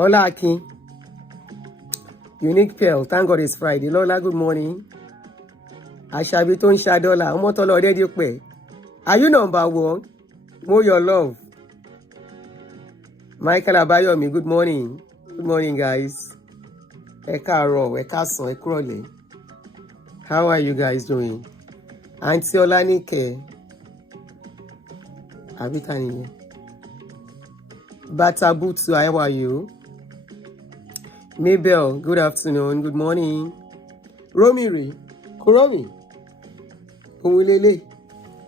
Hola, Akin. Unique Pearl. Thank God it's Friday. Lola, good morning. Ashabi Ton Shadola. Omotolo already pay. Are you number one? More your love. Michael Abayomi, good morning. Good morning, guys. Ẹ káàárọ̀, ẹ káàsán, ẹ kúrọ̀lẹ́. How are you guys doing? Auntie Olanike. Abitani. Batabutu, how are you? Mabel, good afternoon, good morning. Romiri, Kuromi. Umulele.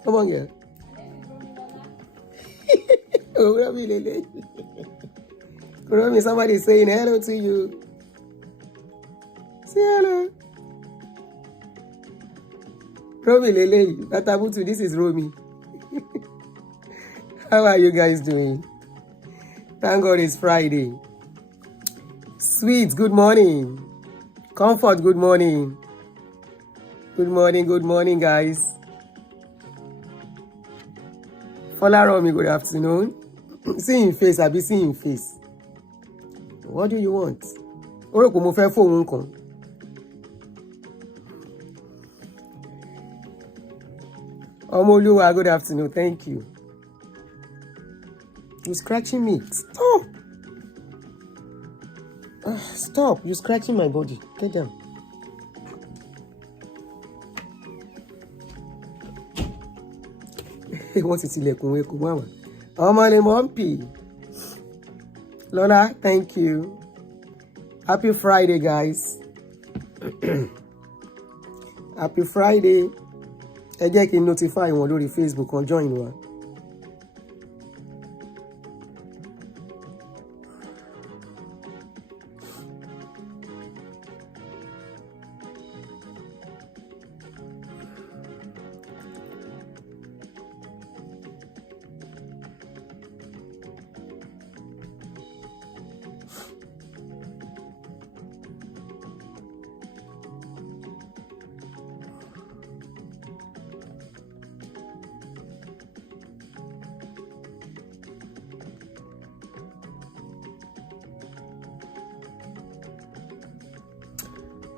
Come on, girl. Kuromi Lele. Kuromi, somebody saying hello to you. Say hello. Romi Lele, Batabutu, this is Romi. How are you guys doing? Thank God it's Friday. Sweet, good morning. Comfort, good morning. Good morning, guys. Folaromi, good afternoon. See in face, Abi, see in face. What do you want? Oroko mo fẹ́ phone kan. Omoluwa, good afternoon, thank you. You're scratching me. Stop. Stop. You're scratching my body. Get down. What's it like? Omale Mompi. Lola, thank you. Happy Friday, guys. Happy Friday. Ẹ jẹ́ kí n notify wọn lórí Facebook kan join wa.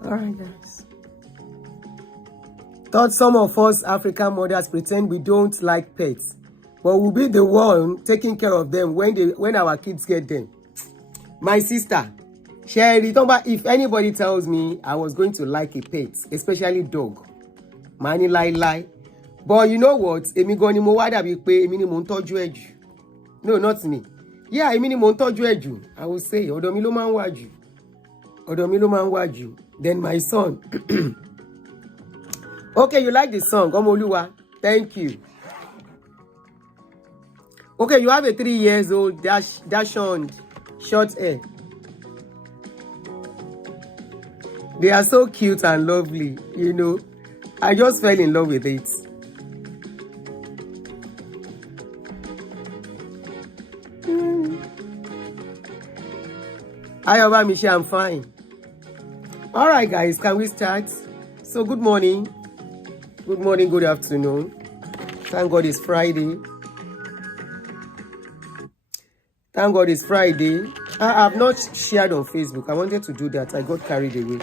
All right, guys. Thought some of us African mothers pretend we don't like pets, but we'll be the one taking care of them when our kids get them. My sister, Sherry, if anybody tells me I was going to like a pet, especially dog, mani lie. But you know what? Èmi gan ni mo wá dàbí pé èmi ni mo ń tọ́jú ẹ jù. No, not me. Yeah, èmi ni mo ń tọ́jú ẹ jù. I will say, ọ̀dọ̀ mi ló máa ń wá jù. Ọ̀dọ̀ mi ló máa ń wá jù. Then my son. Okay, you like the song, Omoluwa. Thank you. Okay, you have a 3 years old dachshund, short hair. They are so cute and lovely, you know. I just fell in love with it. Ayoba Michelle, I'm fine. All right, guys, can we start? So, good morning. Good morning, good afternoon. Thank God it's Friday. Thank God it's Friday. I have not shared on Facebook. I wanted to do that. I got carried away.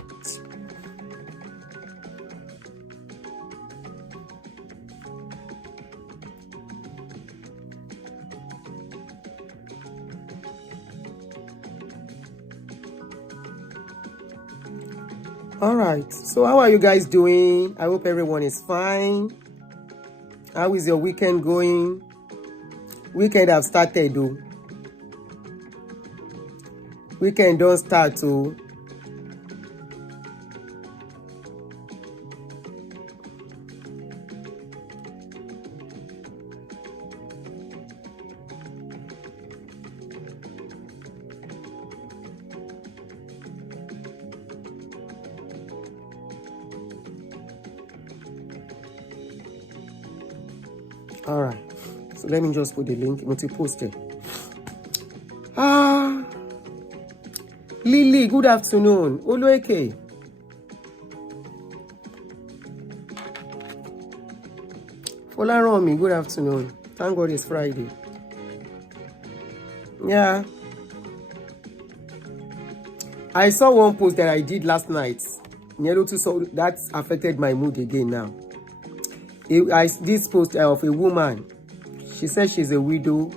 All right, so how are you guys doing? I hope everyone is fine. How is your weekend going? Weekend have started though. Weekend don't start though. All right, so let me just put the link. Post it. Lily, good afternoon. Olueke. Folaromi, good afternoon. Thank God it's Friday. Yeah. I saw one post that I did last night. So that affected my mood again now. This post of a woman. She says she's a widow.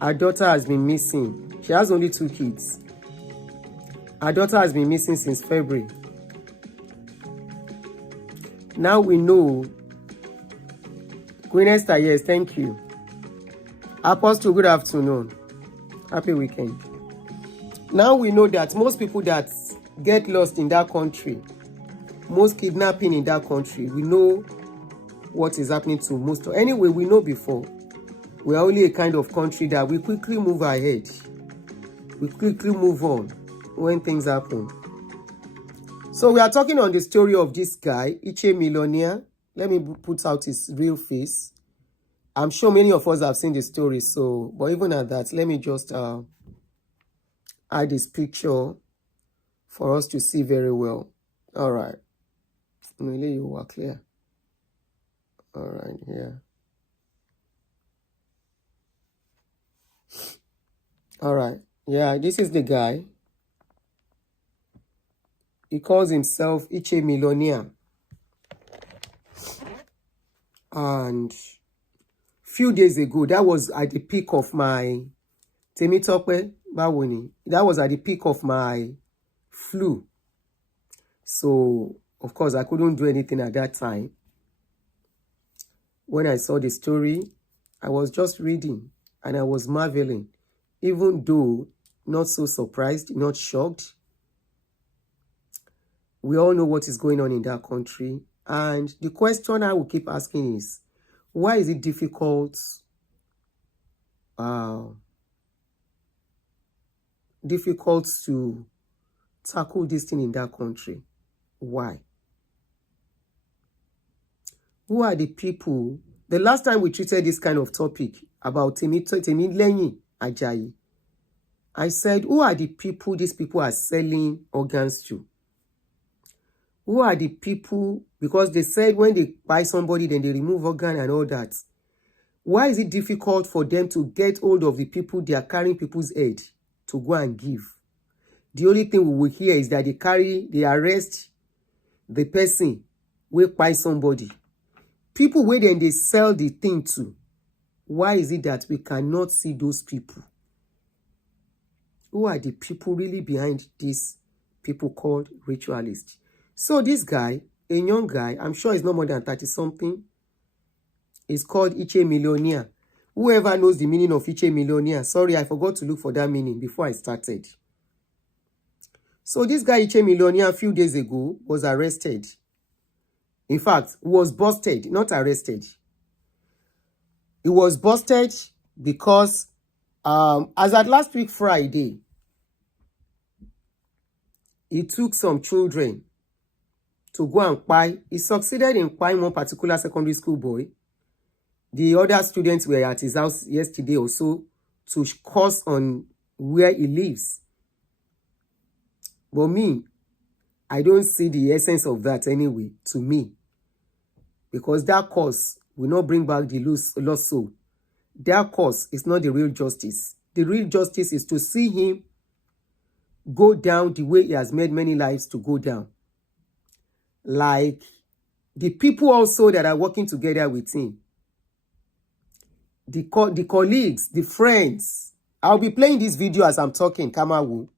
Her daughter has been missing. She has only 2 kids. Her daughter has been missing since February. Now we know. Queen Esther, yes, thank you. Apostle, good afternoon. Happy weekend. Now we know that most people that get lost in that country, most kidnapping in that country, we know what is happening to most. Anyway, we know before. We are only a kind of country that we quickly move ahead. We quickly move on when things happen. So we are talking on the story of this guy, Millionaire. Let me put out his real face. I'm sure many of us have seen the story. So, but even at that, let me just add this picture for us to see very well. All right. Really, you were clear. All right, yeah. All right. Yeah, this is the guy. He calls himself Millionaire. And few days ago, that was at the peak of my Temitope Bawoni. That was at the peak of my flu. So, of course, I couldn't do anything at that time. When I saw the story, I was just reading and I was marveling. Even though not so surprised, not shocked. We all know what is going on in that country. And the question I will keep asking is, why is it difficult to tackle this thing in that country? Why? Who are the people? The last time we treated this kind of topic about Temi Ajayi, I said, who are the people these people are selling organs to? Who are the people? Because they said when they buy somebody, then they remove organ and all that. Why is it difficult for them to get hold of the people they are carrying people's head to go and give? The only thing we will hear is that they arrest the person, will buy somebody. People where then they sell the thing to. Why is it that we cannot see those people? Who are the people really behind these people called ritualists? So this guy, a young guy, I'm sure he's no more than 30-something, is called Millionaire. Whoever knows the meaning of Millionaire, sorry, I forgot to look for that meaning before I started. So this guy, Millionaire, a few days ago, was arrested. In fact, was busted, not arrested. He was busted because, as at last week Friday, he took some children to go and buy. He succeeded in buying one particular secondary school boy. The other students were at his house yesterday or so to course on where he lives. But me, I don't see the essence of that anyway, to me. Because that course will not bring back the lost soul. That course is not the real justice. The real justice is to see him go down the way he has made many lives to go down. Like the people also that are working together with him. The colleagues, the friends. I'll be playing this video as I'm talking, Kamawu.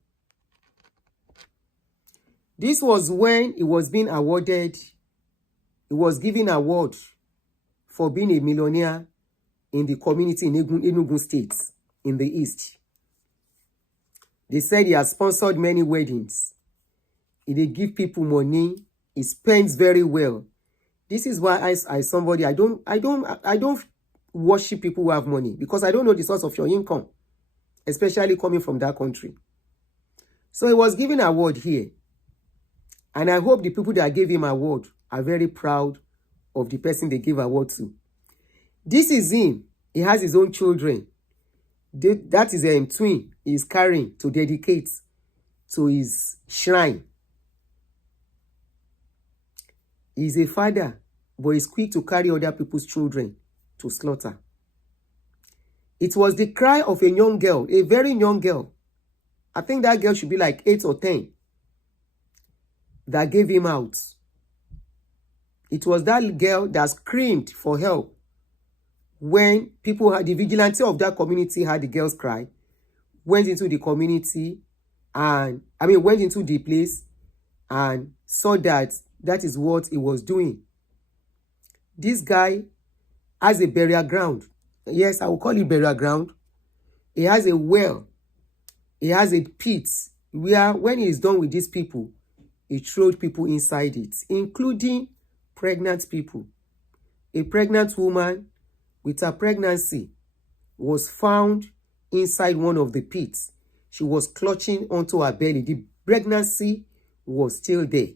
This was when he was being awarded, he was given an award for being a millionaire in the community in Enugu State, in the East. They said he has sponsored many weddings. He give people money. He spends very well. This is why I don't worship people who have money, because I don't know the source of your income, especially coming from that country. So he was given an award here. And I hope the people that gave him an award are very proud of the person they give award to. This is him. He has his own children. That is a twin he is carrying to dedicate to his shrine. He's a father, but he's quick to carry other people's children to slaughter. It was the cry of a young girl, a very young girl. I think that girl should be like 8 or 10. that gave him out. It was that girl that screamed for help when people had, the vigilante of that community had the girls cry, went into the community and, went into the place and saw that that is what he was doing. This guy has a burial ground. Yes, I will call it burial ground. He has a well. He has a pit where when he is done with these people, he throws people inside it, including pregnant people. A pregnant woman with her pregnancy was found inside one of the pits. She was clutching onto her belly. The pregnancy was still there.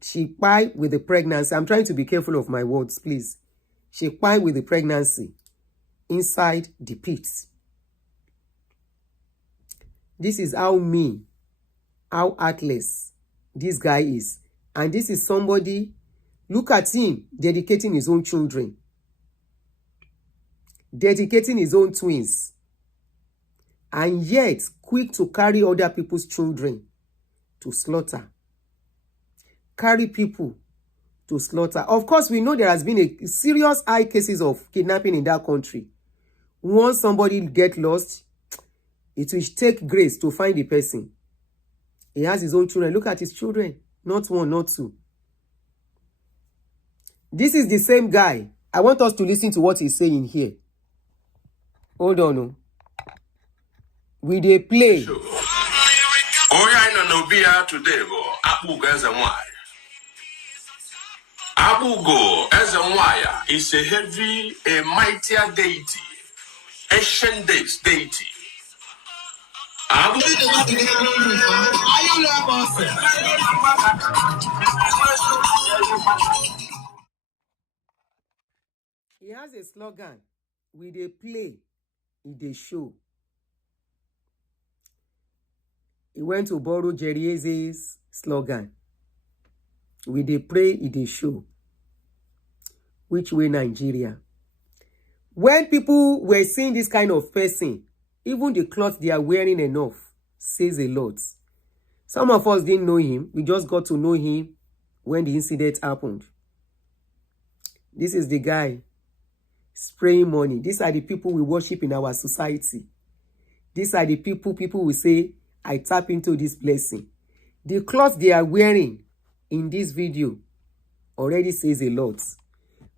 She pied with the pregnancy. I'm trying to be careful of my words, please. She pied with the pregnancy inside the pit. This is how mean, how heartless this guy is. And this is somebody, look at him dedicating his own children, dedicating his own twins, and yet quick to carry other people's children to slaughter. Carry people to slaughter. Of course, we know there has been a serious high cases of kidnapping in that country. Once somebody get lost, it will take grace to find the person. He has his own children. Look at his children. Not one, not two. This is the same guy. I want us to listen to what he's saying here. Hold on. No. We they play. Abugo as a wire is a heavy, a mightier deity, ancient deity. He has a slogan. We they play, they show. He went to borrow Jerry Eze's slogan. We they pray, they show. Which way Nigeria? When people were seeing this kind of person, even the clothes they are wearing enough says a lot. Some of us didn't know him. We just got to know him when the incident happened. This is the guy spraying money. These are the people we worship in our society. These are the people will say, I tap into this blessing. The clothes they are wearing in this video already says a lot.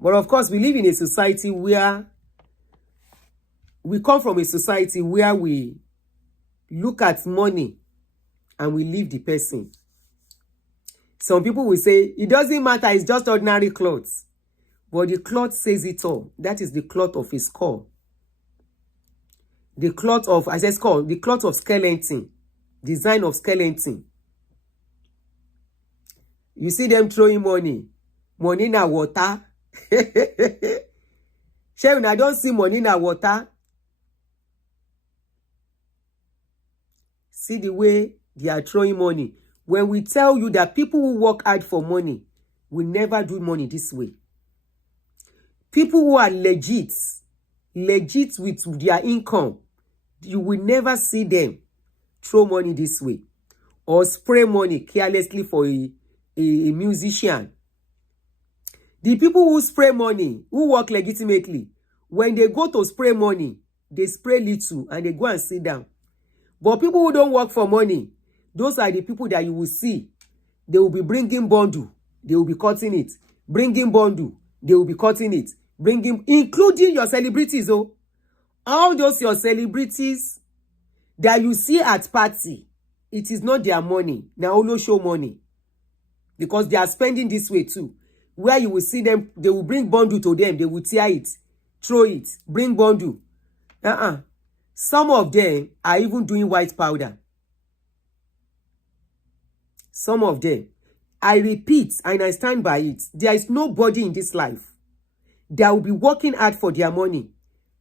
But of course, we live in a society where we come from a society where we look at money and we leave the person. Some people will say, it doesn't matter, it's just ordinary clothes. But the cloth says it all. That is the cloth of his skull. The cloth of, as I call, the cloth of skeleton. Design of skeleton. You see them throwing money. Money na water. Sharon, I don't see money na water. See the way they are throwing money. When we tell you that people who work hard for money will never do money this way. People who are legit with their income, you will never see them throw money this way or spray money carelessly for a musician. The people who spray money, who work legitimately, when they go to spray money, they spray little and they go and sit down. But people who don't work for money, those are the people that you will see. They will be bringing bundle. They will be cutting it. Bringing bundle. They will be cutting it. Bringing, including your celebrities. Oh, all those your celebrities that you see at party, it is not their money. Now only show money. Because they are spending this way too. Where you will see them, they will bring bundle to them. They will tear it, throw it, bring bundle. Some of them are even doing white powder. Some of them. I repeat, and I stand by it. There is nobody in this life that will be working hard for their money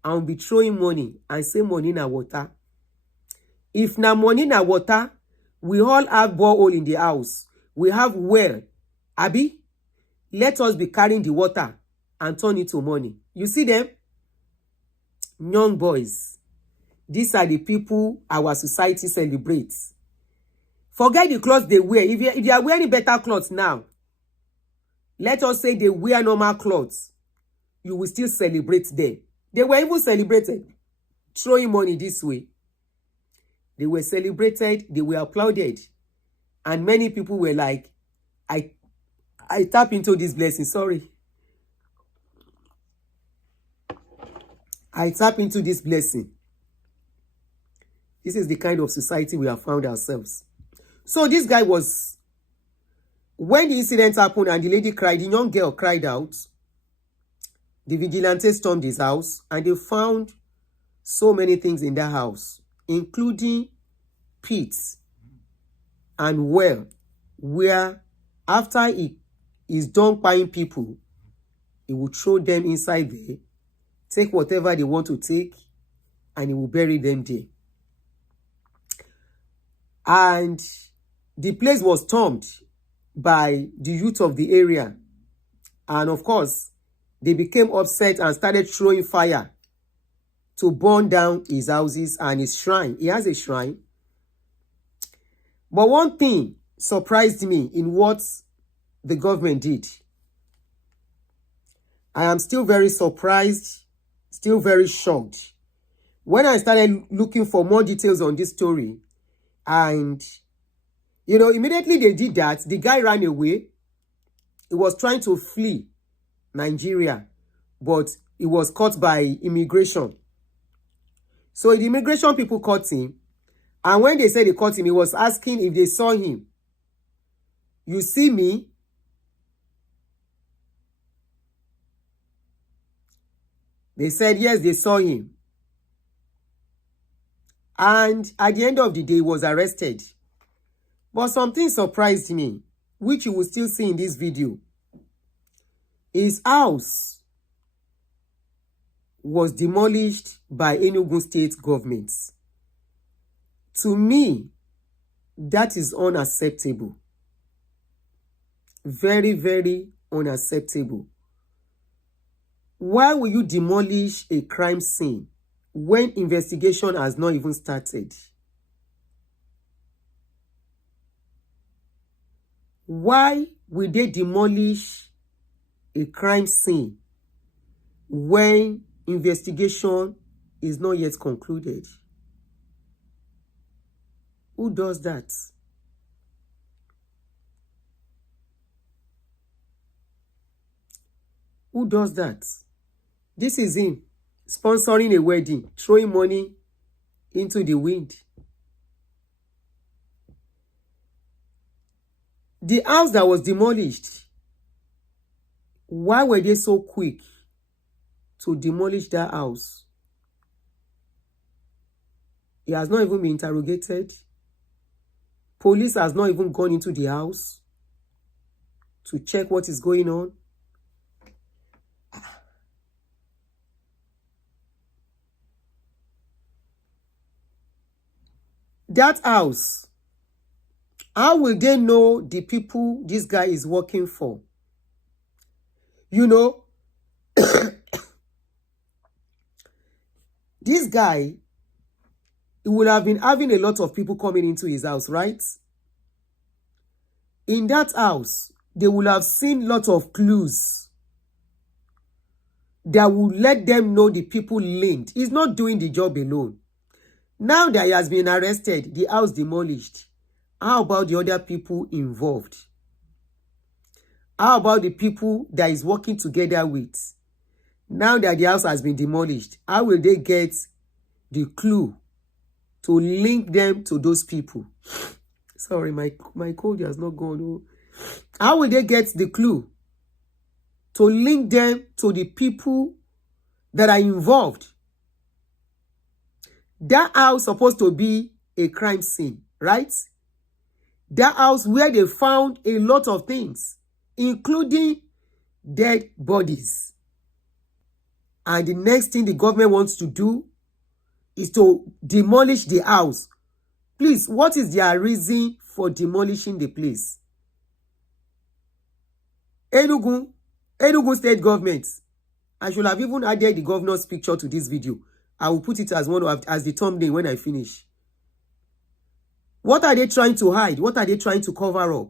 and will be throwing money and say money na water. If na money na water, we all have borehole in the house. We have well. Abi, let us be carrying the water and turn it to money. You see them? Young boys. These are the people our society celebrates. Forget the clothes they wear. If they are wearing better clothes now, let us say they wear normal clothes, you will still celebrate them. They were even celebrated, throwing money this way. They were celebrated, they were applauded. And many people were like, I tap into this blessing. Sorry. I tap into this blessing. This is the kind of society we have found ourselves. So this guy was, when the incident happened and the lady cried, the young girl cried out, the vigilantes stormed his house and they found so many things in that house, including pits and well, where after he is done buying people, he will throw them inside there, take whatever they want to take, and he will bury them there. And the place was stormed by the youth of the area. And of course, they became upset and started throwing fire to burn down his houses and his shrine. He has a shrine. But one thing surprised me in what the government did. I am still very surprised, still very shocked. When I started looking for more details on this story, and, you know, immediately they did that, the guy ran away. He was trying to flee Nigeria, but he was caught by immigration. So the immigration people caught him. And when they said they caught him, he was asking if they saw him. You see me? They said, yes, they saw him. And at the end of the day, he was arrested. But something surprised me, which you will still see in this video. His house was demolished by Enugu state government. To me, that is unacceptable. Very, very unacceptable. Why will you demolish a crime scene when investigation has not even started? Why will they demolish a crime scene when investigation is not yet concluded? Who does that? Who does that? This is him sponsoring a wedding, throwing money into the wind. The house that was demolished, why were they so quick to demolish that house? He has not even been interrogated. Police has not even gone into the house to check what is going on. That house, how will they know the people this guy is working for? You know, this guy, he would have been having a lot of people coming into his house, right? In that house, they will have seen lots of clues that will let them know the people linked. He's not doing the job alone. Now that he has been arrested, the house demolished. How about the other people involved? How about the people that he's working together with? Now that the house has been demolished, how will they get the clue to link them to those people? Sorry, my cold has not gone. Oh. How will they get the clue to link them to the people that are involved? That house supposed to be a crime scene, right? That house where they found a lot of things, including dead bodies. And the next thing the government wants to do is to demolish the house. Please, what is their reason for demolishing the place? Enugu state government. I should have even added the governor's picture to this video. I will put it as as the thumbnail when I finish. What are they trying to hide? What are they trying to cover up?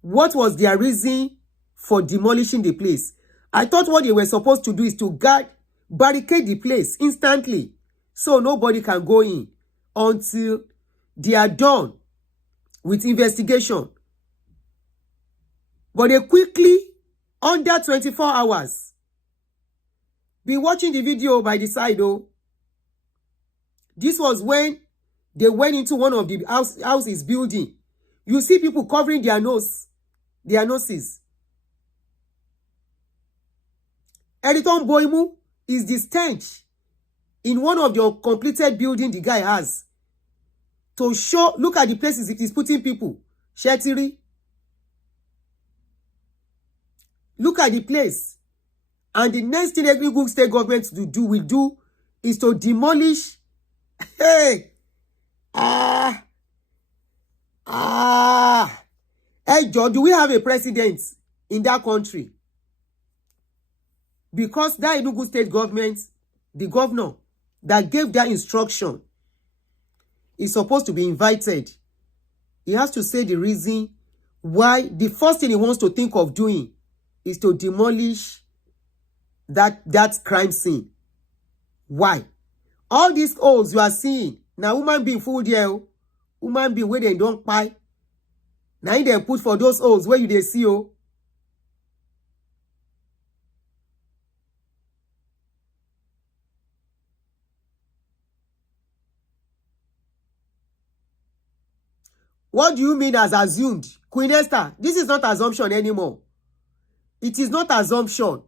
What was their reason for demolishing the place? I thought what they were supposed to do is to barricade the place instantly so nobody can go in until they are done with investigation. But they quickly, under 24 hours, be watching the video by the side. Oh, this was when they went into one of the houses building. You see people covering their noses. Editon Boimu is the stench in one of the completed building the guy has to show. Look at the places it is putting people. Shetiri. Look at the place. And the next thing Enugu state government will do is to demolish. Hey. Hey, Joe, do we have a president in that country? Because that Enugu state government, the governor that gave that instruction is supposed to be invited. He has to say the reason why the first thing he wants to think of doing is to demolish that crime scene. Why? All these holes you are seeing, now woman being full there, woman being where they don't buy. Now they put for those holes where you they see. Oh. What do you mean as assumed? Queen Esther, this is not assumption anymore. It is not assumption.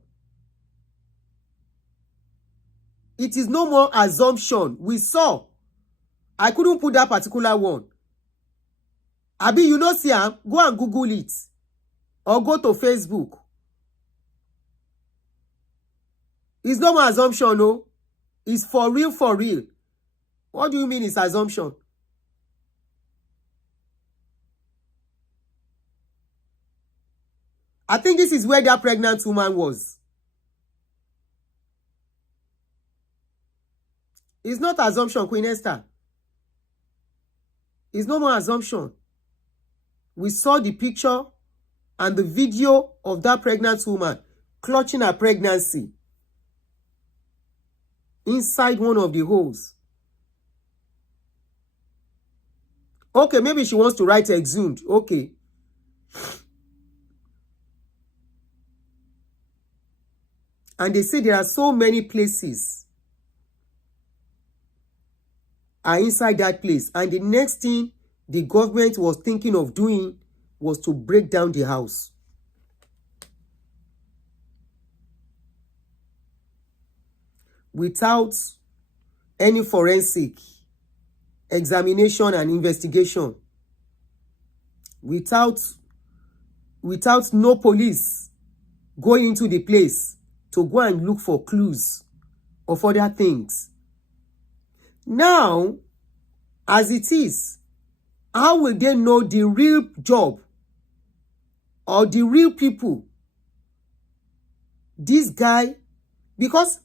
It is no more assumption. We saw. I couldn't put that particular one. Abi, you know, see, go and Google it. Or go to Facebook. It's no more assumption, no. It's for real, for real. What do you mean it's assumption? I think this is where that pregnant woman was. It's not assumption, Queen Esther. It's no more assumption. We saw the picture and the video of that pregnant woman clutching her pregnancy inside one of the holes. Okay, maybe she wants to write exhumed. Okay. And they say there are so many places are inside that place. And the next thing the government was thinking of doing was to break down the house. Without any forensic examination and investigation. Without no police going into the place to go and look for clues of other things. Now, as it is, how will they know the real job or the real people? This guy, because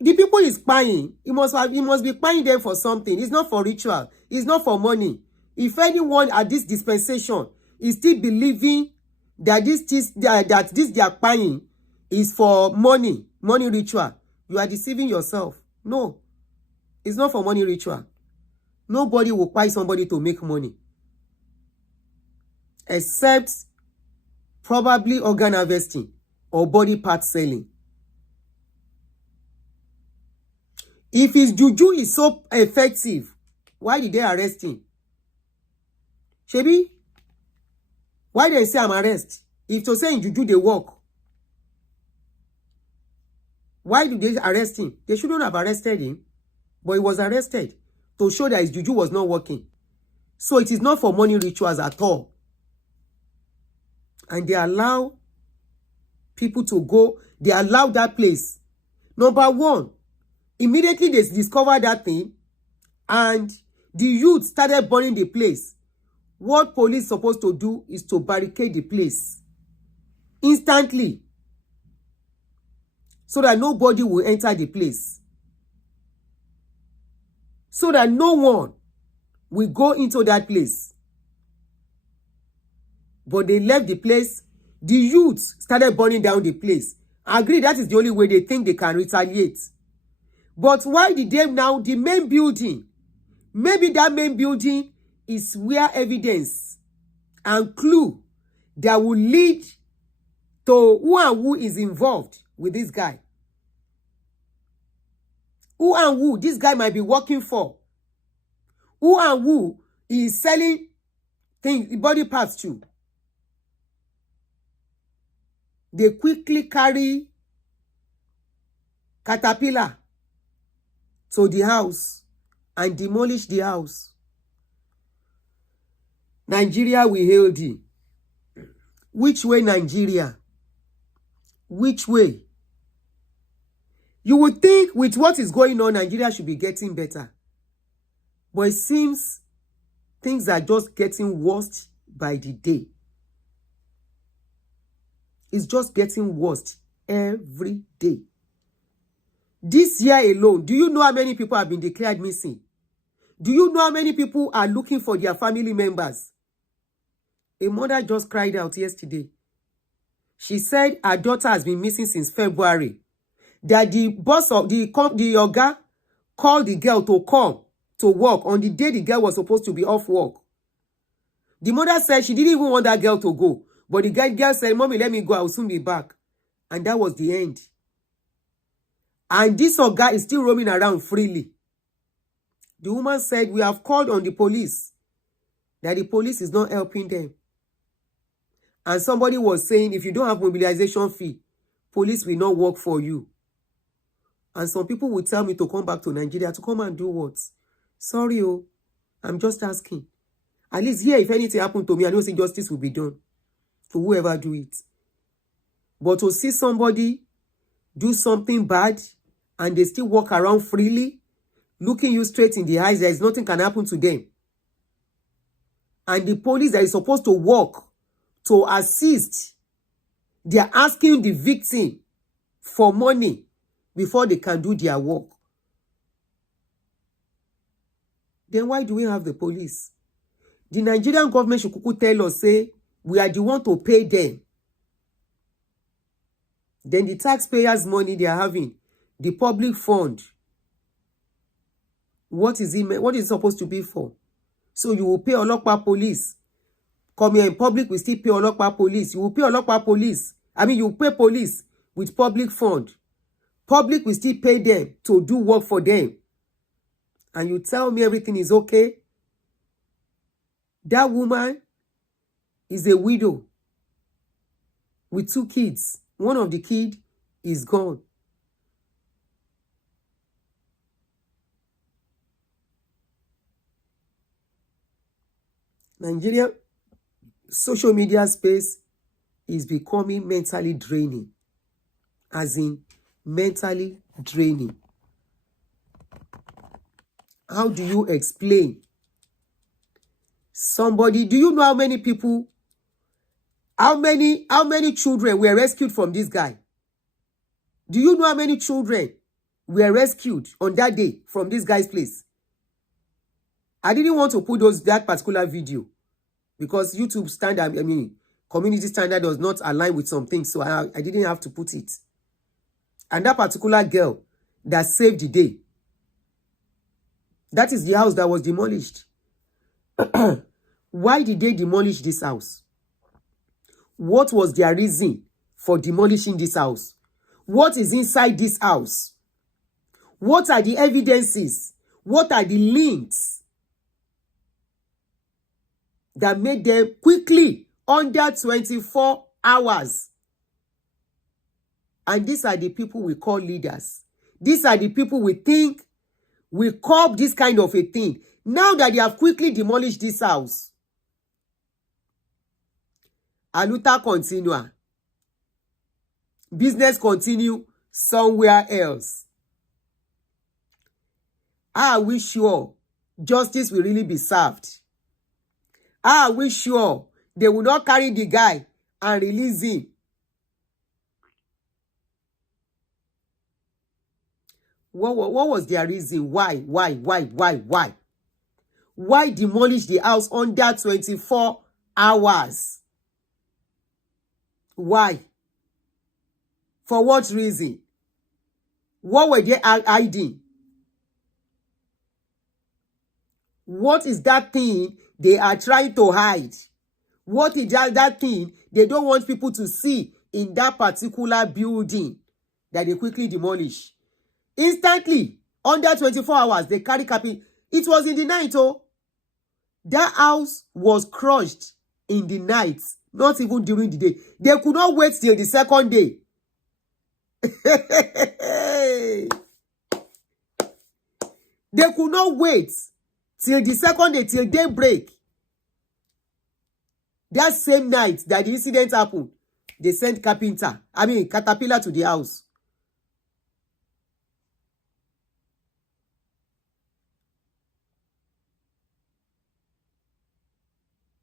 the people is buying, he must be buying them for something. It's not for ritual. It's not for money. If anyone at this dispensation is still believing that this they are buying is for money ritual, you are deceiving yourself. No, it's not for money ritual. Nobody will buy somebody to make money. Except probably organ harvesting or body part selling. If his juju is so effective, why did they arrest him? Shebi, why they say I'm arrested? If to say in juju they work, why did they arrest him? They shouldn't have arrested him, but he was arrested to show that his juju was not working. So it is not for money rituals at all. And they allow people to go. They allow that place. Number one, immediately they discovered that thing and the youth started burning the place. What police supposed to do is to barricade the place instantly so that nobody will enter the place. So that no one will go into that place. But they left the place. The youths started burning down the place. I agree, that is the only way they think they can retaliate. But why did they now, the main building, maybe that main building is where evidence and clue that will lead to who and who is involved with this guy. Who and who this guy might be working for. Who and who is selling things, body parts to. They quickly carry caterpillar to the house and demolish the house. Nigeria will hail thee. Which way, Nigeria? Which way? You would think with what is going on, Nigeria should be getting better. But it seems things are just getting worse by the day. It's just getting worse every day. This year alone, do you know how many people have been declared missing? Do you know how many people are looking for their family members? A mother just cried out yesterday. She said her daughter has been missing since February. That the boss of the Oga called the girl to come to work on the day the girl was supposed to be off work. The mother said she didn't even want that girl to go. But the girl said, "Mommy, let me go. I will soon be back." And that was the end. And this Oga is still roaming around freely. The woman said, "We have called on the police." That the police is not helping them. And somebody was saying, if you don't have mobilization fee, police will not work for you. And some people will tell me to come back to Nigeria to come and do what? Sorry, oh, I'm just asking. At least here, if anything happened to me, I know say justice will be done to whoever do it. But to see somebody do something bad and they still walk around freely, looking you straight in the eyes, there is nothing can happen to them. And the police that is supposed to work to assist, they are asking the victim for money before they can do their work. Then why do we have the police? The Nigerian government should tell us, say, we are the one to pay them. Then the taxpayers' money they are having, the public fund, what is it? What is it supposed to be for? So you will pay Olokpa police. Come here in public, we still pay Olokpa police. You will pay Olokpa police. I mean, you pay police with public fund. Public will still pay them to do work for them. And you tell me everything is okay? That woman is a widow with 2 kids. One of the kids is gone. Nigeria social media space is becoming mentally draining. As in, mentally draining. How do you explain? Somebody, do you know how many people, how many children were rescued from this guy? Do you know how many children were rescued on that day from this guy's place? I didn't want to put that particular video because YouTube standard, I mean, community standard does not align with some things, so I didn't have to put it. And that particular girl that saved the day, that is the house that was demolished. Why did they demolish this house? What was their reason for demolishing this house? What is inside this house? What are the evidences? What are the links that made them quickly, under 24 hours? And these are the people we call leaders. These are the people we think will curb this kind of a thing. Now that they have quickly demolished this house, Aluta continua. Business continue somewhere else. Are we sure justice will really be served? Are we sure they will not carry the guy and release him? What was their reason? Why? Why demolish the house under 24 hours? Why? For what reason? What were they hiding? What is that thing they are trying to hide? What is that thing they don't want people to see in that particular building that they quickly demolish? Instantly, under 24 hours, they carry capping. It was in the night, oh. That house was crushed in the night, not even during the day. They could not wait till the second day. They could not wait till the second day, till daybreak. That same night that the incident happened, they sent caterpillar to the house.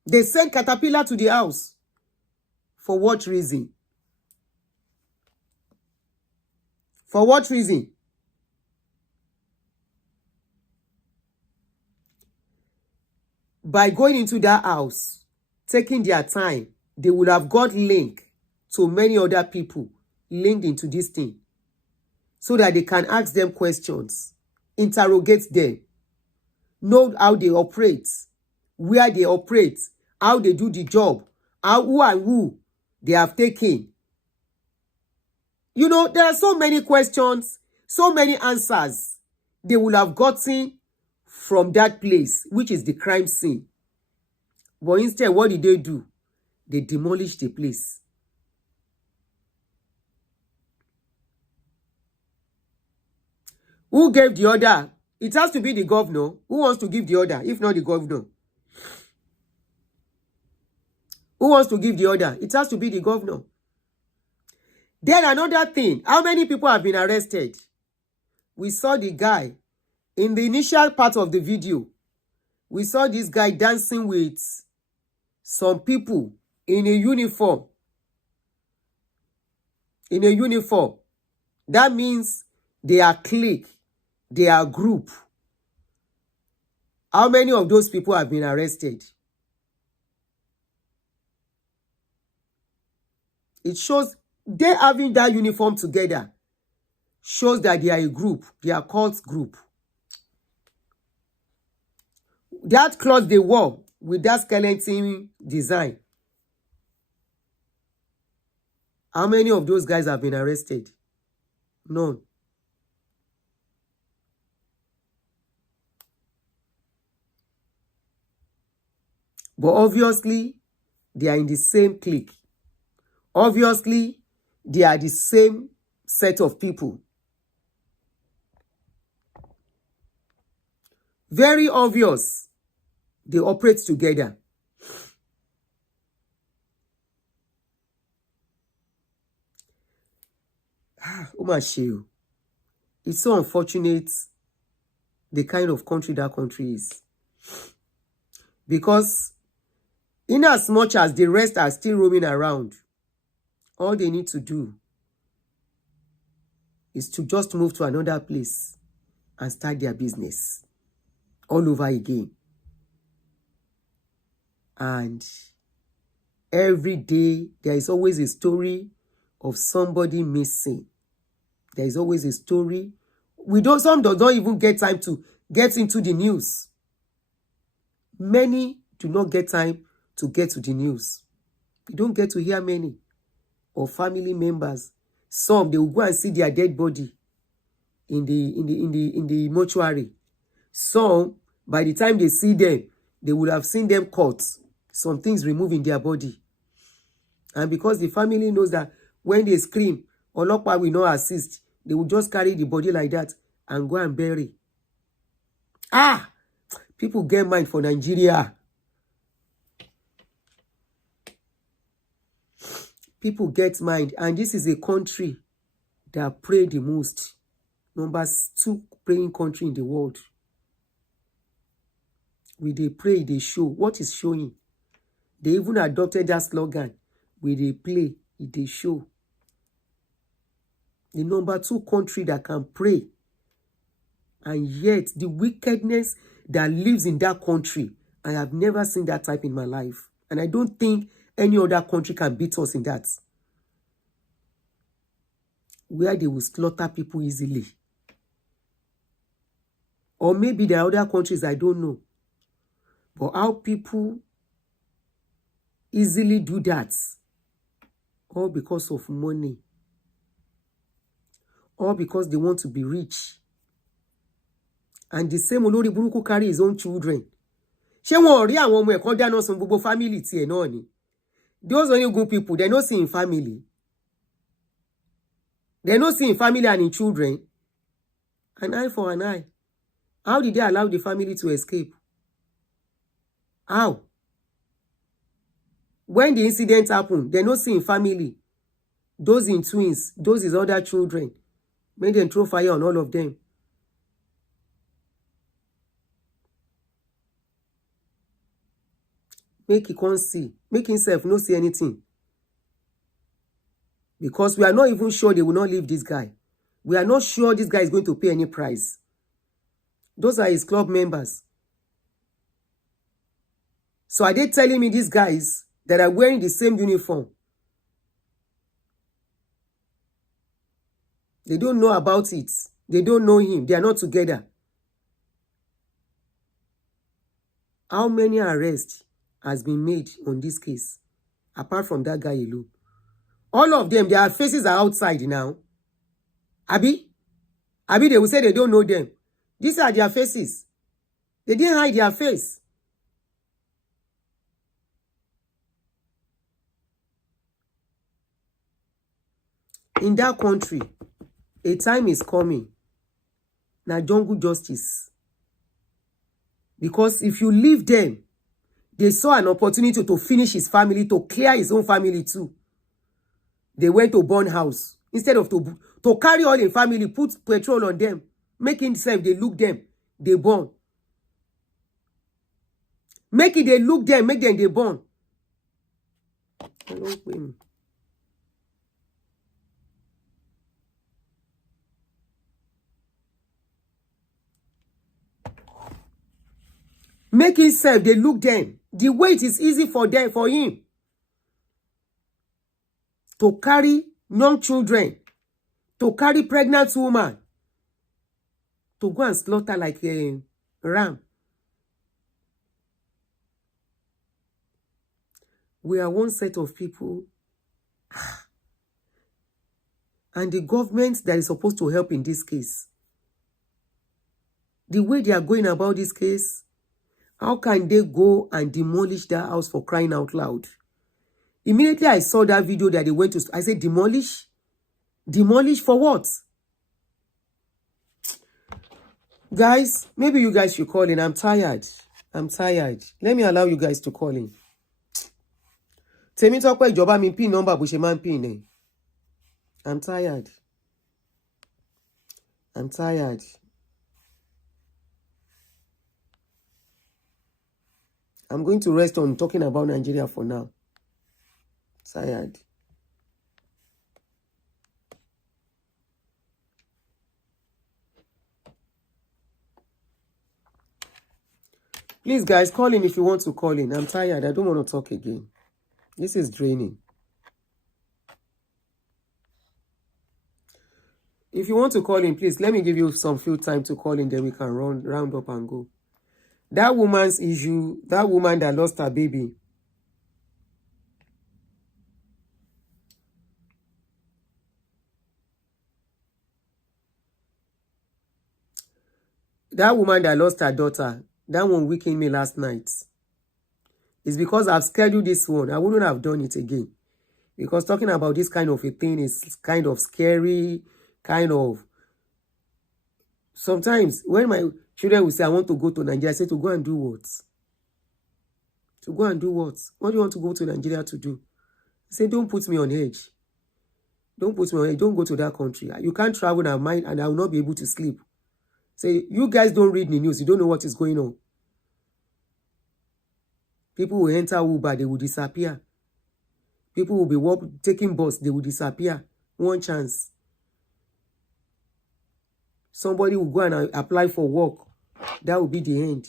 They sent caterpillar to the house. For what reason? For what reason? By going into that house, taking their time, they would have got linked to many other people linked into this thing so that they can ask them questions, interrogate them, know how they operate, where they operate, how they do the job, who and who they have taken. You know, there are so many questions, so many answers they will have gotten from that place, which is the crime scene. But instead, what did they do? They demolished the place. Who gave the order? It has to be the governor. Who wants to give the order, if not the governor? Who wants to give the order? It has to be the governor. Then another thing, how many people have been arrested? We saw the guy in the initial part of the video. We saw this guy dancing with some people in a uniform. In a uniform. That means they are clique. They are group. How many of those people have been arrested? It shows they having that uniform together shows that they are a group. They are called group. That cloth they wore with that skeleton design. How many of those guys have been arrested? None. But obviously, they are in the same clique. Obviously, they are the same set of people. Very obvious. They operate together. It's so unfortunate the kind of country that country is. Because in as much as the rest are still roaming around, all they need to do is to just move to another place and start their business all over again. And every day, there is always a story of somebody missing. There is always a story. Some don't even get time to get into the news. Many do not get time to get to the news. You don't get to hear many of family members. Some, they will go and see their dead body in the mortuary. Some, by the time they see them, they would have seen them cut. Some things removed in their body. And because the family knows that when they scream, Olopa will not assist, they will just carry the body like that and go and bury. People get mind for Nigeria. People get mind. And this is a country that pray the most. Number 2 praying country in the world. We they pray, they show. What is showing? They even adopted that slogan. We they play, they show. The number 2 country that can pray. And yet, the wickedness, that lives in that country. I have never seen that type in my life. And I don't think any other country can beat us in that. Where they will slaughter people easily. Or maybe there are other countries I don't know. But how people easily do that, all because of money, all because they want to be rich. And the same olórí burúkú carry his own children. Ṣé wọn ò rí àwọn ọmọ ẹ̀ kan dáná sun gbogbo family tiẹ̀ náà ni? Those only good people, they not see in family. They not see in family and in children. An eye for an eye. How did they allow the family to escape? How? When the incident happened, they not see in family. Those in twins, those is other children. Made them throw fire on all of them. Make he can't see. Make himself not see anything. Because we are not even sure they will not leave this guy. We are not sure this guy is going to pay any price. Those are his club members. So are they telling me these guys that are wearing the same uniform? They don't know about it. They don't know him. They are not together. How many arrests has been made on this case? Apart from that guy alone. All of them, their faces are outside now. Abi, they will say they don't know them. These are their faces. They didn't hide their face. In that country, a time is coming. Now, jungle justice. Because if you leave them, they saw an opportunity to finish his family, to clear his own family too. They went to burn house. Instead of to carry all in family, put petrol on them, make himself, they look them, they burn. Make it, they look them, make them, they burn. Make himself, they look them. The way it is easy for them, for him, to carry young children, to carry pregnant woman, to go and slaughter like a ram. We are one set of people. And the government that is supposed to help in this case, the way they are going about this case, how can they go and demolish that house, for crying out loud? Immediately I saw that video that they went to, I said, demolish? Demolish for what? Guys, maybe you guys should call in. I'm tired. I'm tired. Let me allow you guys to call in. Tell me talk about ìjọba mi pin number bó ṣe máa ń pin ẹ. I'm tired. I'm tired. I'm going to rest on talking about Nigeria for now. Tired. Please, guys, call in if you want to call in. I'm tired. I don't want to talk again. This is draining. If you want to call in, please, let me give you some few time to call in, then we can round up and go. That woman's issue, that woman that lost her baby. That woman that lost her daughter, that one weakened me last night. It's because I've scheduled this one. I wouldn't have done it again. Because talking about this kind of a thing is kind of scary, kind of... Sometimes when my children will say, I want to go to Nigeria, I say, to go and do what? To go and do what? What do you want to go to Nigeria to do? I say, don't put me on edge. Don't put me on edge. Don't go to that country. You can't travel and mind, and I will not be able to sleep. Say, you guys don't read the news. You don't know what is going on. People will enter Uber, they will disappear. People will be taking bus, they will disappear. One chance. Somebody will go and apply for work. that will be the end.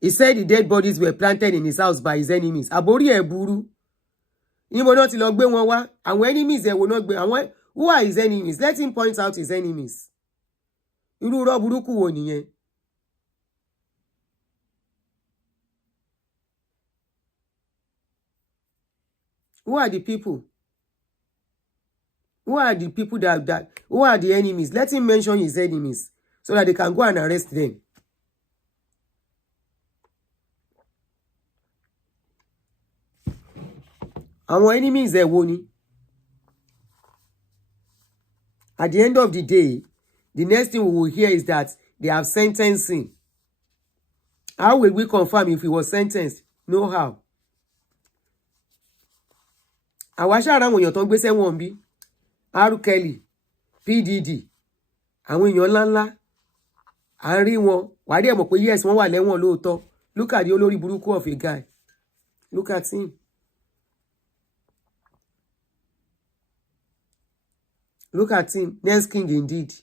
He said the dead bodies were planted in his house by his enemies. Àbórí ẹ̀ burú. Níbo náà ti lọ gbé wọn wá. Àwọn enemies ẹ̀ wo náà gbé. Àwọn who are his enemies? Let him point out his enemies. Irú irọ́ burúkú wo nìyẹn? Who are the people? Who are the people who are the enemies? Let him mention his enemies so that they can go and arrest them. Àwọn enemies ẹ̀ wo ni? At the end of the day, the next thing we will hear is that they have sentenced him. How will we confirm if he was sentenced? No how. Àwa ṣáà ra àwọn èèyàn tó ń gbé sẹ́wọ̀n bí. R. Kelly, PDD, àwọn èèyàn ńláńlá, à ń rí wọn. Wàá dẹ̀ mọ̀ pé yes, wọ́n wà lẹ́wọ̀n lóòótọ́. Look at the olórí burúkú of a guy. Look at him. Look at him. Next king indeed.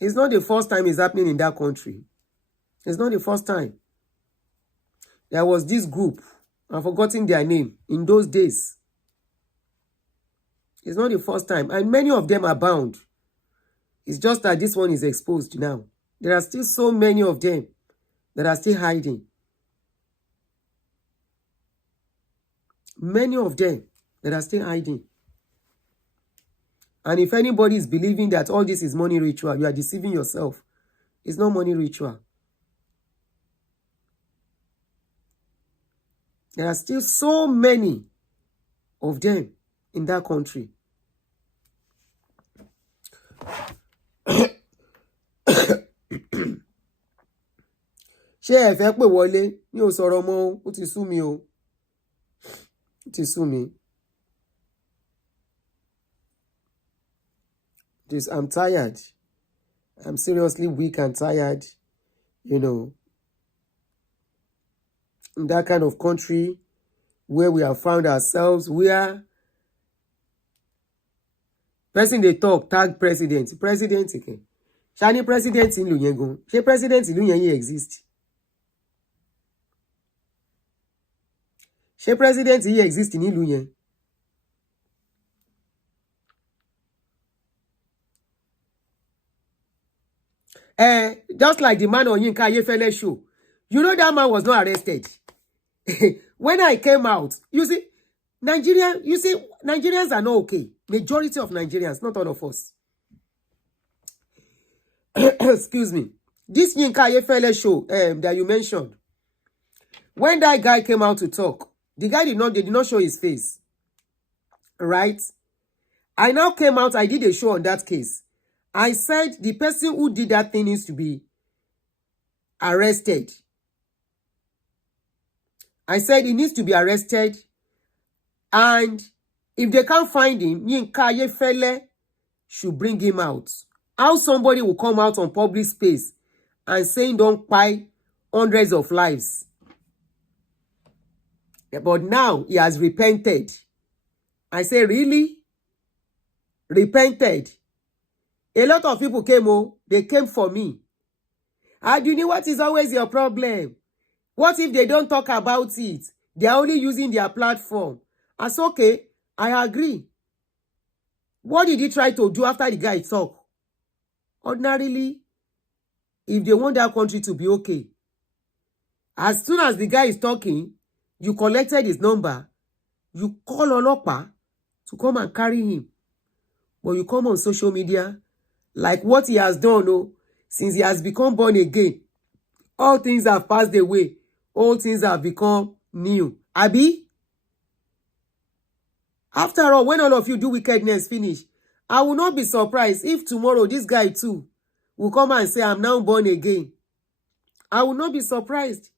It's not the first time it's happening in that country. It's not the first time. There was this group. I've forgotten their name in those days. It's not the first time. And many of them are bound. It's just that this one is exposed now. There are still so many of them that are still hiding. Many of them that are still hiding. And if anybody is believing that all this is money ritual, you are deceiving yourself. It's not money ritual. There are still so many of them in that country. Ṣé ẹ fẹ́ pè wọlé? Mi ò sọ̀rọ̀ mọ́ o, ó ti sú mi o. Ó ti sú mi. I'm tired. I'm seriously weak and tired. You know, in that kind of country where we have found ourselves, where person they talk, tag president again. Shani president in ìlú yẹn gan. Ṣé president ìlú yẹn exist? Ṣé president yìí exist ní ìlú yẹn? Just like the man on Yinka Ayefele show. You know that man was not arrested. When I came out, you see, Nigerians are not okay. Majority of Nigerians, not all of us. Excuse me. This Yinka Ayefele show that you mentioned, when that guy came out to talk, the guy they did not show his face. Right? I now came out, I did a show on that case. I said the person who did that thing needs to be arrested. I said he needs to be arrested. And if they can't find him, Yinka Ayefele should bring him out. How somebody will come out on public space and saying don't buy hundreds of lives. But now he has repented. I say, really? Repented? A lot of people came, they came for me. And you know what is always your problem? What if they don't talk about it? They are only using their platform. That's okay. I agree. What did he try to do after the guy talked? Ordinarily, if they want that country to be okay, as soon as the guy is talking, you collected his number, you call Olopa to come and carry him. But you come on social media, like what he has done, since he has become born again. All things have passed away. All things have become new. Abi? After all, when all of you do wickedness finish, I will not be surprised if tomorrow this guy too will come and say, I'm now born again. I will not be surprised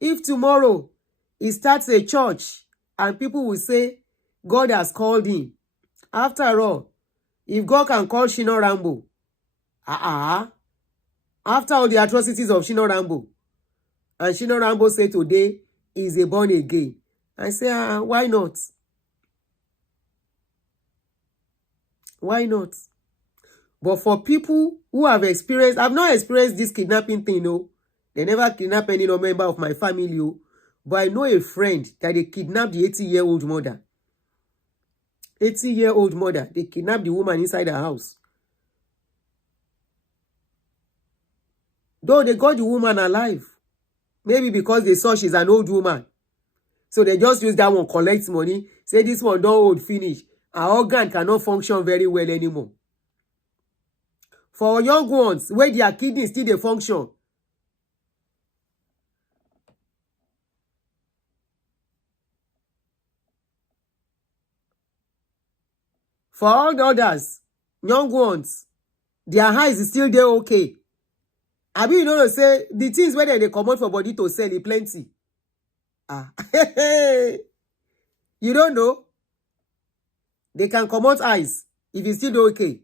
if tomorrow he starts a church and people will say, God has called him. After all, if God can call Shino Rambo, After all the atrocities of Shino Rambo, and Shino Rambo said today is a born again. I say, why not? Why not? But for people who have experienced, I've not experienced this kidnapping thing, no. They never kidnap any member of my family, oh. But I know a friend that they kidnapped the 80-year-old mother. 80-year-old mother. They kidnapped the woman inside her house. Though they got the woman alive. Maybe because they saw she's an old woman. So they just use that one, collect money. Say this one don't old finish. Her organ cannot function very well anymore. For young ones, where their kidneys still they function. For all the others, young ones, their eyes is still there okay. I mean, you know, say the things where they come out for body to sell it plenty. You don't know? They can come out eyes if it's still okay.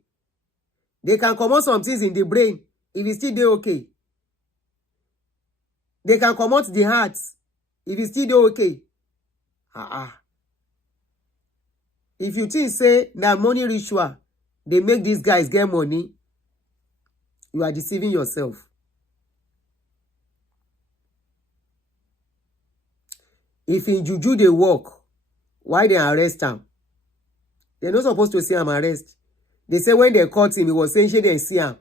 They can come out some things in the brain if it's still okay. They can come out the heart if it's still okay. If you think say that money ritual, they make these guys get money, you are deceiving yourself. If in juju they work, why they arrest him? They're not supposed to see him arrest. They say when they caught him, he was saying she didn't see him.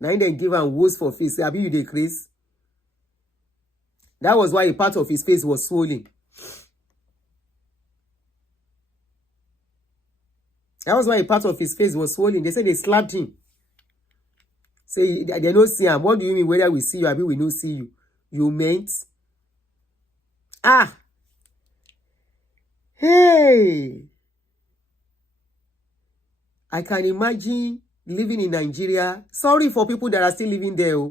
Now they give him woes for face. Say, Abi, you decrease. That was why a part of his face was swollen. That was why a part of his face was swollen. They said they slapped him. Say, they don't see him. What do you mean whether we see you, Abi, we don't see you? You meant? Hey! I can imagine living in Nigeria. Sorry for people that are still living there.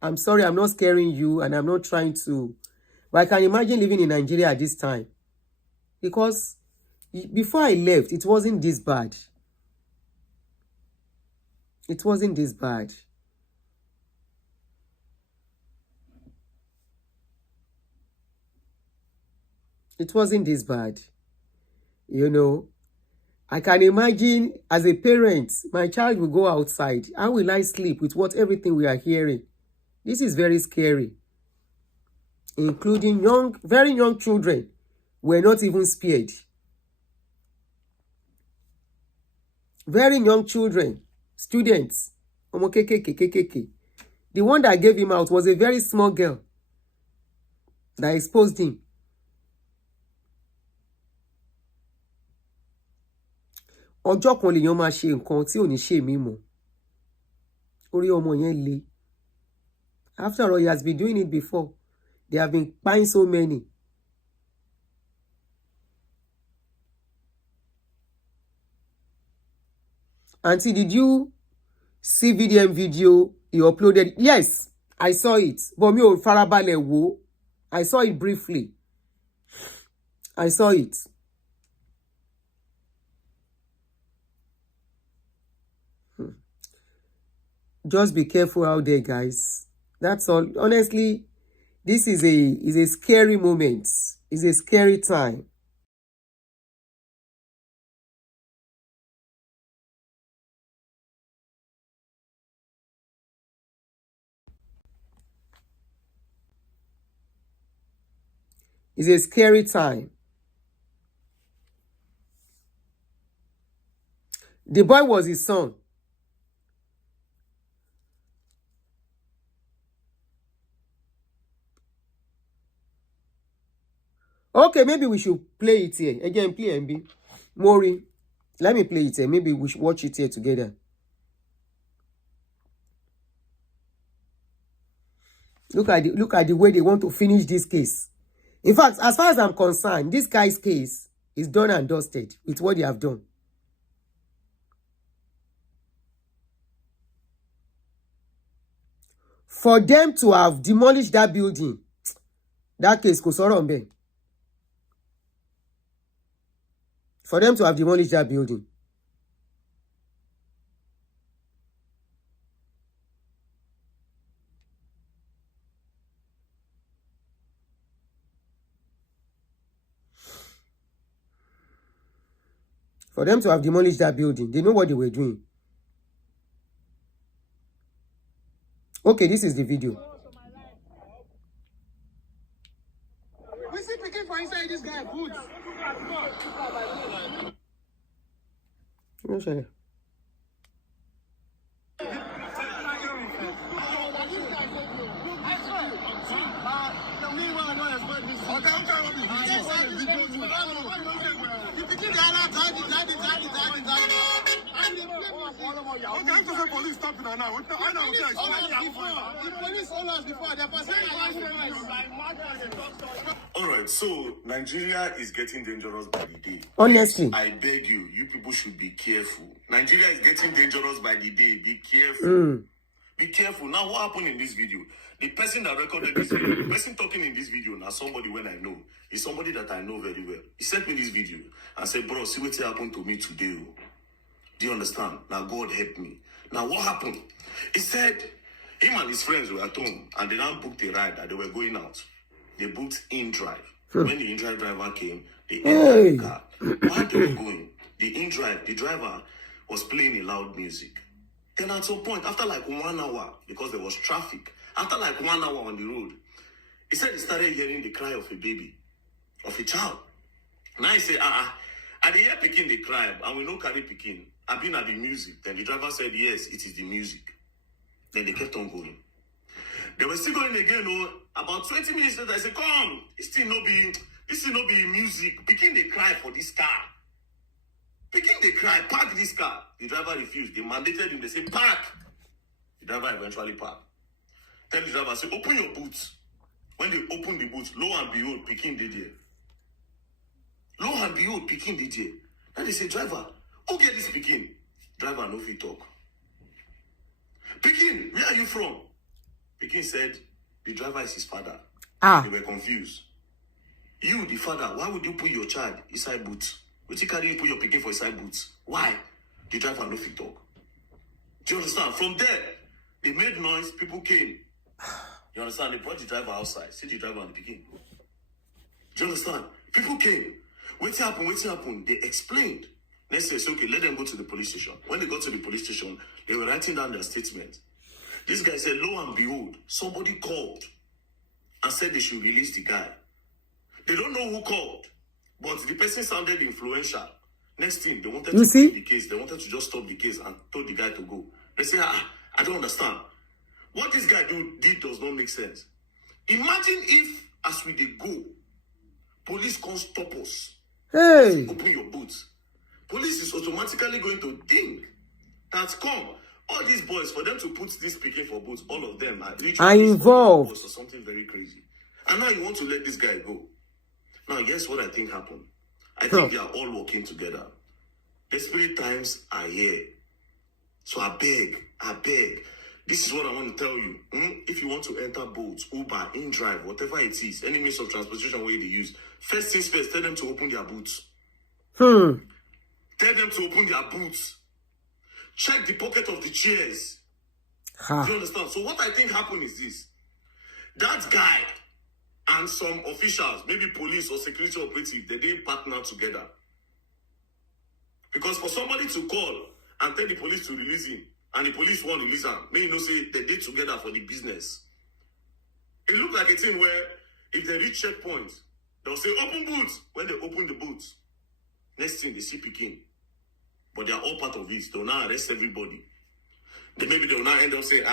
I'm sorry, I'm not scaring you and I'm not trying to. But I can imagine living in Nigeria at this time. Because before I left, it wasn't this bad. It wasn't this bad. It wasn't this bad. You know, I can imagine as a parent, my child will go outside. How will I sleep with everything we are hearing? This is very scary. Including very young children were not even spared. Very young children, students. The one that gave him out was a very small girl that exposed him. Ọjọ́ kan lèèyàn máa ṣe nǹkan tí ò ní ṣe mí mọ́. Orí ọmọ yẹn le. After all, he has been doing it before. They have been buying so many. Auntie, did you see VDM video he uploaded? Yes, I saw it. But mi ò farabalẹ̀ wò. I saw it briefly. I saw it. Just be careful out there, guys. That's all. Honestly, this is a scary moment. It's a scary time. It's a scary time. The boy was his son. Okay, maybe we should play it here. Again, play MB. Mori, let me play it here. Maybe we should watch it here together. Look at the way they want to finish this case. In fact, as far as I'm concerned, this guy's case is done and dusted with what they have done. For them to have demolished that building, that case kò sọ̀rọ̀ ńbẹ̀. For them to have demolished that building. For them to have demolished that building, they know what they were doing. Okay, this is the video. We see picking for inside this guy boots. No, sorry. Police stopping her now. All right, so Nigeria is getting dangerous by the day. Honestly. I beg you, you people should be careful. Nigeria is getting dangerous by the day. Be careful. Be careful. Now, what happened in this video? The person that recorded this video, the person talking in this video, now somebody when I know, is somebody that I know very well. He sent me this video and said, bro, see what happened to me today. Do you understand? Now, God help me. Now, what happened? He said, him and his friends were at home and they now booked a ride that they were going out. They booked in-drive. When the in-drive driver came, they entered the car. While they were going, the in-drive, the driver was playing a loud music. Then at some point, after like 1 hour, because there was traffic, after like 1 hour on the road, he said he started hearing the cry of a baby, of a child. Now he said, I did hear Pekin they cry, and we know carry Pekin. I've been at the music. Then the driver said, yes, it is the music. Then they kept on going. They were still going again. About 20 minutes later, I said, come, this still no be music. Pekin they cry for this car. Pekin they cry, park this car. The driver refused. They mandated him. They said, park. The driver eventually parked. Tell the driver, say, open your boots. When they opened the boots, lo and behold, Pekin did there. Lo and behold, Pekin did there. Then they say, driver, who get this Pekin? Driver, no fit talk. Pekin, where are you from? Pekin said, the driver is his father. They were confused. You, the father, why would you put your child inside boots? Would you carry you put your Pekin for inside boots? Why? The driver, no fit talk. Do you understand? From there, they made noise, people came. You understand? They brought the driver outside. See the driver and the Pekin. Do you understand? People came. What happened? They explained. Next day, okay, let them go to the police station. When they got to the police station, they were writing down their statement. This guy said, lo and behold, somebody called and said they should release the guy. They don't know who called, but the person sounded influential. Next thing, they wanted to stop the case. They wanted to just stop the case and told the guy to go. They say, I don't understand. What this guy did does not make sense. Imagine if, as we dey go, police can't stop us. Hey! Open your boots. Police is automatically going to think that all these boys, for them to put this Pekin for boots, all of them are involved or something very crazy. And now you want to let this guy go. Now, guess what I think happened? I think they are all working together. Desperate times are here. So I beg. This is what I want to tell you. If you want to enter boats, Uber, in-drive, whatever it is, any means of transportation where they use, first things first, tell them to open their boots. Tell them to open their boots. Check the pocket of the chairs. Do you understand? So what I think happened is this. That guy and some officials, maybe police or security operative, they didn't partner together. Because for somebody to call and tell the police to release him, and the police won't release him, may you know say they did together for the business. It looked like a thing where if they reach checkpoints, they'll say, open boots. When they open the boots, next thing they see Pekin. But they are all part of it. They'll now arrest everybody. Maybe they'll now end up saying,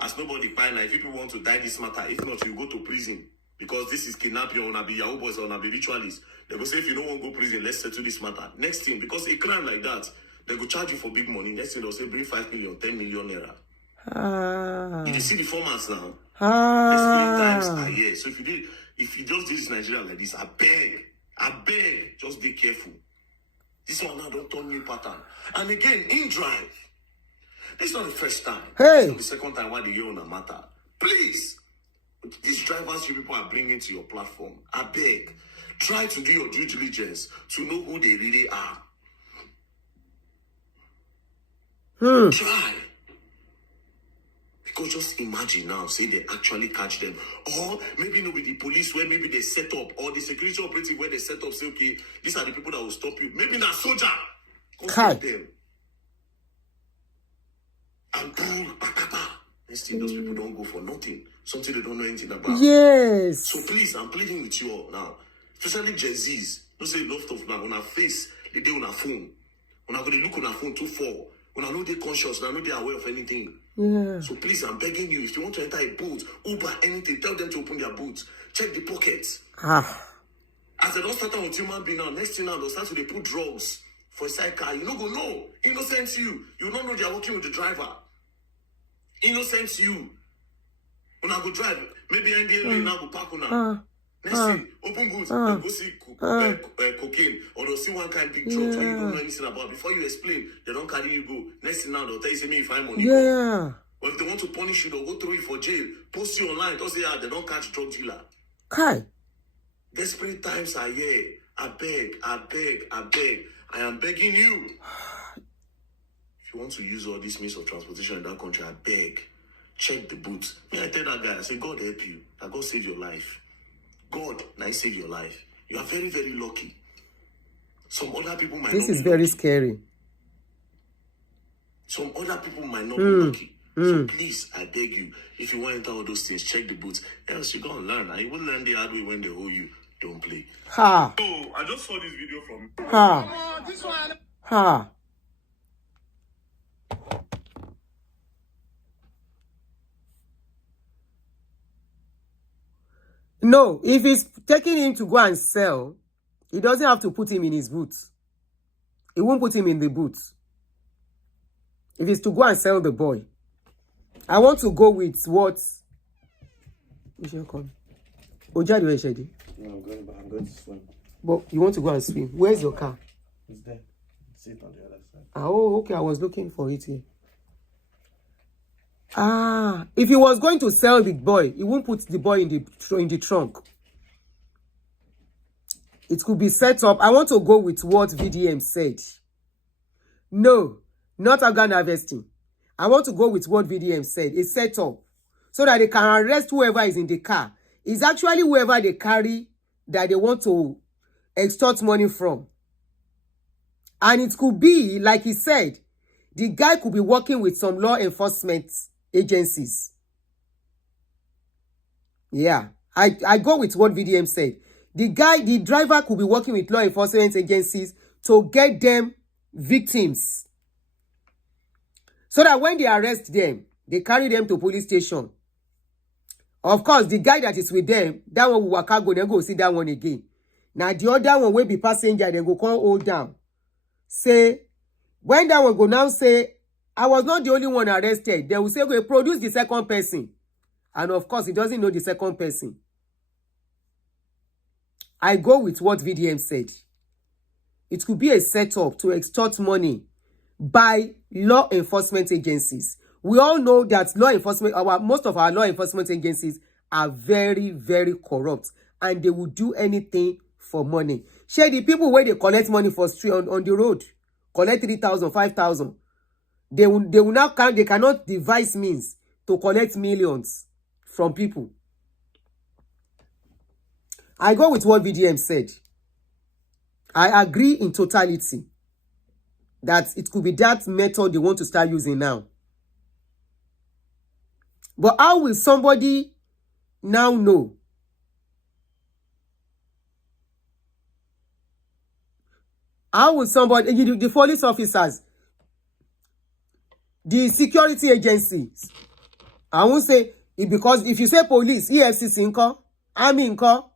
as nobody buy now, if people want to die this matter, if not, you go to prison. Because this is kidnapping, or be Yahoo boys, or be ritualists. They go say, if you don't want to go to prison, let's settle this matter. Next thing, because a crime like that, they go charge you for big money. Next thing, they'll say, bring 5 million, 10 million naira. You see the formats now? Desperate times are here. So if you just do this Nigeria like this, I beg, just be careful. This one now don't turn new pattern. And again, in drive. This is not the first time. Hey! It's not the second time why they hear on a matter. Please, these drivers you people are bringing to your platform, I beg, try to do your due diligence to know who they really are. Try. Because just imagine now, say they actually catch them. Or maybe no, with the police where maybe they set up, or the security operative where they set up, say, okay, these are the people that will stop you. Maybe not soldier. Go stop them. And next thing, those people don't go for nothing. Something they don't know anything about. Yes. So please, I'm pleading with you all now. Especially Gen Zs. Don't say enough stuff now. On our face, they do on our phone. When I go to look on our phone too far. When I know they're conscious, when I know they're aware of anything. Yeah. So please, I'm begging you, if you want to enter a boat, Uber, anything, tell them to open their boots. Check the pockets. As they don't start out with human being now, next thing now, they'll start to put drugs for a side car. You don't go, no. Innocent you. You don't know they're working with the driver. Innocent you. When I go drive, maybe NDLA now go park on next thing, open boots, they'll go see cocaine, or they'll see one kind of big drugs where you don't know anything about. Before you explain, they don't carry you go. Next thing now, they'll tell you, say, me, if I'm money. Yeah. Or if they want to punish you, they'll go throw you for jail, post you online, don't say, they don't catch drug dealer. Kai. Desperate times are here. I beg. I am begging you. If you want to use all these means of transportation in that country, I beg. Check the boots. Me, I tell that guy, I say, God help you. That God save your life. God, now save your life. You are very, very lucky. Some other people might not be lucky. This is very scary. Some other people might not be lucky. So please, I beg you, if you want to enter all those things, check the boots. Else you're going to learn. And you will learn the hard way when they owe you. Don't play. So, I just saw this video from... This one. No, if he's taking him to go and sell, he doesn't have to put him in his boots. He won't put him in the boots. If it's to go and sell the boy. I want to go with what? What's your call? Ojadi Weshedi. No, I'm going to swim. But you want to go and swim. Where's your car? It's there. Sit on the other side. Oh, okay. I was looking for it here. If he was going to sell the boy, he won't put the boy in the trunk. It could be set up. I want to go with what VDM said. No, not organ harvesting. I want to go with what VDM said. It's set up so that they can arrest whoever is in the car. It's actually whoever they carry that they want to extort money from. And it could be, like he said, the guy could be working with some law enforcement agencies. Yeah, I go with what VDM said. The driver could be working with law enforcement agencies to get them victims. So that when they arrest them, they carry them to police station. Of course, the guy that is with them, that one will work out, then go see that one again. Now, the other one will be passenger, then go come hold down. Say, when that one go now say, I was not the only one arrested, they will say, okay, produce the second person. And of course, he doesn't know the second person. I go with what VDM said. It could be a setup to extort money by law enforcement agencies. We all know that most of our law enforcement agencies are very, very corrupt, and they will do anything for money. Share the people where they collect money for street on the road, collect 3,000, 5,000. They will now they cannot devise means to collect millions from people. I go with what VDM said. I agree in totality that it could be that method they want to start using now. But how will somebody now know? How will somebody, the police officers, the security agencies, I won't say, because if you say police, EFCC inko, army inko,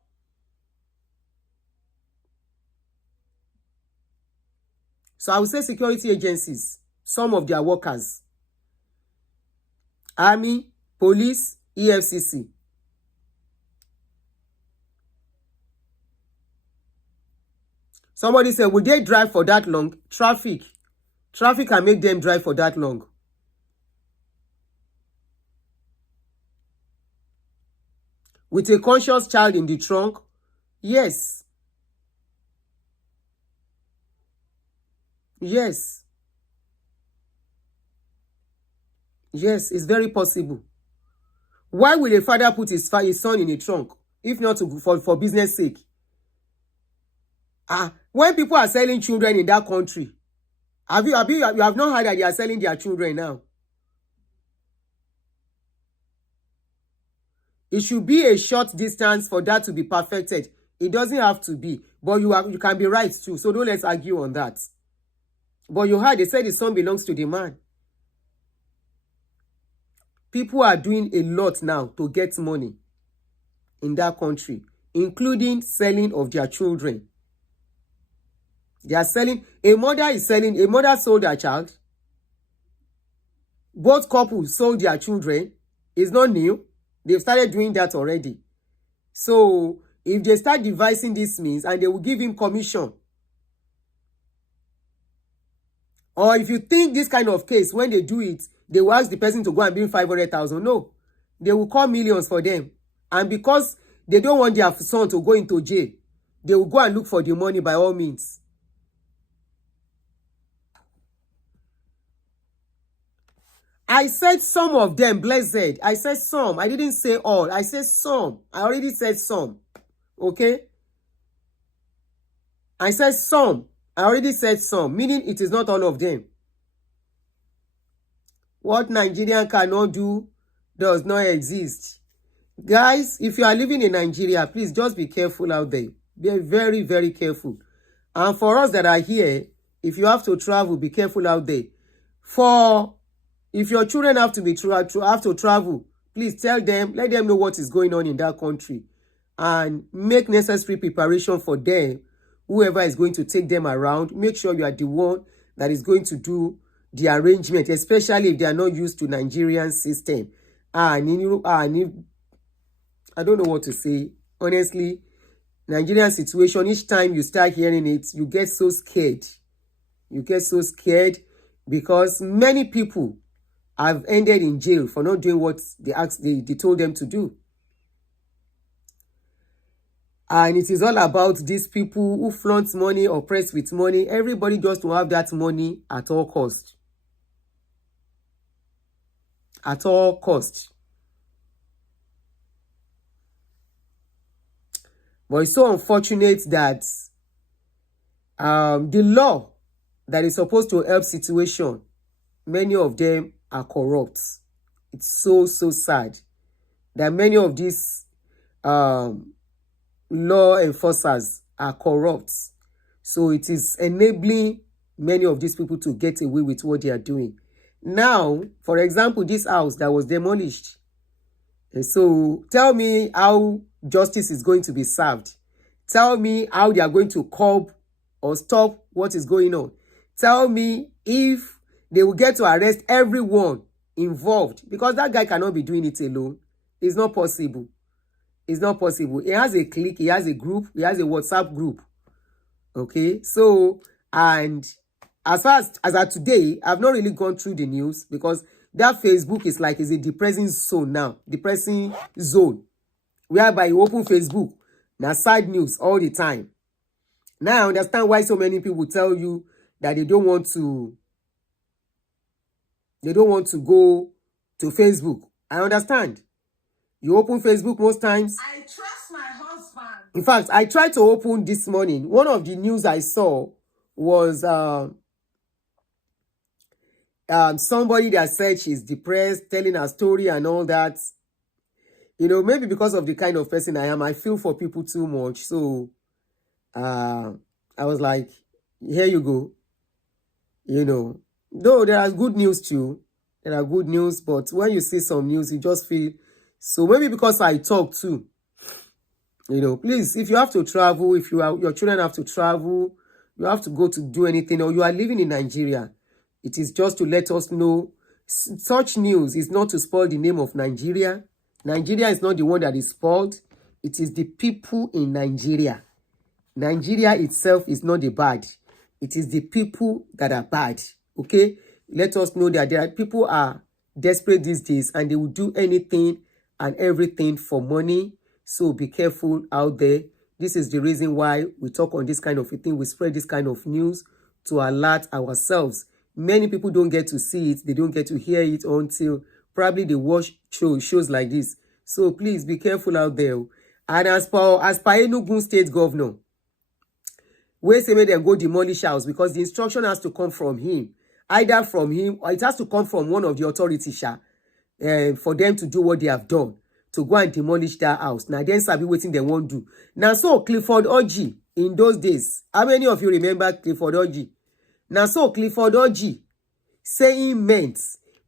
so I will say security agencies, some of their workers, army, police, EFCC. Somebody said, would they drive for that long? Traffic can make them drive for that long. With a conscious child in the trunk? Yes. Yes. Yes, it's very possible. Why will a father put his son in a trunk, if not for business sake? When people are selling children in that country, You have not heard that they are selling their children now? It should be a short distance for that to be perfected. It doesn't have to be, but you can be right too. So don't let's argue on that. But you heard they said the son belongs to the man. People are doing a lot now to get money in that country, including selling of their children. They are selling. A mother sold her child. Both couples sold their children. It's not new. They've started doing that already. So if they start devising this means, and they will give him commission. Or if you think this kind of case, when they do it, they will ask the person to go and bring 500,000. No. They will call millions for them. And because they don't want their son to go into jail, they will go and look for the money by all means. I said some of them, blessed. I said some. I didn't say all. I said some. I already said some. Okay? I said some. I already said some, meaning it is not all of them. What Nigerian cannot do does not exist. Guys, if you are living in Nigeria, please just be careful out there. Be very, very careful. And for us that are here, if you have to travel, be careful out there. If your children have to travel, please tell them, let them know what is going on in that country, and make necessary preparation for them. Whoever is going to take them around, make sure you are the one that is going to do the arrangement, especially if they are not used to Nigerian system. I don't know what to say. Honestly, Nigerian situation, each time you start hearing it, you get so scared. You get so scared because many people have ended in jail for not doing what they told them to do. And it is all about these people who flaunt money or press with money. Everybody just to have that money at all cost. At all cost. But it's so unfortunate that the law that is supposed to help situation, many of them are corrupt. It's so sad that many of these law enforcers are corrupt. So it is enabling many of these people to get away with what they are doing. Now, for example, this house that was demolished. So tell me how justice is going to be served. Tell me how they are going to curb or stop what is going on. Tell me if they will get to arrest everyone involved, because that guy cannot be doing it alone. It's not possible. It's not possible. He has a clique, he has a group, he has a WhatsApp group. Okay, so, and as far as of today, I've not really gone through the news because that Facebook is a depressing zone now. Depressing zone. Whereby you open Facebook, now sad news all the time. Now I understand why so many people tell you that they don't want to go to Facebook. I understand. You open Facebook most times. I trust my husband. In fact, I tried to open this morning. One of the news I saw was somebody that said she's depressed, telling her story and all that. You know, maybe because of the kind of person I am, I feel for people too much. So I was like, here you go. You know, though there are good news too. There are good news, but when you see some news, you just feel. So maybe because I talk too. You know, please, if you have to travel, if your children have to travel, you have to go to do anything, or you are living in Nigeria, it is just to let us know. Such news is not to spoil the name of Nigeria. Nigeria is not the one that is spoiled. It is the people in Nigeria. Nigeria itself is not the bad. It is the people that are bad. Okay? Let us know that there are people are desperate these days and they will do anything and everything for money. So be careful out there. This is the reason why we talk on this kind of a thing. We spread this kind of news to alert ourselves. Many people don't get to see it. They don't get to hear it until probably they watch shows like this. So please be careful out there. And as per Enugu State Governor, wey say make dem go demolish house because the instruction has to come from him, either from him or it has to come from one of the authorities for them to do what they have done, to go and demolish that house. Now then sabi wetin dem wan do. Now so Clifford Orji in those days, how many of you remember Clifford Orji? Now so Clifford Orji saying meant,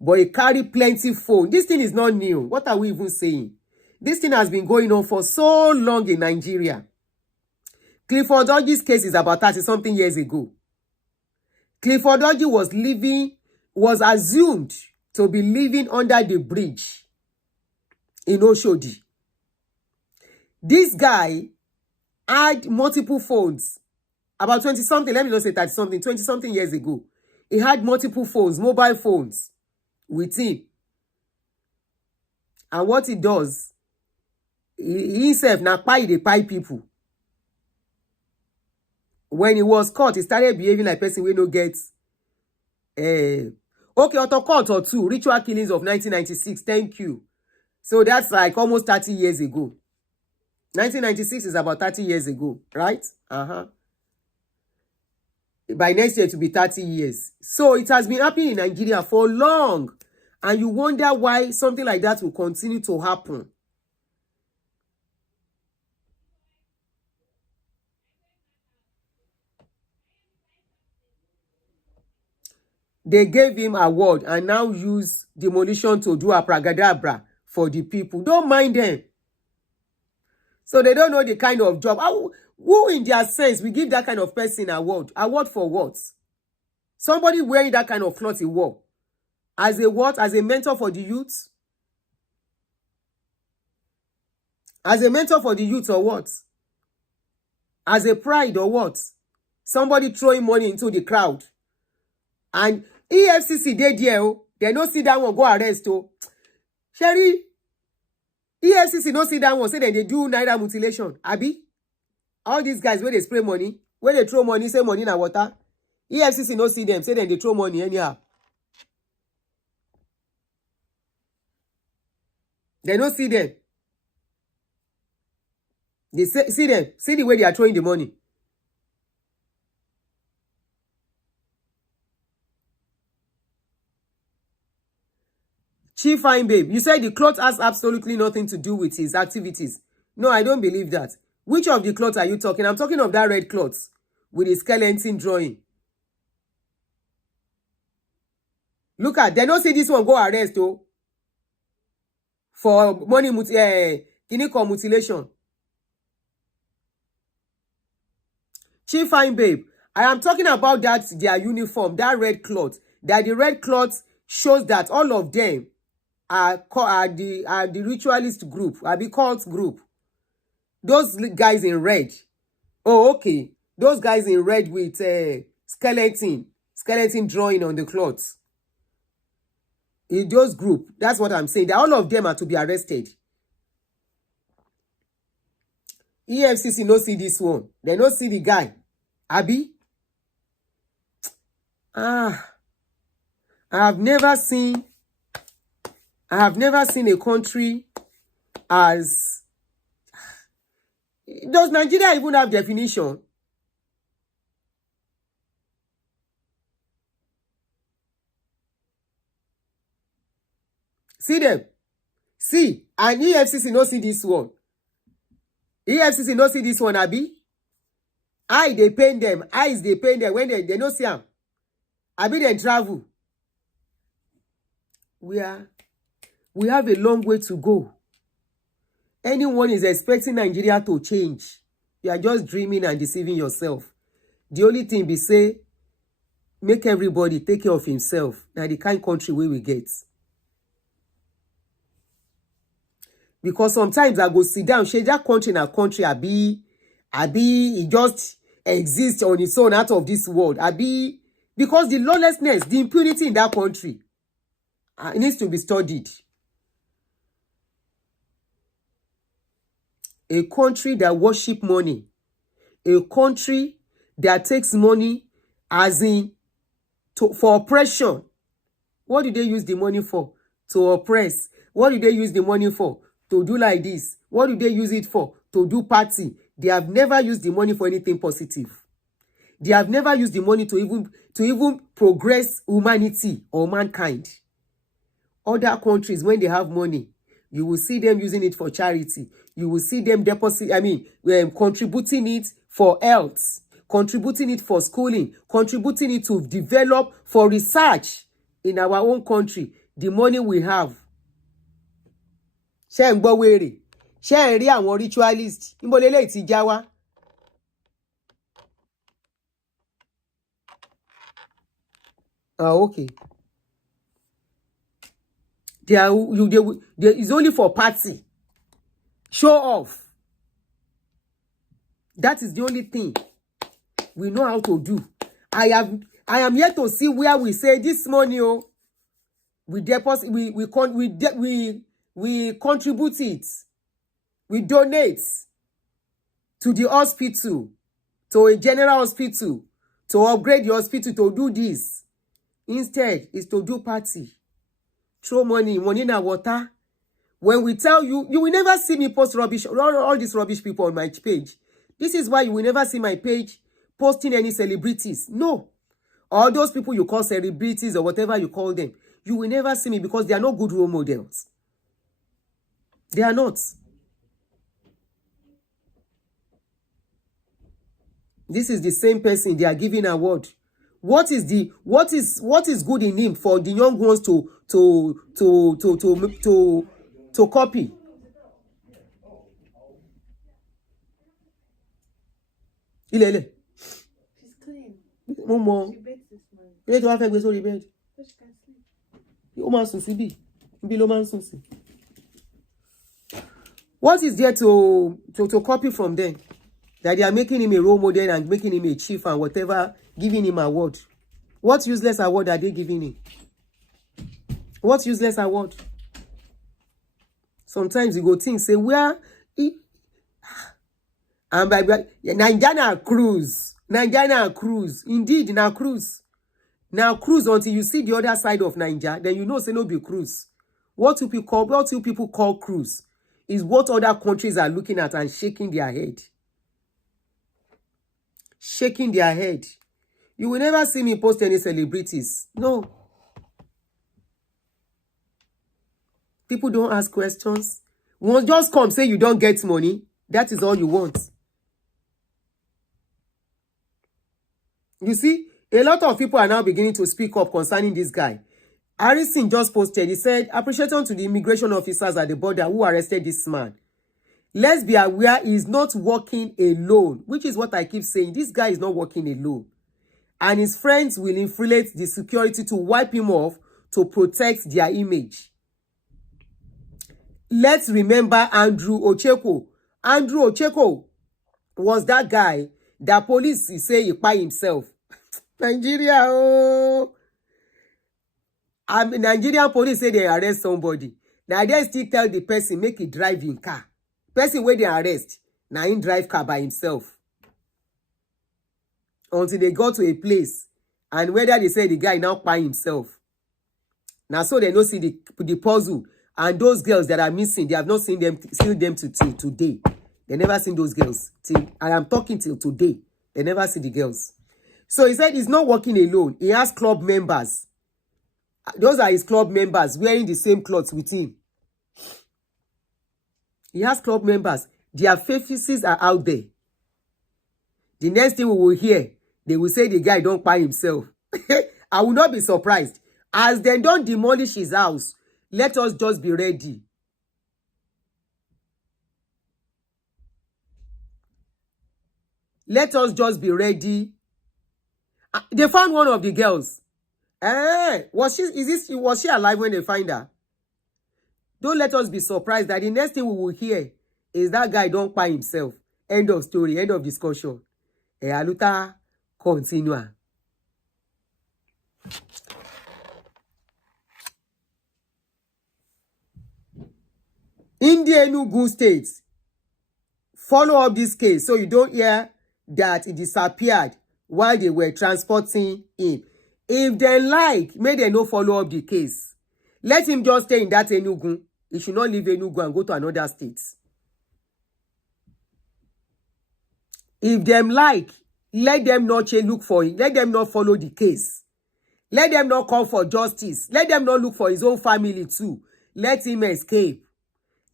but he carry plenty phone. This thing is not new. What are we even saying? This thing has been going on for so long in Nigeria. Clifford Orji's case is about 30-something years ago. Clifford Orji was assumed to be living under the bridge in Oshodi. This guy had multiple phones. About 20-something, let me not say 30-something, 20-something years ago. He had multiple phones, mobile phones with him. And what he does, he himself na pay people. When he was caught, he started behaving like person we no get. Okay, auto court or two, ritual killings of 1996. Thank you. So that's like almost 30 years ago. 1996 is about 30 years ago, right? By next year, it will be 30 years. So it has been happening in Nigeria for long. And you wonder why something like that will continue to happen. They gave him an award and now use demolition to do a pragadabra for the people. Don't mind them. So they don't know the kind of job. Who in their sense will give that kind of person an award? Award for what? Somebody wearing that kind of cloth he wore. As a what? As a mentor for the youth? As a mentor for the youth or what? As a pride or what? Somebody throwing money into the crowd. And EFCC dey there, oh. They no see that one, go arrest, oh. Sherry, EFCC no see that one, say they do naira mutilation. Abi? All these guys, where they spray money, where they throw money, say money na water. EFCC no see them, say they throw money anyhow. They no see them. They see them. See the way they are throwing the money. Chief Fine Babe, you said the cloth has absolutely nothing to do with his activities. No, I don't believe that. Which of the cloth are you talking? I'm talking of that red cloth with the skeleton drawing. Look at, they don't see this one go arrest, oh. For money mutilation. Chief Fine Babe, I am talking about that their uniform, that red cloth. That the red cloth shows that all of them are the ritualist group, are the cult group. Those guys in red. Oh, okay. Those guys in red with skeleton drawing on the cloth. In those group, that's what I'm saying. That all of them are to be arrested. EFCC no see this one. They no see the guy. Abi? I have never seen a country as... Does Nigeria even have definition? See them. See. And EFCC no see this one. EFCC no see this one, Abi. Eye they pain them. Eyes they pain them when they no see them. Abi they travel. We have a long way to go. Anyone is expecting Nigeria to change. You are just dreaming and deceiving yourself. The only thing be say, make everybody take care of himself. Now the kind country where we get. Because sometimes I go sit down, share that country na country, Abi, it just exists on its own out of this world. Abi, because the lawlessness, the impunity in that country, it needs to be studied. A country that worship money. A country that takes money as in for oppression. What do they use the money for? To oppress. What do they use the money for? To do like this. What do they use it for? To do party. They have never used the money for anything positive. They have never used the money to even progress humanity or mankind. Other countries, when they have money, you will see them using it for charity. You will see them contributing it for health, contributing it for schooling, contributing it to develop for research in our own country. The money we have. Ṣé ń gbọ́ wèrè? Ṣé ń rí àwọn ritualist? Níbo lélẹ́yìí ti já wá? Okay. It's only for party. Show off. That is the only thing we know how to do. I am here to see where we say this money, we deposit, we contribute it, we donate to the hospital, to a general hospital, to upgrade the hospital, to do this. Instead, is to do party. Throw money in our water. When we tell you, you will never see me post rubbish, all these rubbish people on my page. This is why you will never see my page posting any celebrities. No. All those people you call celebrities or whatever you call them, you will never see me because they are not good role models. They are not. This is the same person they are giving award. What is good in him for the young ones to copy? Ilele. She's clean. Momo. She bakes this morning. Ilé tó wá fẹ́ gbé sórí bed. So she can sleep. Ó máa sùn síbí. Ibi ló máa ń sùn sí. What is there to copy from them? That they are making him a role model and making him a chief and whatever, giving him award. What useless award are they giving him? What useless award? Sometimes you go think, say, where? And by Nigeria cruise. Nigeria cruise. Indeed, now cruise. Now cruise until you see the other side of Nigeria, then you know say no be cruise. What you people call cruise is what other countries are looking at and shaking their head. Shaking their head. You will never see me post any celebrities. No. People don't ask questions. Won't just come say you don't get money. That is all you want. You see, a lot of people are now beginning to speak up concerning this guy. Harrison just posted, he said, appreciation to the immigration officers at the border who arrested this man. Let's be aware he is not working alone, which is what I keep saying. This guy is not working alone. And his friends will infiltrate the security to wipe him off to protect their image. Let's remember Andrew Ocheko. Andrew Ocheko was that guy that police say he by himself. Nigeria, oh. Nigerian police say they arrest somebody. Now they still tell the person make he drive in car. Person where they arrest, now he drive car by himself. Until they go to a place, and whether they say the guy now by himself. Now so they don't see the puzzle. And those girls that are missing, they have not seen them till today. They never seen those girls. And I'm talking till today. They never see the girls. So he said he's not working alone. He has club members. Those are his club members wearing the same clothes with him. He has club members. Their faces are out there. The next thing we will hear, they will say the guy don't buy himself. I will not be surprised. As they don't demolish his house, let us just be ready. Let us just be ready. They found one of the girls. Was she alive when they find her? Don't let us be surprised that the next thing we will hear is that guy don't buy himself. End of story, end of discussion. Aluta continua. In the Enugu state, follow up this case so you don't hear that it disappeared while they were transporting him. If they like, may they no follow up the case. Let him just stay in that Enugu. He should not leave Enugu and go to another state. If them like, let them not look for it. Let them not follow the case. Let them not call for justice. Let them not look for his own family too. Let him escape.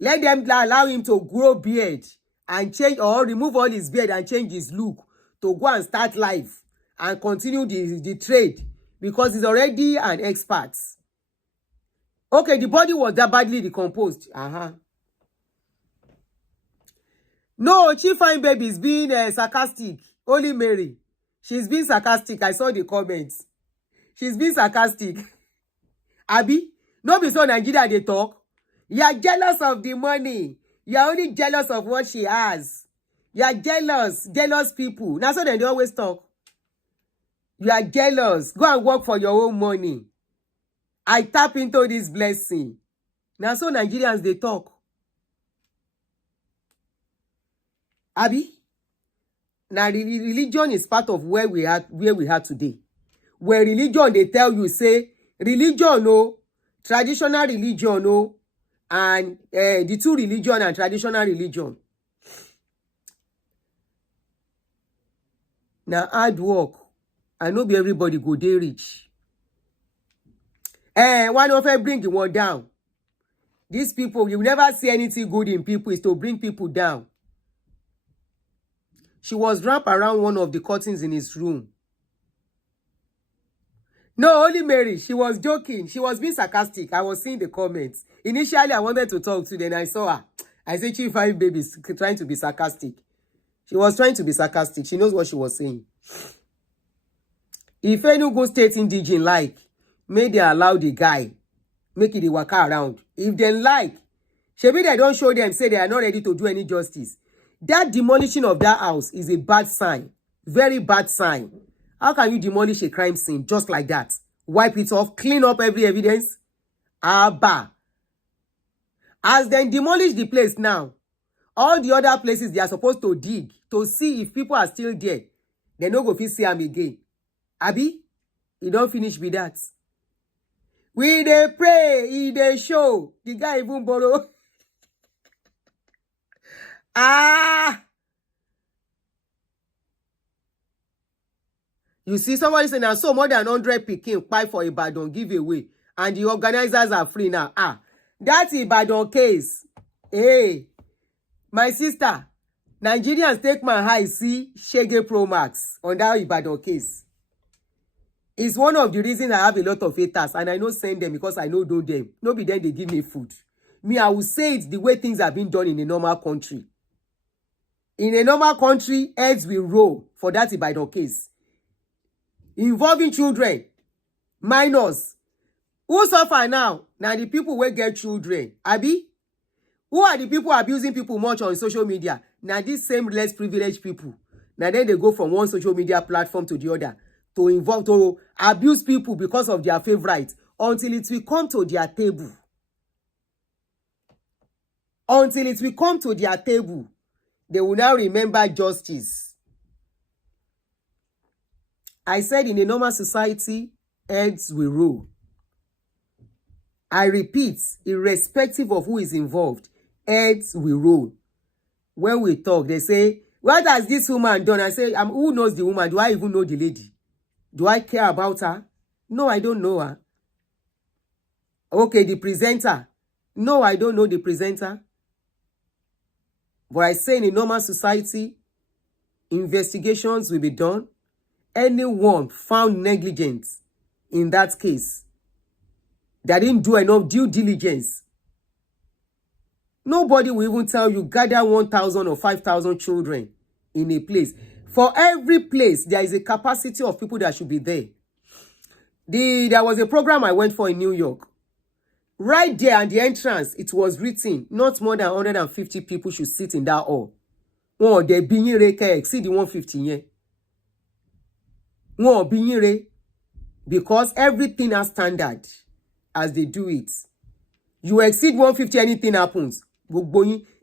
Let them allow him to grow beard and change or remove all his beard and change his look to go and start life and continue the trade because he's already an expert. Okay, the body was that badly decomposed. No, Chief Fine Baby is being sarcastic. Only Mary. She's being sarcastic. I saw the comments. She's being sarcastic. Abi, no be so Nigeria they talk. You are jealous of the money. You are only jealous of what she has. You are jealous people. That's what they always talk. You are jealous. Go and work for your own money. I tap into this blessing. Now so Nigerians they talk. Abi, now religion is part of where we are today. Where religion they tell you say religion no, traditional religion no, and the two religion and traditional religion. Now hard work. I know be everybody go dey rich. One of them bring one down. These people, you never see anything good in people is to bring people down. She was wrapped around one of the curtains in his room. No, only Mary. She was joking. She was being sarcastic. I was seeing the comments. Initially, I wanted to talk to them. I saw her. I said, Chief Fine Baby is trying to be sarcastic. She was trying to be sarcastic. She knows what she was saying. If Enugu State indigene like, may they allow the guy, make it the waka around. If they like, maybe they don't show them, say they are not ready to do any justice. That demolishing of that house is a bad sign. Very bad sign. How can you demolish a crime scene just like that? Wipe it off, clean up every evidence? Abba. As they demolish the place now, all the other places they are supposed to dig to see if people are still there, they no go fit see them again. Abi, he don't finish with that. We dey pray, he dey show. The guy even borrow. You see, somebody saying now so more than 100 pikin buy for Ibadan giveaway, and the organizers are free now. That's Ibadan case. Hey, my sister, Nigerians take my eye see Shege Pro Max on that Ibadan case. It's one of the reasons I have a lot of haters, and I know send them because I know do them. No be then they give me food. Me, I will say it the way things have been done in a normal country. In a normal country, heads will roll for that Ibadan case. Involving children, minors. Who suffer now? Now the people will get children. Abi? Who are the people abusing people much on social media? Now these same less privileged people. Now then they go from one social media platform to the other to abuse people because of their favorite until it will come to their table. Until it will come to their table, they will now remember justice. I said in a normal society, heads will rule. I repeat, irrespective of who is involved, heads will rule. When we talk, they say, what has this woman done? I say, who knows the woman? Do I even know the lady? Do I care about her? No, I don't know her. Okay, the presenter. No, I don't know the presenter. But I say in a normal society, investigations will be done. Anyone found negligent in that case, that didn't do enough due diligence, nobody will even tell you gather 1,000 or 5,000 children in a place. For every place, there is a capacity of people that should be there. There was a program I went for in New York. Right there at the entrance, it was written, not more than 150 people should sit in that hall. Oh, they being exceed the 150 yen. Oh, being because everything has standard as they do it. You exceed 150, anything happens.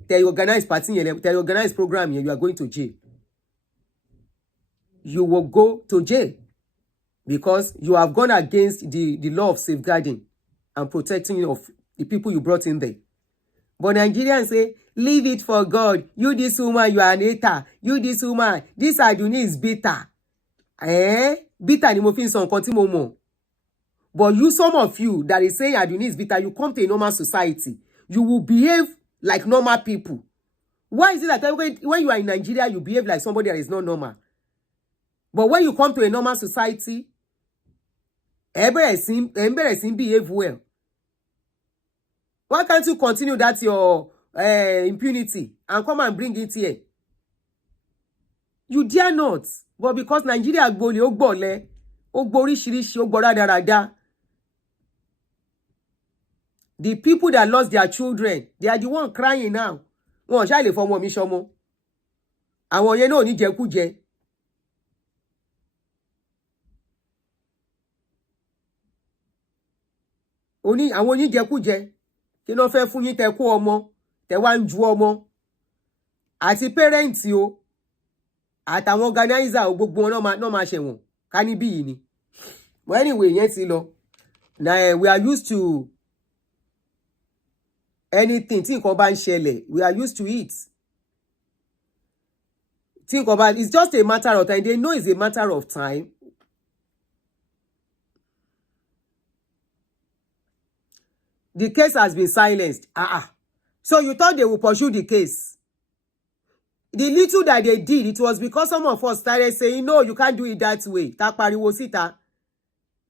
They organize party, they organize program, you are going to jail. You will go to jail because you have gone against the law of safeguarding and protecting of the people you brought in there. But Nigerians say, leave it for God. You this woman, you are an hater. You this woman, this Aduni is bitter. Bitter ni mo fi ń sọ nǹkan tí mo mọ̀. But you, some of you that is saying Aduni is bitter, you come to a normal society. You will behave like normal people. Why is it that when you are in Nigeria, you behave like somebody that is not normal? But when you come to a normal society, everybody behave well. Why can't you continue that your impunity and come and bring it here? You dare not. But because Nigeria gbole, ó gbole, ó gboríṣiríṣi, ó gboradarada. The people that lost their children, they are the one crying now. Wọ́n ṣá lè fọmọ mi ṣọmọ. Àwọn yẹn náà ní jẹkújẹ. Àwọn oníjẹkújẹ. Kí ló fẹ́ fún yín tẹ́ kó ọmọ, tẹ́ wá ń ju ọmọ. Àti parents o. Àtàwọn organizer o gbogbo wọn náà máa ṣẹ̀wọ̀n. Ká ní bí yìí ni. But anyway, yẹn ti lọ. Now we are used to anything. Tí nǹkan bá ń ṣẹlẹ̀, we are used to it. Think about it. It's just a matter of time. They know it's a matter of time. The case has been silenced. So you thought they would pursue the case. The little that they did, it was because some of us started saying, no, you can't do it that way. Ta pariwo síta.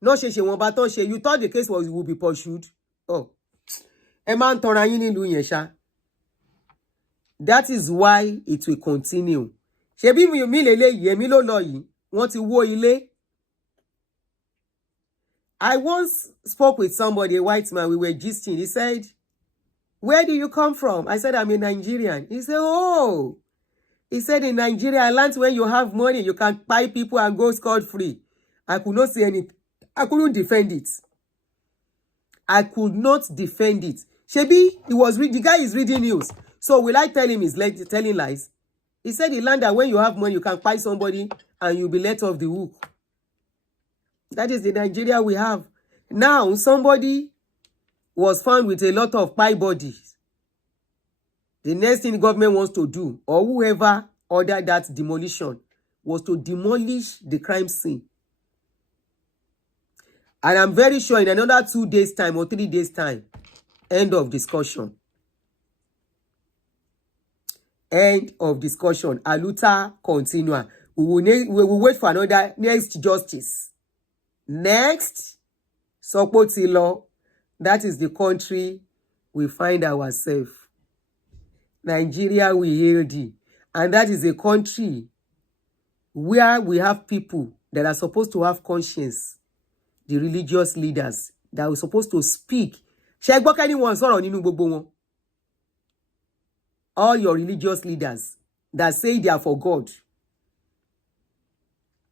No ṣe wọ́n bá tán ṣe. You thought the case would be pursued. Oh. Ẹ máa ń tanra yín nílùú yẹn ṣá. That is why it will continue. Ṣebí mi lélẹ́yìí, èmi ló lọ yìí. Wọ́n ti wó ilé. I once spoke with somebody, a white man, we were gisting. He said, where do you come from? I said, I'm a Nigerian. He said, oh. He said, in Nigeria, I learned when you have money, you can buy people and go scot-free. I could not say anything. I couldn't defend it. I could not defend it. Shebi, the guy is reading news. So will I tell him he's telling lies? He said he learned that when you have money, you can buy somebody and you'll be let off the hook. That is the Nigeria we have. Now, somebody was found with a lot of pie bodies. The next thing the government wants to do, or whoever ordered that demolition, was to demolish the crime scene. And I'm very sure in another 2 days' time or 3 days' time, end of discussion. End of discussion. Aluta continua. We will wait for another next justice. Next, Sopoti law. That is the country we find ourselves. Nigeria we hurriedly. And that is a country where we have people that are supposed to have conscience. The religious leaders that are supposed to speak. All your religious leaders that say they are for God.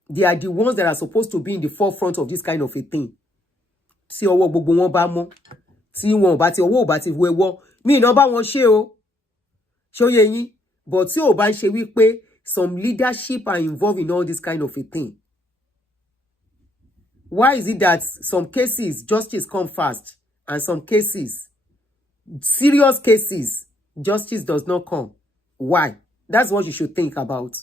They are the ones that are supposed to be in the forefront of this kind of a thing. Tí ọwọ́ gbogbo wọn bá mọ́, tí wọn bá ti ọwọ́ bá ti wẹwọ́, mi ná bá wọn ṣe o. Ṣó yé yín, but tí ó bá ń ṣe wípé some leadership are involved in all this kind of a thing. Why is it that some cases justice come fast and some cases, serious cases, justice does not come? Why? That's what you should think about.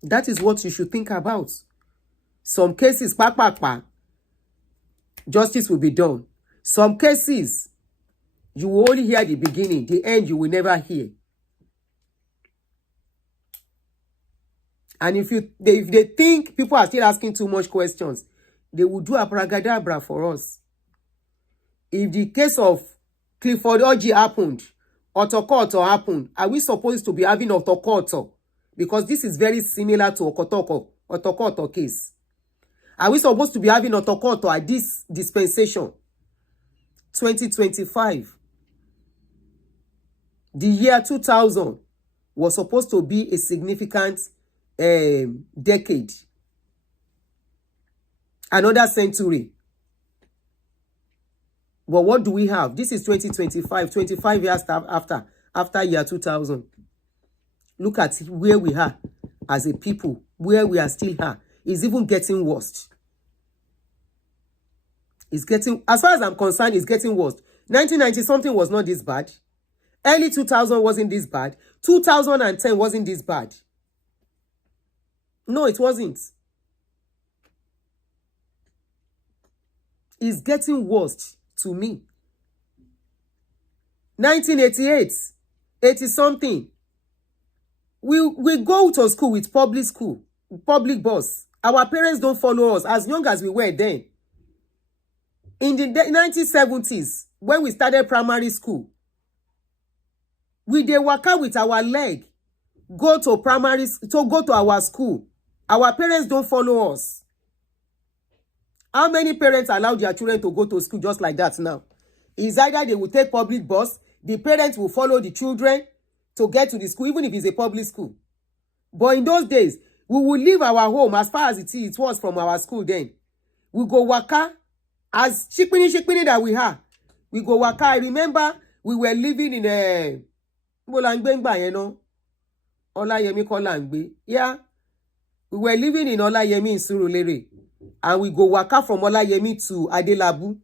That is what you should think about. Some cases, justice will be done. Some cases, you will only hear the beginning. The end, you will never hear. And if they think people are still asking too much questions, they will do a paragadabra for us. If the case of Clifford Orji happened, Otokoto happened, are we supposed to be having Otokoto? Because this is very similar to Otokoto case. Are we supposed to be having Otokoto at this dispensation? 2025. The year 2000 was supposed to be a significant decade. Another century. But what do we have? This is 2025, 25 years after year 2000. Look at where we are as a people, where we are still are. It's even getting worse. It's getting, as far as I'm concerned, it's getting worse. 1990 something was not this bad. Early 2000 wasn't this bad. 2010 wasn't this bad. No, it wasn't. It's getting worse to me. 1988, 80 something. We go to school with public bus. Our parents don't follow us as young as we were then. In the 1970s, when we started primary school, we dey waka with our leg, go to our school. Our parents don't follow us. How many parents allow their children to go to school just like that now? It's either they will take public bus, the parents will follow the children to get to the school, even if it's a public school. But in those days, we will leave our home as far as it was from our school then. We go waka, as shikpini that we have. We go waka. I remember we were living in a Olayemi Kolangbe. Yeah. We were living in Olayemi in Surulere. And we go waka from Olayemi to Adelabu,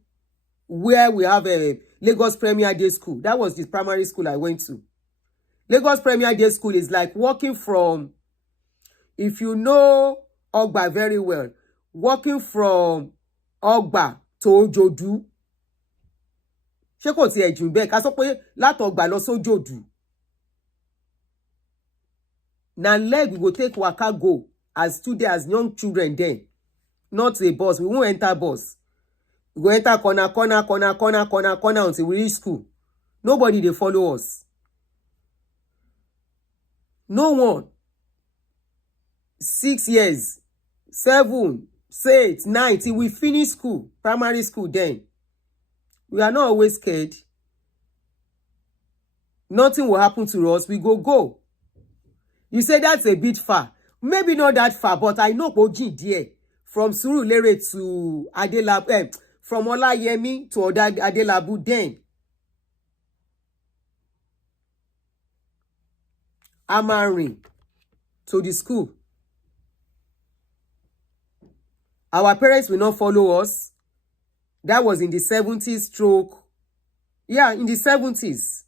where we have a Lagos Premier Day School. That was the primary school I went to. Lagos Premier Day School is like walking from, if you know Ogba very well, walking from Ogba to Ojodu. Ṣé kò tiẹ̀ jù bẹ́ẹ̀ ká sọ pé láti Ogba lọ sójòdù. Na leg we go take waka go as students, as young children then. Not a bus. We won't enter bus. We go enter corner until we reach school. Nobody they follow us. No one. 6 years, 7, 6, 9 till we finish school, primary school then. We are not always scared. Nothing will happen to us. We go. You say that's a bit far. Maybe not that far, but I know Oji dear. From Surulere to Adelabu, from Olayemi to Adelabu then. Amarin to the school. Our parents will not follow us. That was in the 70s stroke. Yeah, in the 70s.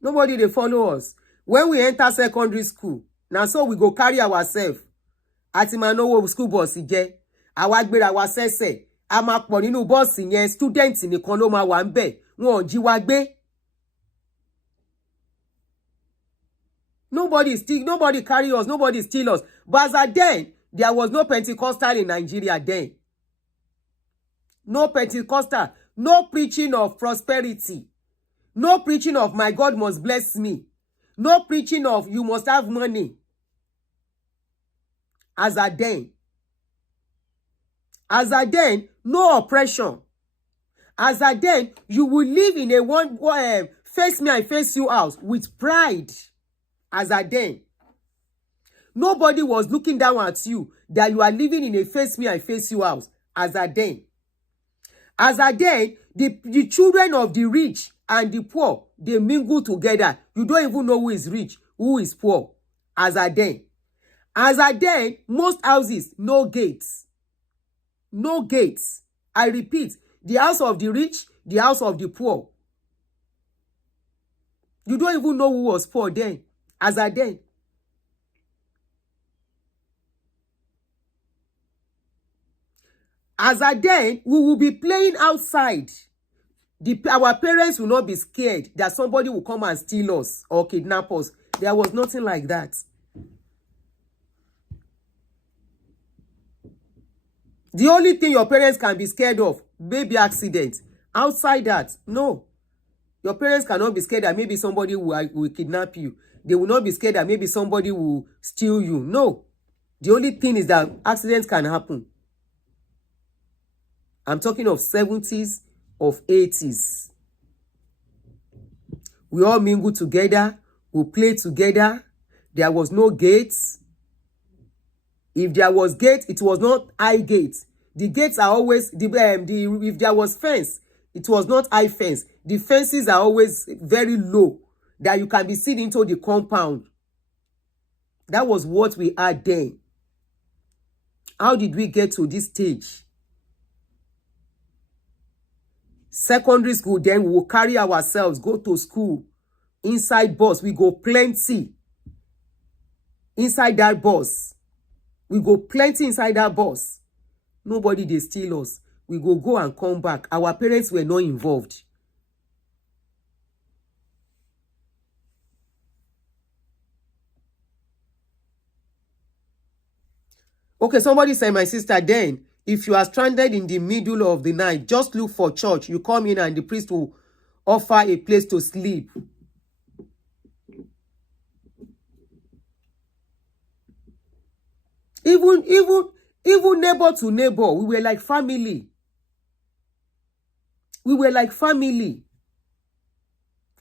Nobody they follow us. When we enter secondary school, now so we go carry ourselves. Àti máa náwó school bus jẹ́. Àwa gbéra wa sẹ́sẹ̀. A máa pọ̀ nínú bus yẹn, student nìkan ló máa wà ńbẹ̀. Wọn ò jí wa gbé. Nobody carry us, nobody steal us. But as then, there was no Pentecostal in Nigeria then. No Pentecostal. No preaching of prosperity. No preaching of my God must bless me. No preaching of you must have money. As then, no oppression. As then, you will live in a face me, I face you house with pride. As then, nobody was looking down at you that you are living in a face me, I face you house. As then, the children of the rich and the poor, they mingle together. You don't even know who is rich, who is poor. As then, most houses, no gates. No gates. I repeat, the house of the rich, the house of the poor. You don't even know who was poor then. As then. We will be playing outside. Our parents will not be scared that somebody will come and steal us or kidnap us. There was nothing like that. The only thing your parents can be scared of, baby accident. Outside that, no. Your parents cannot be scared that maybe somebody will kidnap you. They will not be scared that maybe somebody will steal you. No. The only thing is that accidents can happen. I'm talking of 70s, of 80s. We all mingle together. We play together. There was no gates. If there was gate, it was not high gates. The gates are always, if there was fence, it was not high fence. The fences are always very low, that you can be seen into the compound. That was what we had then. How did we get to this stage? Secondary school, then we will carry ourselves, go to school. Inside bus, we go plenty. Inside that bus. We go plenty inside that bus. Nobody, they steal us. We go and come back. Our parents were not involved. Okay, somebody said, my sister, then, if you are stranded in the middle of the night, just look for church. You come in and the priest will offer a place to sleep. Even neighbor to neighbor, we were like family. We were like family.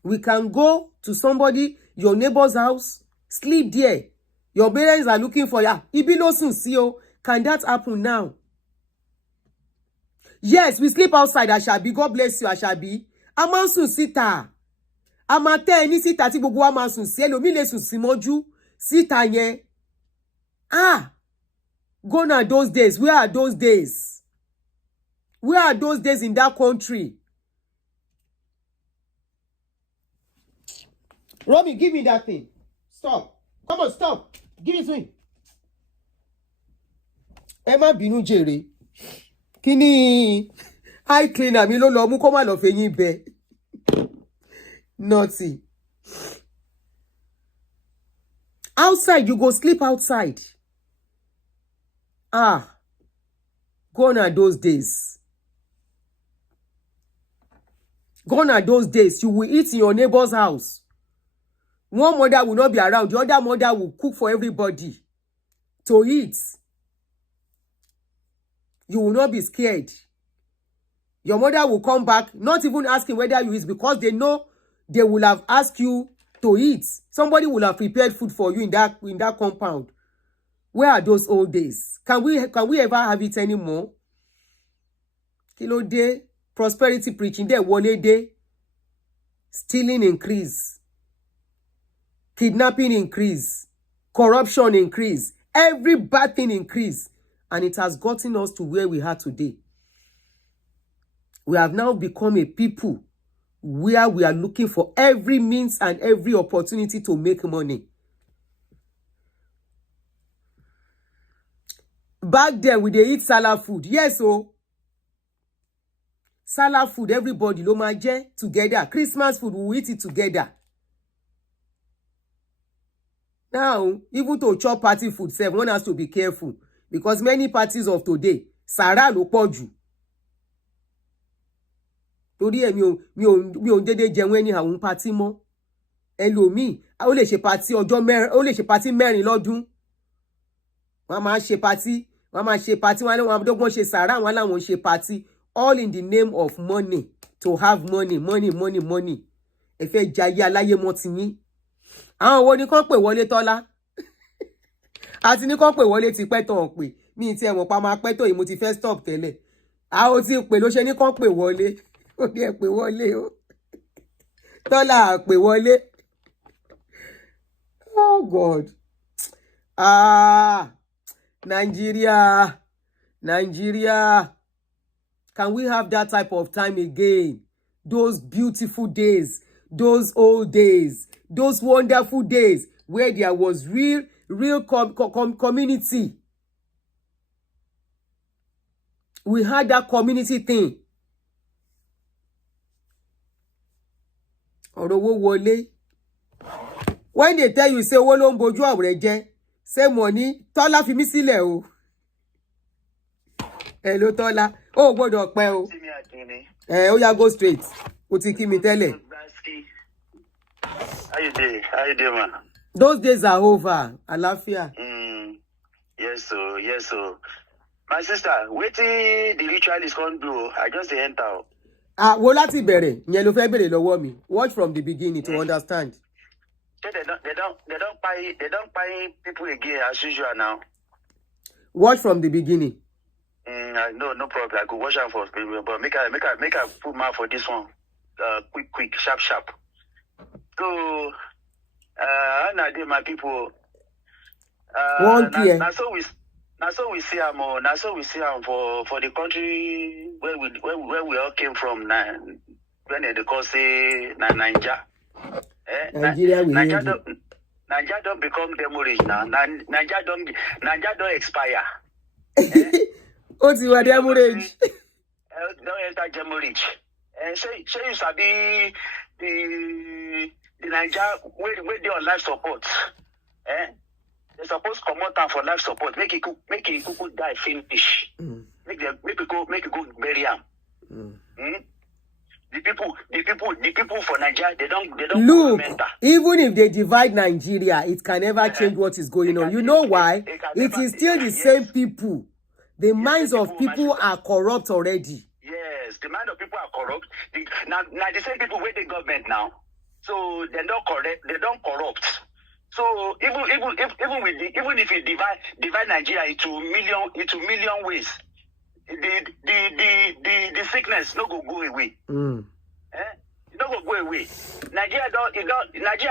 We can go to somebody, your neighbor's house, sleep there. Your parents are looking for ya. Can that happen now? Yes, we sleep outside, Ashabi. God bless you, Ashabi. Amansun sita. Amate any sita ti gbogbo amansun si elomi le sun simoju sita yen. Ah. Gone are those days. Where are those days? Where are those days in that country? Romy, give me that thing. Stop. Come on, stop. Give it to me. Emma binu jere. Kini eye cleaner mi lo lo mu ko ma lo feyin be. Naughty. Outside, you go sleep outside. Ah. Gone are those days. Gone are those days. You will eat in your neighbor's house. One mother will not be around. The other mother will cook for everybody to eat. You will not be scared. Your mother will come back, not even asking whether you eat, because they know they will have asked you to eat. Somebody will have prepared food for you in that compound. Where are those old days? Can we ever have it anymore? Kilo day, prosperity preaching there, wole day, stealing increase, kidnapping increase, corruption increase, every bad thing increase, and it has gotten us to where we are today. We have now become a people where we are looking for every means and every opportunity to make money. Back then, we dey eat salad food. Yes, oh. Salad food, everybody, lo ma je together. Christmas food, we eat it together. Now, even to chop party food, one has to be careful. Because many parties of today, Sarah lo poju. Torí ẹ mi ò dédé jẹun ẹni àwọn party mọ́. Ẹlòmíì, ó lè ṣe party ọjọ́ mẹ́rin, ó lè ṣe party mẹ́rin lọ́dún. Wọ́n máa ṣe party, wọ́n dọ́gbọ́n ṣe Sarah, wọ́n láwọn ṣe party, all in the name of money, to have money. Ẹ fẹ́ jayé aláyé mọ́ ti yín. Àwọn wo ni kàn pè wọlé Tọ́lá? Àti ní kàn pè wọlé ti pẹ́ tán pè. Mi ti ẹ mọ̀ pa máa pẹ́ tó yìí mo ti fẹ́ stop tẹ́lẹ̀. Àwọn tí pè ló ṣe ní kàn pè wọlé. Ó ní ẹ pè wọlé o. Tọ́lá pè wọlé. Oh God. Ah, Nigeria. Can we have that type of time again? Those beautiful days, those old days, those wonderful days where there was real community. We had that community thing. Orowo wọlé. When they tell you, say, wo lo ń bojú ọ̀rẹ́ jẹ́, say money, Tọ́lá fi mí sílẹ̀ o. Hello, Tọ́lá. Ó gbọ́dọ̀ pẹ́ o. Ó yá go straight. Ó ti kí mi tẹ́lẹ̀. How you doing, man? Those days are over. Àlàáfíà. Yes, so. My sister, wetin the ritualist can't do, I just dey enter. Wo láti bẹ̀rẹ̀, ìyẹn ló fẹ́ bẹ̀rẹ̀ lọ́wọ́ mi. Watch from the beginning to understand. They don't buy people again as usual now. Watch from the beginning. No problem. I could watch out for, but make I put mouth for this one. Quick, sharp. So, now my people. One clear. Now Now so we see him. Now so we see him for the country where we all came from. Now when they call say Nigeria. Nigeria we Nigeria don't become Demolished now. Nigeria don't expire. What's your Demolished? Don't enter Demolished. Say you sabi the Nigeria where they on life support. They supposed to come out for life support. Make it die finish. Make it go bury him. The people for Nigeria, they don't Look, mental. even if they divide Nigeria, it can never change what is going on. You know why? It is still the same people. The minds of people are corrupt already. Yes, the mind of people are corrupt. Now the same people with the government now. So they're not correct. They don't corrupt. So even if you divide Nigeria into million ways, the sickness no go away. It don't go away. Nigeria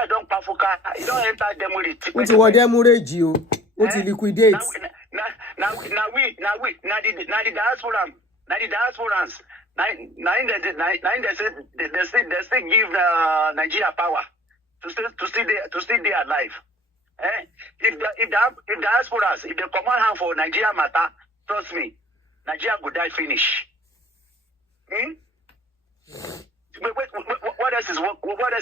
don't pafuka. It don't enter Demolished. What's what Demolished you? What's liquidate? Now the diaspora. Now they still give Nigeria power to stay there alive. If diasporas, if they command hand for Nigeria matter, trust me, Nigeria will die finish. What else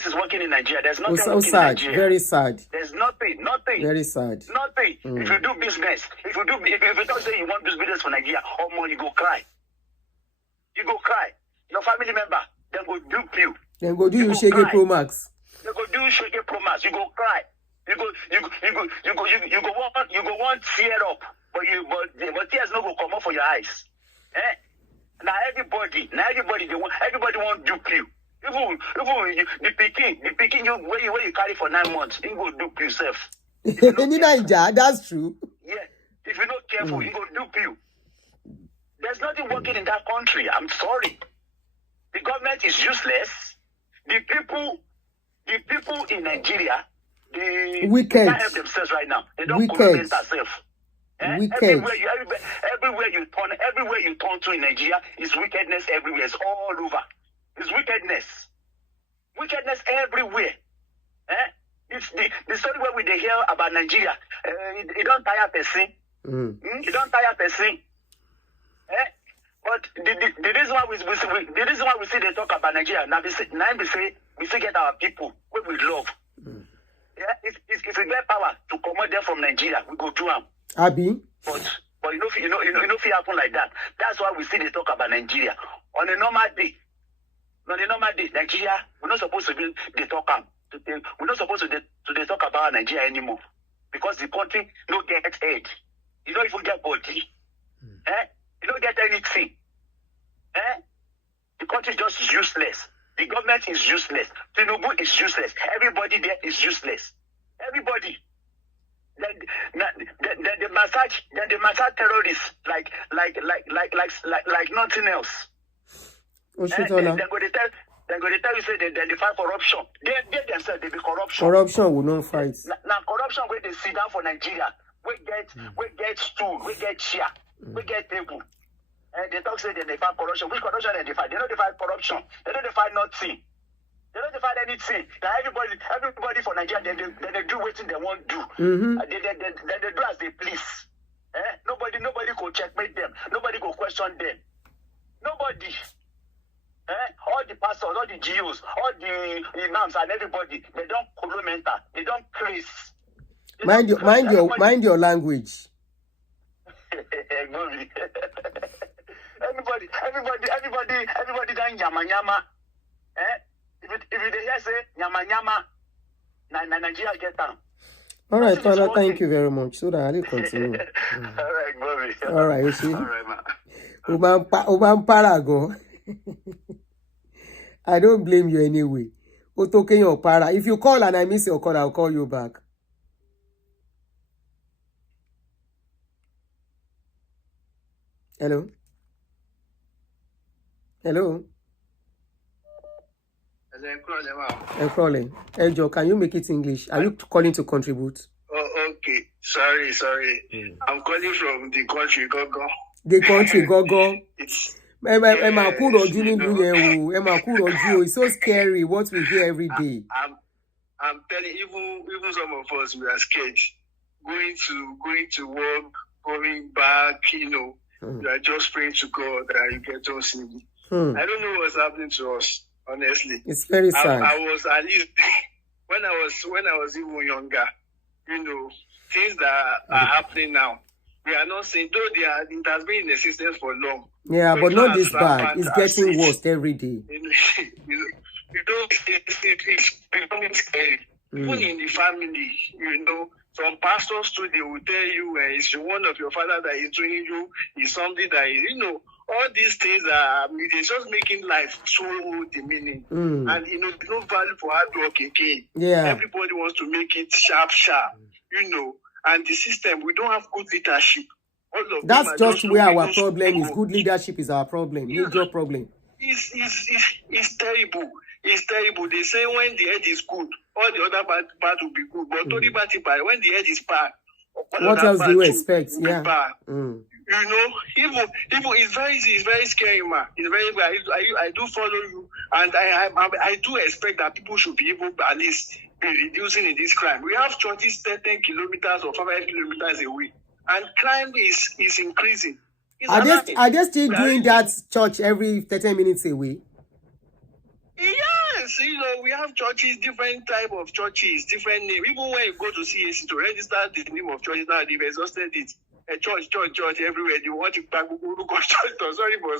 is working in Nigeria? There's nothing so working sad, in Nigeria. very sad. There's nothing. Very sad. Nothing. If you do business, if you don't say you want to do business for Nigeria, or more, you go cry. You go cry. Your family member, they go dupe you. Then go do you Shege Pro Max. They go do Shege Pro Max. You go cry. You go want tear up, but tears no go come up for your eyes. Now everybody everybody want dupe you. Even the picking you where you carry for 9 months, you go dupe yourself. In Nigeria, that's true. Yeah, if you're not careful, you go dupe you. There's nothing working in that country. I'm sorry. The government is useless. The people in Nigeria, they can't help themselves right now. They don't correct themselves. Everywhere you turn to in Nigeria is wickedness everywhere. It's all over. It's wickedness. Wickedness everywhere. It's the story where we hear about Nigeria. It don't tire person. It don't tire person. But the reason why we see they talk about Nigeria now, we see get our people where we love. If we get power to come out there from Nigeria, we go do them. Abi. But you know if it happen like that. That's why we see they talk about Nigeria. On a normal day, Nigeria, we're not supposed to be they talk we're not supposed to talk about Nigeria anymore. Because the country don't get aid. You don't even get body. You don't get anything. The country is just useless. The government is useless. Enugu is useless. Everybody there is useless. Everybody. Then they massage terrorists like nothing else. They're going to tell you say they fight corruption. They themselves they be corruption. Corruption will not fight. Now corruption where they sit down for Nigeria. We get stool, we get chair, we get table. And they talk say they fight corruption. Which corruption they fight? They don't fight corruption. They don't fight nothing. They don't fight anything. Now everybody for Nigeria, they do what they want to do. They do as they please. Nobody go checkmate them. Nobody go question them. Nobody. All the pastors, all the GOs, all the imams and everybody, they don't mental. They don't craze. Mind your language. Everybody done yama. If they hear say yama, Nigeria get down. All right, Father, thank you very much. So that I'll continue. All right, Bobby. All right, you see. All right, man. Oban Paragon. I don't blame you anyway. Otoke your para. If you call and I miss your call, I'll call you back. Hello? Hello? Hello? I'm calling. Enjo, can you make it English? Are you calling to contribute? Oh, Okay. Sorry. I'm calling from the country, Gogo. The country, go. It's Emma yes, Kuro, you know. Emma Kuro, it's so scary what we hear every day. I'm telling you, even some of us we are scared. Going to work, going back, you know, we are just praying to God that you get us saved. I don't know what's happening to us, honestly. It's very sad. I was at least when I was even younger, you know, things that are happening now. We are not saying though it has been in existence for long. Yeah, but it's not as this bad. rampant It's as getting it. worse every day. It's becoming scary. Even in the family, you know, some pastors too, they will tell you it's one of your father that is doing you, is something that is, you know, all these things are they're just making life so demeaning. And you know, there's no value for hard work again. Yeah. Everybody wants to make it sharp, you know, and the system, we don't have good leadership. All of That's them are just where our those problem is. people. Good leadership is our problem. Major problem. It's terrible. It's terrible. They say when the head is good, all the other part will be good. But Tony Batipa, when the head is bad, What else do you expect? Yeah. You know, even it's very scary, man. It's very. I do follow you, and I do expect that people should be able to at least be reducing in this crime. We have churches 10 kilometers or 5 kilometers away, and crime is increasing. Are they still doing that church every 30 minutes away? Yes, you know, we have churches, different type of churches, different name. Even when you go to CAC to register the name of churches now, they've exhausted it. A church everywhere. You want to back church. Sorry for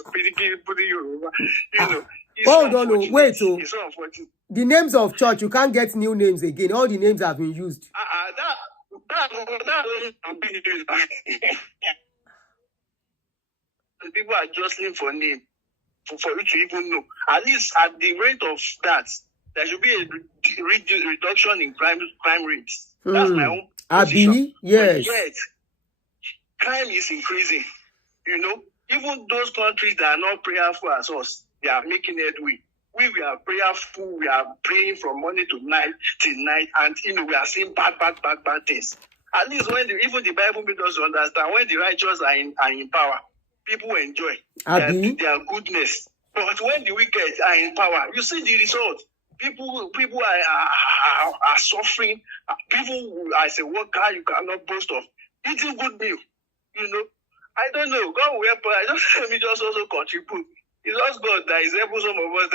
putting you over. You know. Hold on, wait. It's so unfortunate. The names of church, you can't get new names again. All the names have been used. People are jostling for name. For you to even know, at least at the rate of that, there should be a reduction in crime rates. That's my own position. Yes. But yet, crime is increasing. You know, even those countries that are not prayerful as us, they are making headway. We are prayerful. We are praying from morning to night till night, and you know we are seeing bad things. At least when even the Bible makes us understand when the righteous are in power, people enjoy their goodness. But when the wicked are in power, you see the result. People are suffering. People, as a worker, you cannot boast of eating good meal. You know, I don't know. God will help us. I don't let me just also contribute. It's just God that is helping some of us.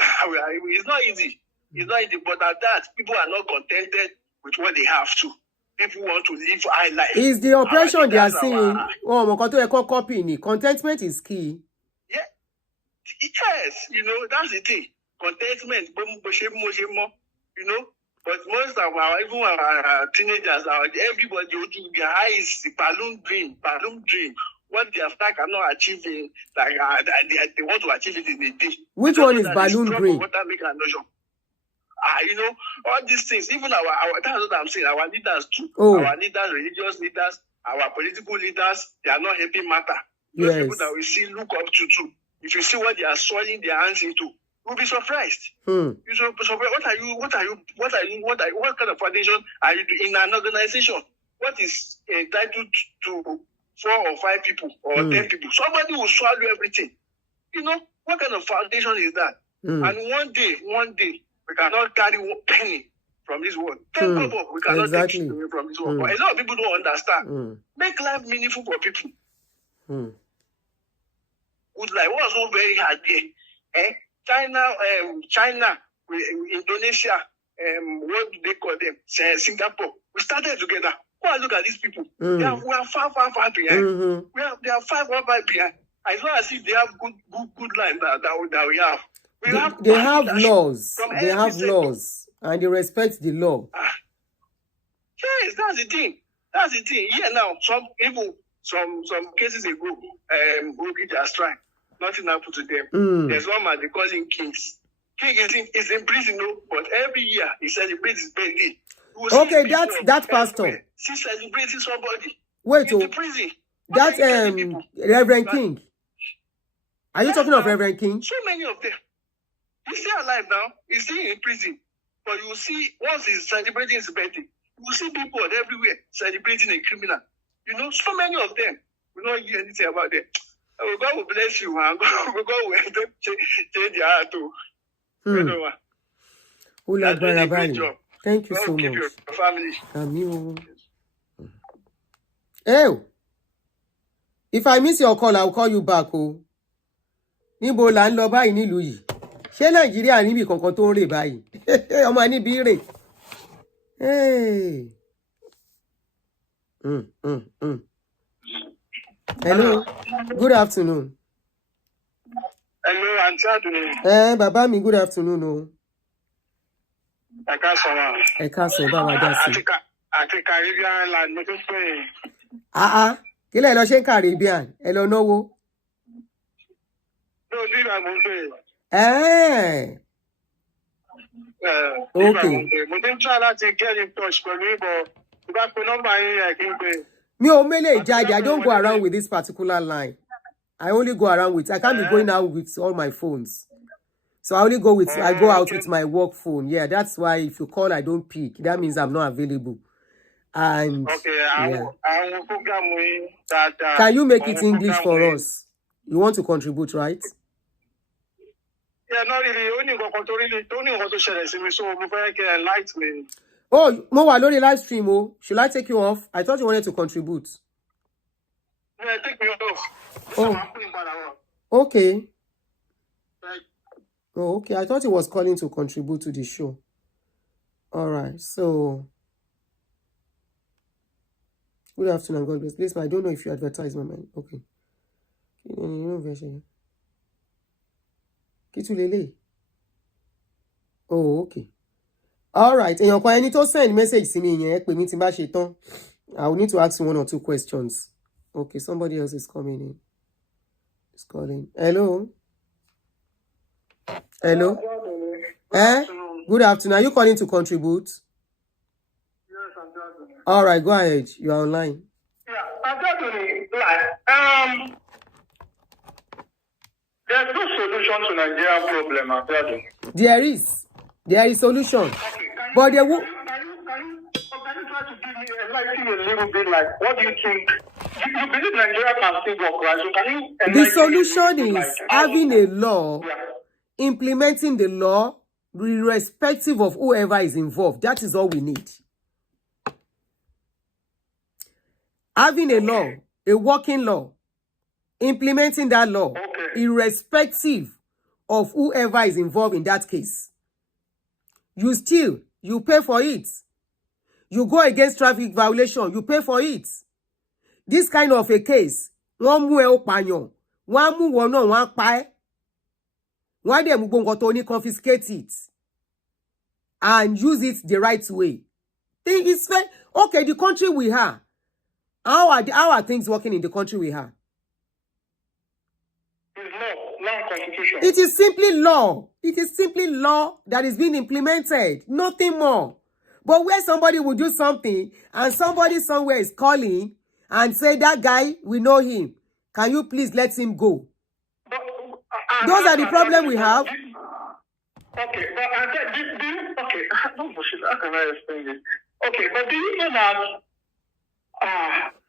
It's not easy. It's not easy. But at that, people are not contented with what they have to. People want to live high life. Is the oppression they are seeing? Contentment is key. Yeah. Yes, you know, that's the thing. Contentment, you know. But most of our teenagers, everybody, their eyes, the balloon dream. What they have cannot achieve, like they want to achieve it in a day. Which one is balloon dream? You know, all these things, even our that's what I'm saying, our leaders too. Our leaders, religious leaders, our political leaders, they are not helping matter. Those people that we see look up to too. If you see what they are soiling their hands into, you'll be surprised. You'll be surprised. What kind of foundation are you doing in an organization? What is entitled to 4 or 5 people or 10 people? Somebody will swallow everything. You know, what kind of foundation is that? And one day, we cannot carry 1 penny from this world. We cannot take it away from this world. But a lot of people don't understand. Make life meaningful for people. Good life was so very hard there. China, Indonesia, what do they call them? Singapore. We started together. Go and look at these people. We are far behind. They are far behind. It's not as if they have good life that we have. They have laws. They have laws, and they respect the law. Yes, that's the thing. Yeah, now some cases ago, Govt has strike. Nothing happened to them. There's one man they call him Kings. King is in prison, but every year he celebrates his birthday. Okay, that pastor. She's celebrating somebody. Wait, in the prison. That's Reverend King. Are you talking of Reverend King? So many of them. He's still alive now. He's still in prison. But you see, once he's celebrating his birthday, You see people everywhere celebrating a criminal. You know, so many of them. We don't hear anything about them. Oh, God will bless you, man. God will change their heart too. Ula Doing a great Barabani. job. Thank you God so will keep your much. family. Amiu. Hey, if I miss your call, I'll call you back. Oh. Níbo là ń lọ báyìí nílùú yìí? Ṣé Nàìjíríà níbi kankan tó ń rè báyìí? Ọmọ níbi rè. Hey. Hello. Good afternoon. Hello, Auntie Aduni. Bàbá mi, good afternoon. Oh. Ẹ káàsán. Ẹ káàsán, bá wa dá sí. Àti Caribbean land mo tún pè é. Kí lẹ lọ ṣe Caribbean? Ẹ lọ náwó. No, bí ìgbà mo ń pè Okay. Mo ti ń try láti get in touch pẹ̀lú ìbọn. Ìgbà pé nọ́mbà yín yẹ kí n pè. Mi ò mele jáde. I don't go around with this particular line. I only go around with, I can't be going out with all my phones. So I only go with, I go out with my work phone. Yeah, that's why if you call, I don't pick. That means I'm not available. And yeah. Can you make it English for us? You want to contribute, right? Yeah, not really. Only want to share this. So we can enlighten me. Oh, mo wà lórí live stream. Oh, should I take you off? I thought you wanted to contribute. Yeah, take me off. Oh, okay. Oh, okay. I thought he was calling to contribute to the show. All right. So, good afternoon, God bless. Please, I don't know if you advertise my mind. Okay. Oh, okay. All right. And you need to send message to me. I will need to ask 1 or 2 questions. Okay, somebody else is coming in. It's calling. Hello. Hello. Good afternoon. Are you calling to contribute? Yes, I'm doing. All right, go ahead. You are online. Yeah, I'm doing. There's no solution to Nigerian problem, I'm telling you. There is solution. Okay, But there will. Can you try to give me enlighten a little bit? Like, what do you think? You believe Nigeria can still work, right? So can you enlighten The solution is like, having a law, yeah. implementing the law, irrespective of whoever is involved. That is all we need. Having a law, a working law, implementing that law, irrespective of whoever is involved in that case. You pay for it. You go against traffic violation, you pay for it. This kind of a case, one mú ẹ ó pààyàn, one mú wọn náà wọ́n pa ẹ́. Wọ́n dẹ̀ mú gbogbo tó ní confiscate it and use it the right way. Think it's fair. Okay, the country we have. How are things working in the country we have? It is simply law. It is simply law that is being implemented. Nothing more. But where somebody will do something and somebody somewhere is calling and say, that guy, we know him. Can you please let him go? Those are the problems we have. Okay, but okay, how can I explain this? Okay, but do you know that,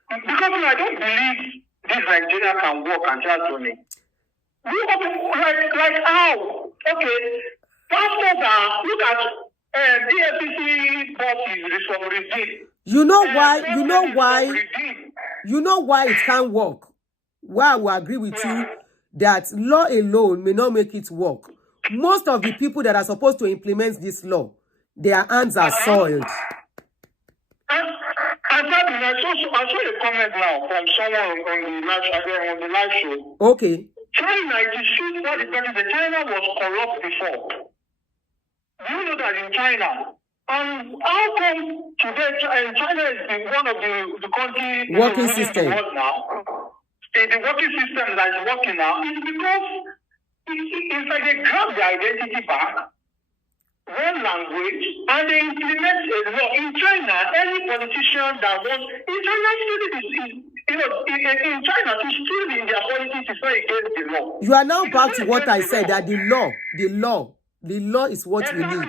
because I don't believe this Nigeria can work and just do it. Like how? Okay, pastors are, look at DFCC bosses from regime. You know why it can't work. Why I will agree with you that law alone may not make it work. Most of the people that are supposed to implement this law, their hands are soiled. I saw a comment now from someone on the live show. Okay. China, it is true that China was corrupt before. Do you know that in China? And how come today China is one of the countries working system now? The working system that is working now is because it's like they grab their identity back, one language, and they implement a law. In China, any politician that wants in China to steal in their politics is not against the law. You are now back to what I said, that the law is what we need.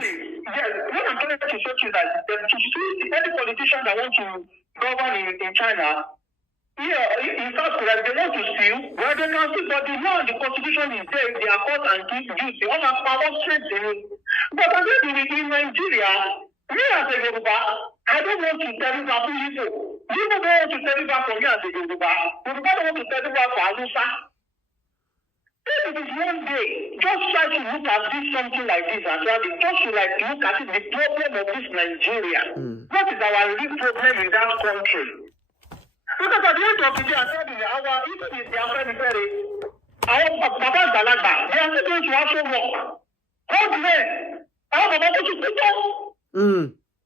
Yes, what I'm talking to say that to see any politician that wants to govern in China, in South Korea, they want to steal, well, they can steal, but the law, the constitution is there, they are caught and guilty, all are power straight to me. But I think in Nigeria, me as a Yoruba, I don't want to tell you about people. You don't want to tell you about for me as a Yoruba. Yoruba don't want to tell you about for Alusa. If it is one day, just try to look at this something like this and just to like look at it, the problem of this Nigeria. What is our real problem in that country? Because at the end of the day, I said even if they are very, our Baba Zalaga, they are still going to also work. God men, our Baba to people.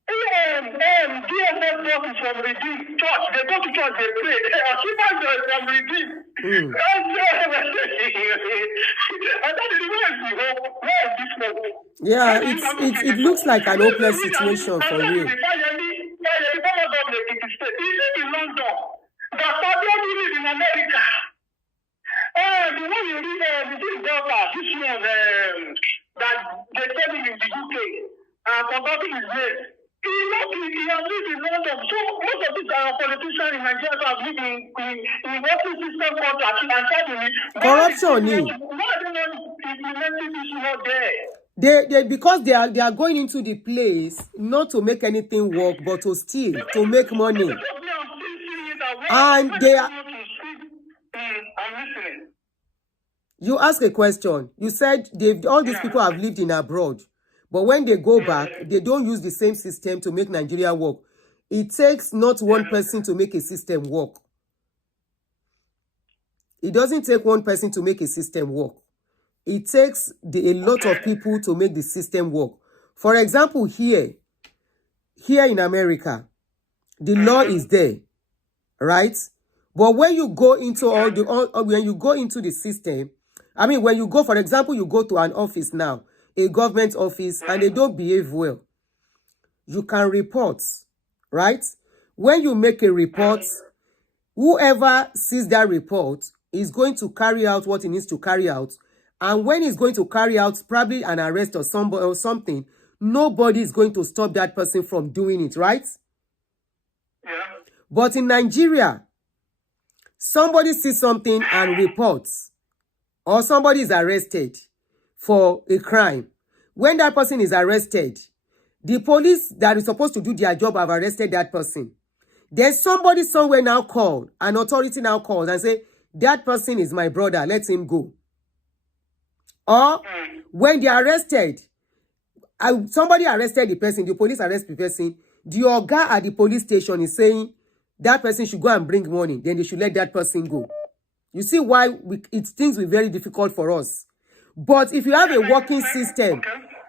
DFS work is from Redeem Church. They go to church, they pray. Achievement is from Redeem. And that is where is this hope? Yeah, it looks like an hopeless situation for you. In America. The one you read, this one that they tell you in the UK, forgotten his name. He has lived in London. So most of these politicians in Nigeria have lived in working system contract and suddenly Corruption. why are they not implementing this law there? They because they are going into the place not to make anything work, but to steal, to make money. And they are. I'm listening. You ask a question. You said all these people have lived in abroad, but when they go back, they don't use the same system to make Nigeria work. It takes not one person to make a system work. It doesn't take one person to make a system work. It takes a lot of people to make the system work. For example, here in America, the law is there, right? But when you go into when you go into the system, I mean, when you go, for example, you go to an office now, a government office, and they don't behave well, you can report, right? When you make a report, whoever sees that report is going to carry out what he needs to carry out. And when he's going to carry out probably an arrest or something, nobody is going to stop that person from doing it, right? Yeah. But in Nigeria, somebody sees something and reports, or somebody is arrested for a crime. When that person is arrested, the police that is supposed to do their job have arrested that person. There's somebody somewhere now called, an authority now called and say, that person is my brother, let him go. Or when they are arrested, somebody arrested the person, the police arrest the person, the oga at the police station is saying that person should go and bring money, then they should let that person go. You see why things will be very difficult for us. But if you have a working system,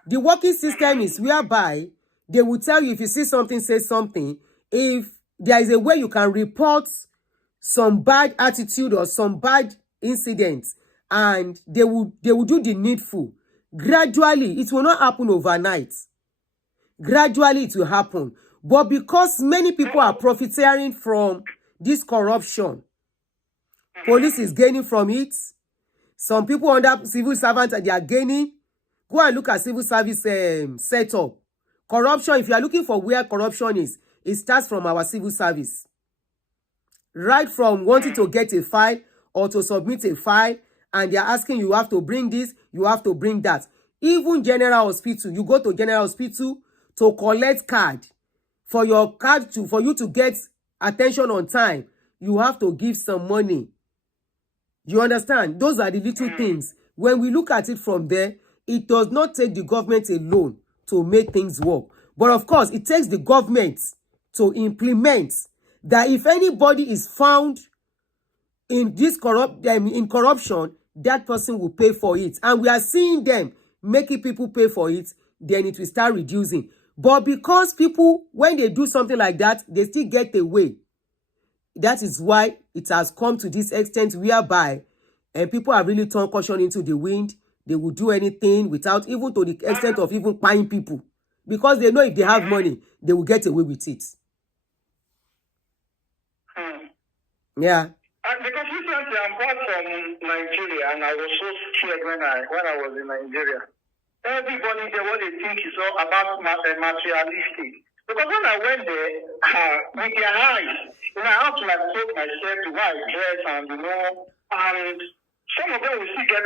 the working system is whereby they will tell you if you see something, say something. If there is a way you can report some bad attitude or some bad incidents, and they will do the needful. Gradually, it will not happen overnight. Gradually, it will happen. But because many people are profiteering from this corruption, police is gaining from it. Some people under civil servants, they are gaining. Go and look at civil service setup. Corruption, if you are looking for where corruption is, it starts from our civil service. Right from wanting to get a file or to submit a file, and they are asking you have to bring this, you have to bring that. Even general hospital, you go to general hospital to collect card. For your card for you to get attention on time, you have to give some money. You understand? Those are the little things. When we look at it from there, it does not take the government alone to make things work. But of course, it takes the government to implement that if anybody is found in this corruption, that person will pay for it. And we are seeing them making people pay for it, then it will start reducing. But because people, when they do something like that, they still get away. That is why it has come to this extent whereby people are really turned caution into the wind. They will do anything without even to the extent of even buying people. Because they know if they have money, they will get away with it. Yeah. Because recently I'm back from Nigeria and I was so scared when I was in Nigeria. everybody there, what they think is all about materialistic. Because when I went there, with their eyes, I have to like take myself to where I dress and and some of them will still get,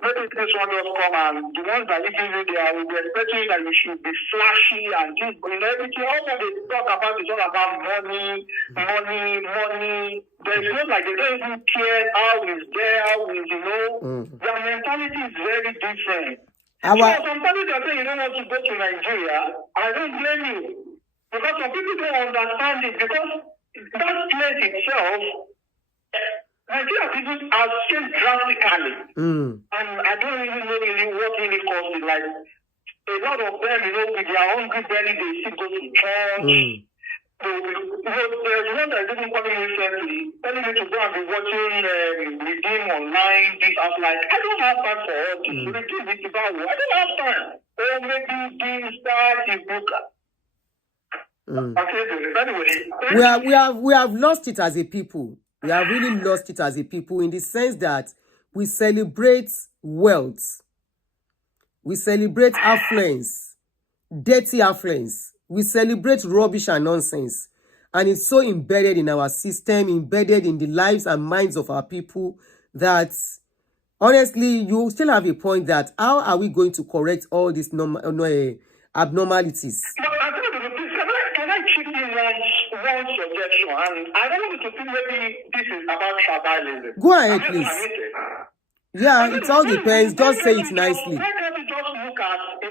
maybe this one just come and the ones that even you there will be expecting that you should be flashy and this, everything. All that they talk about is all about money. There's no like they don't even care how is there, how is their mentality is very different. So sometimes they say you don't want to go to Nigeria, I don't blame you. Because some people don't understand it because that place itself, Nigeria people have changed drastically. And I don't even know really what really caused it. Like a lot of them, with their hungry belly, they still go to church. There's one that didn't call me recently, telling me to go and be watching Redeem online. This I was like, I don't have time for all this. Redeem with the Bible. I don't have time. Or maybe this, that, the book. Anyway, we have lost it as a people. We have really lost it as a people in the sense that we celebrate wealth, we celebrate affluence, dirty affluence, we celebrate rubbish and nonsense, and it's so embedded in our system, embedded in the lives and minds of our people that honestly, you still have a point that how are we going to correct all these abnormalities? Can I chip in one suggestion? And I don't want to think maybe this is about tribalism. Go ahead, please. Yeah, it all depends. Just say it nicely. Why can't we just look at the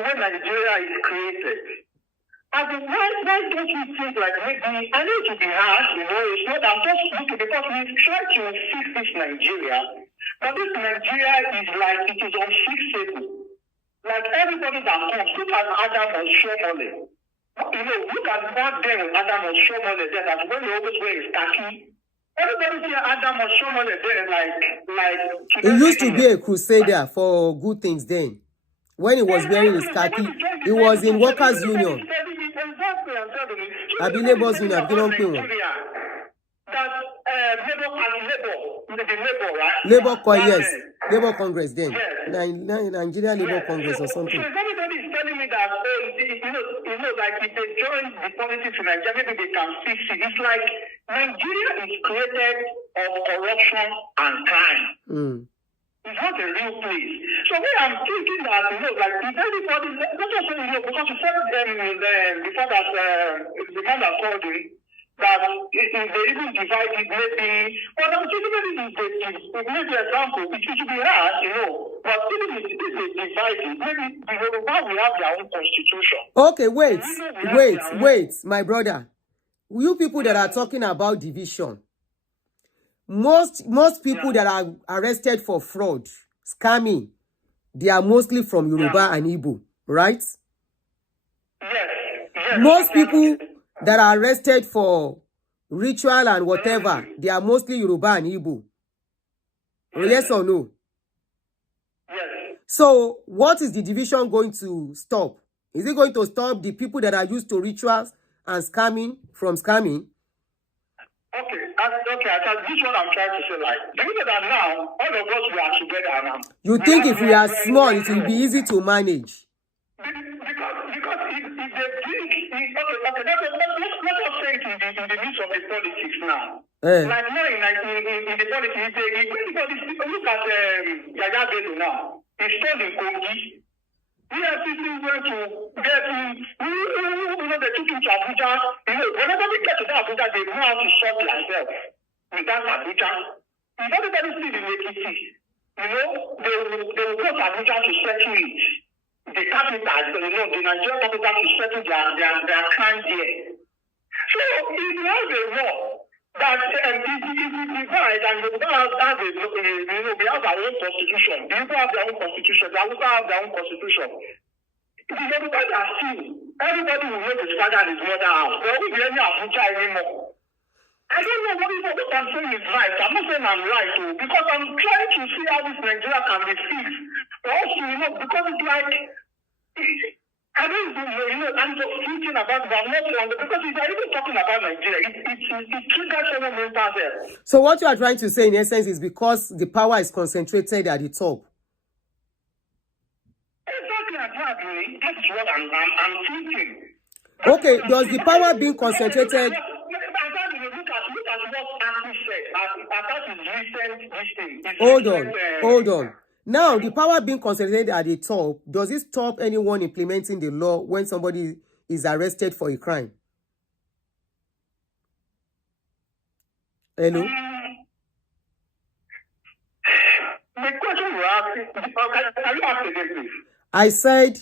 way Nigeria is created? Why don't you think like maybe I need to be hard, it's not I'm just looking because we try to fix this Nigeria, but this Nigeria is like it is unfixable. Like everybody that comes, look at Adam and Shomole. Look at back then Adam and Shomole there, that when he always wear his khaki. Everybody see Adam and Shomole there like he used to be a crusader for good things then. When he was wearing his khaki, he was in Workers' Union. Abi Labour's Union, I don't know. Labour Congress then. Nigeria Labour Congress or something. Everybody is telling me that, like if they join the politics in Nigeria, maybe they can fix it. It's like Nigeria is created of corruption and crime. It's not a real place. So when I'm thinking that, like if everybody, not just because you said before that the man that called him, that if they even divide it, maybe, but I'm thinking maybe maybe example, it should be hard, but even if they divide it, maybe now we have their own constitution. Okay, wait, my brother. You people that are talking about division, most people that are arrested for fraud, scamming, they are mostly from Yoruba and Igbo, right? Yes. Most people that are arrested for ritual and whatever, they are mostly Yoruba and Igbo. Yes or no? Yes. So, what is the division going to stop? Is it going to stop the people that are used to rituals and scamming from scamming? Okay, this is what I'm trying to say. Like, do you know that now, all of us, we are together now? You think if we are small, it will be easy to manage? Because if they think, let us say it in the midst of the politics now. Like now in the politics, if look at Yaya Bello now, he's still in Kogi. We are people going to get they took him to Abuja. Whenever they get to that Abuja, they know how to sort themselves without Abuja. If everybody still in Ekiti, they will go to Abuja to settle it. The capital, the Nigerian capital to settle their crime there. So if you have a law that if we divide and we have our own constitution, the people have their own constitution, the Hausa have their own constitution. The Yoruba are still, everybody will know his father and his mother house. There won't be any Abuja anymore. I don't know what I'm saying is right. I'm not saying I'm right, because I'm trying to see how this Nigeria can be fixed. Also, because it's like, I don't know, I'm just thinking about it, but I'm not sure, because if you're even talking about Nigeria, it triggers several mental health. So what you are trying to say in essence is because the power is concentrated at the top. Exactly, that's what I'm thinking. Okay, does the power being concentrated? Hold on. Now, the power being concentrated at the top, does it stop anyone implementing the law when somebody is arrested for a crime? Hello? The question you asked, can you ask again, please? I said,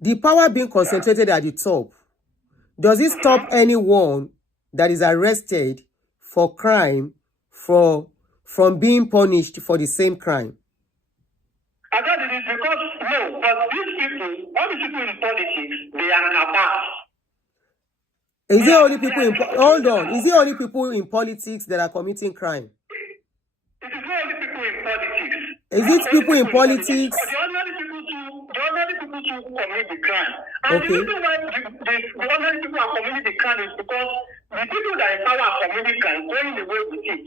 the power being concentrated at the top, does it stop anyone that is arrested for crime from being punished for the same crime? I thought it is because, no, but these people, all the people in politics, they are about. Is it only people in hold on? Is it only people in politics that are committing crime? It is not only people in politics. Is it people in politics? The ordinary people to commit the crime. And Okay. the reason why the ordinary people are committing the crime is because the people that in power are committing crime going away with it.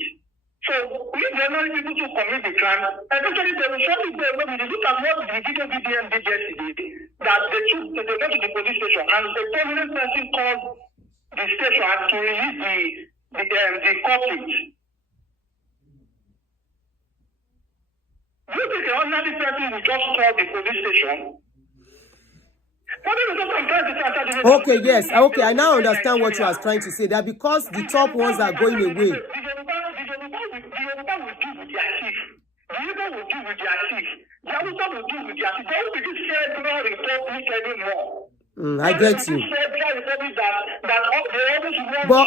So if the ordinary people to commit the crime, eventually they will surely go away with it. Look at what the video BDM did yesterday. That they went to the police station and the prominent person called the station to release the culprit. Do you think the ordinary person will just call the police station? Okay, yes. Okay, I now understand what you are trying to say. That because the top ones are going away. The Yoruba will deal with their chief. The Yoruba will deal with their chief. The Hausa will deal with their chief. They won't be this federal republic anymore. I get you. But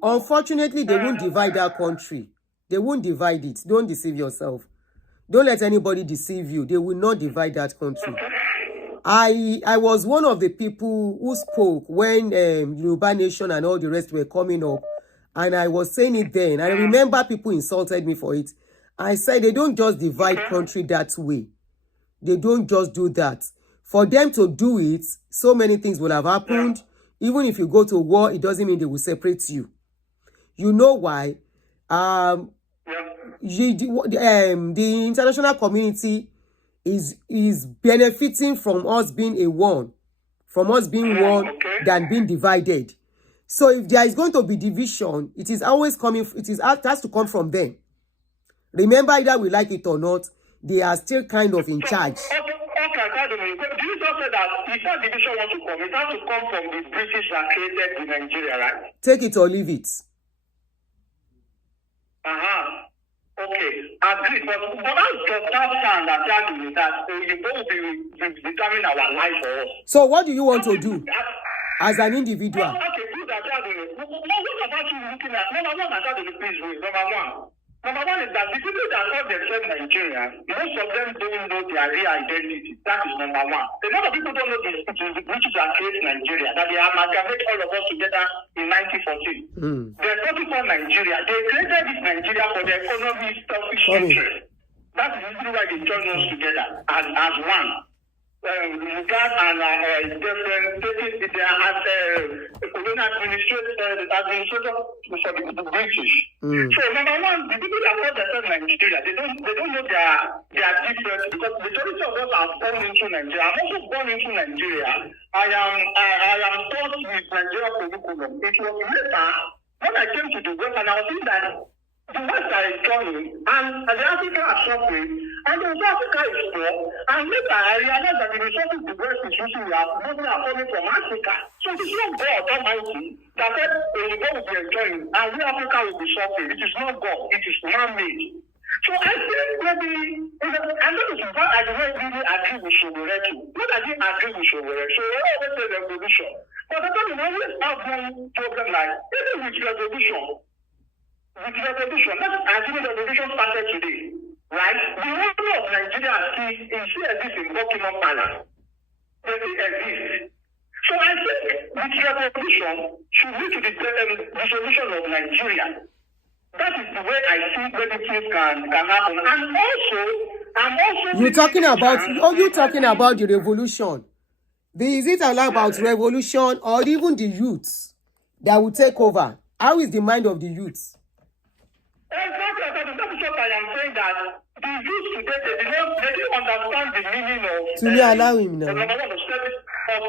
unfortunately, they won't divide our country. They won't divide it. Don't deceive yourself. Don't let anybody deceive you. They will not divide that country. I was one of the people who spoke when Yoruba Nation and all the rest were coming up. And I was saying it then. I remember people insulted me for it. I said they don't just divide country that way. They don't just do that. For them to do it, so many things will have happened. Even if you go to war, it doesn't mean they will separate you. You know why? The international community is benefiting from us being one than being divided. So if there is going to be division, it is always coming. It has to come from them. Remember, either we like it or not, they are still kind of in charge. Do you just say that if that division wants to come, it has to come from the British that created in Nigeria, right? Take it or leave it. Okay, agree. But how does that sound that argument that you both will determine our life for us? So what do you want to do as an individual? Okay, good at argument. What about you looking at number one? Please wait. Number one is that the people that call themselves Nigerians, most of them don't know their real identity. That is number one. A lot of people don't know it is the British that created Nigeria, that they amalgamate all of us together in 1914. There's nothing called Nigeria. They created this Nigeria for their economy, selfish interest. That's the reason why they joined us together as one. Regard and different taking as colonial administrator for the British. So number one, the people that call themselves Nigeria, they don't know their difference, because the majority of us are born into Nigeria. I'm also born into Nigeria. I am taught with Nigeria curriculum. It was later when I came to the West and I was seeing that the West are enjoying and the Africa are suffering, and the South Africa is poor, and later I realized that the resources the West is using are coming from Africa. So it is not God Almighty that said the God will be enjoying and we Africa will be suffering. It is not God, it is man-made. So I think maybe, and that is why I don't really agree with Showore too. Not that I didn't agree with Showore. Showore always says revolution. But I think we always have one problem like, even with revolution, let's assume the revolution started today, right? The whole of Nigeria still exists in Buckingham Palace. They still exist. So I think this revolution should lead to the dissolution of Nigeria. That is the way I think many things can happen. And also You're talking about the revolution. Is it all about revolution or even the youths that will take over? How is the mind of the youths? Exactly. That is what I am saying, that the youth today, they don't understand the meaning of To me, allow him now. number one, of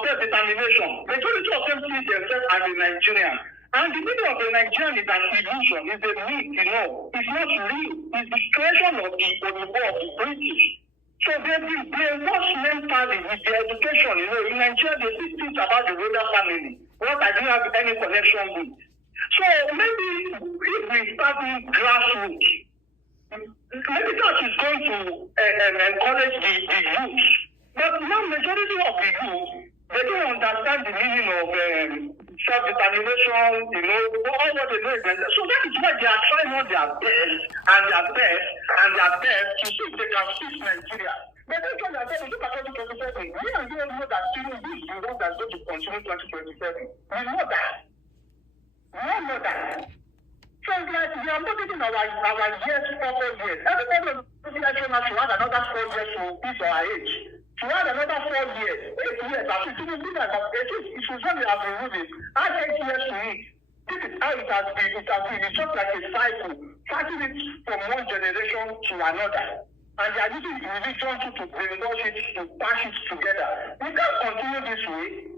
self-determination. Majority of them see themselves as a Nigerian. And the meaning of a Nigerian is an illusion, is a myth, It's not real. It's the creation of the Oyibo, of the British. So they've been brainwashed mentally with their education, In Nigeria, they see things about the royal family, what I didn't have any connection with. So maybe if we start doing grassroots, maybe that is going to encourage the youth. But now majority of the youth, they don't understand the meaning of self-determination, all what they know is like that. So that is why they are trying all their best and their best and their best to see if they can fix Nigeria. But then when they say, look at 2027, we and you know that Tinubu is the one that's going to continue 2027. We know that. We all know that. So it's like we are not giving our years, 4 years. Everybody is actually not to add another 4 years to his or her age. To add another 4 years, 8 years, after Tinubu that it should only have been ruling. Add 8 years to it. This is how it has been. It has been. It's just like a cycle, starting it from one generation to another. And they are using religion to brainwash it, to bash it together. We can't continue this way.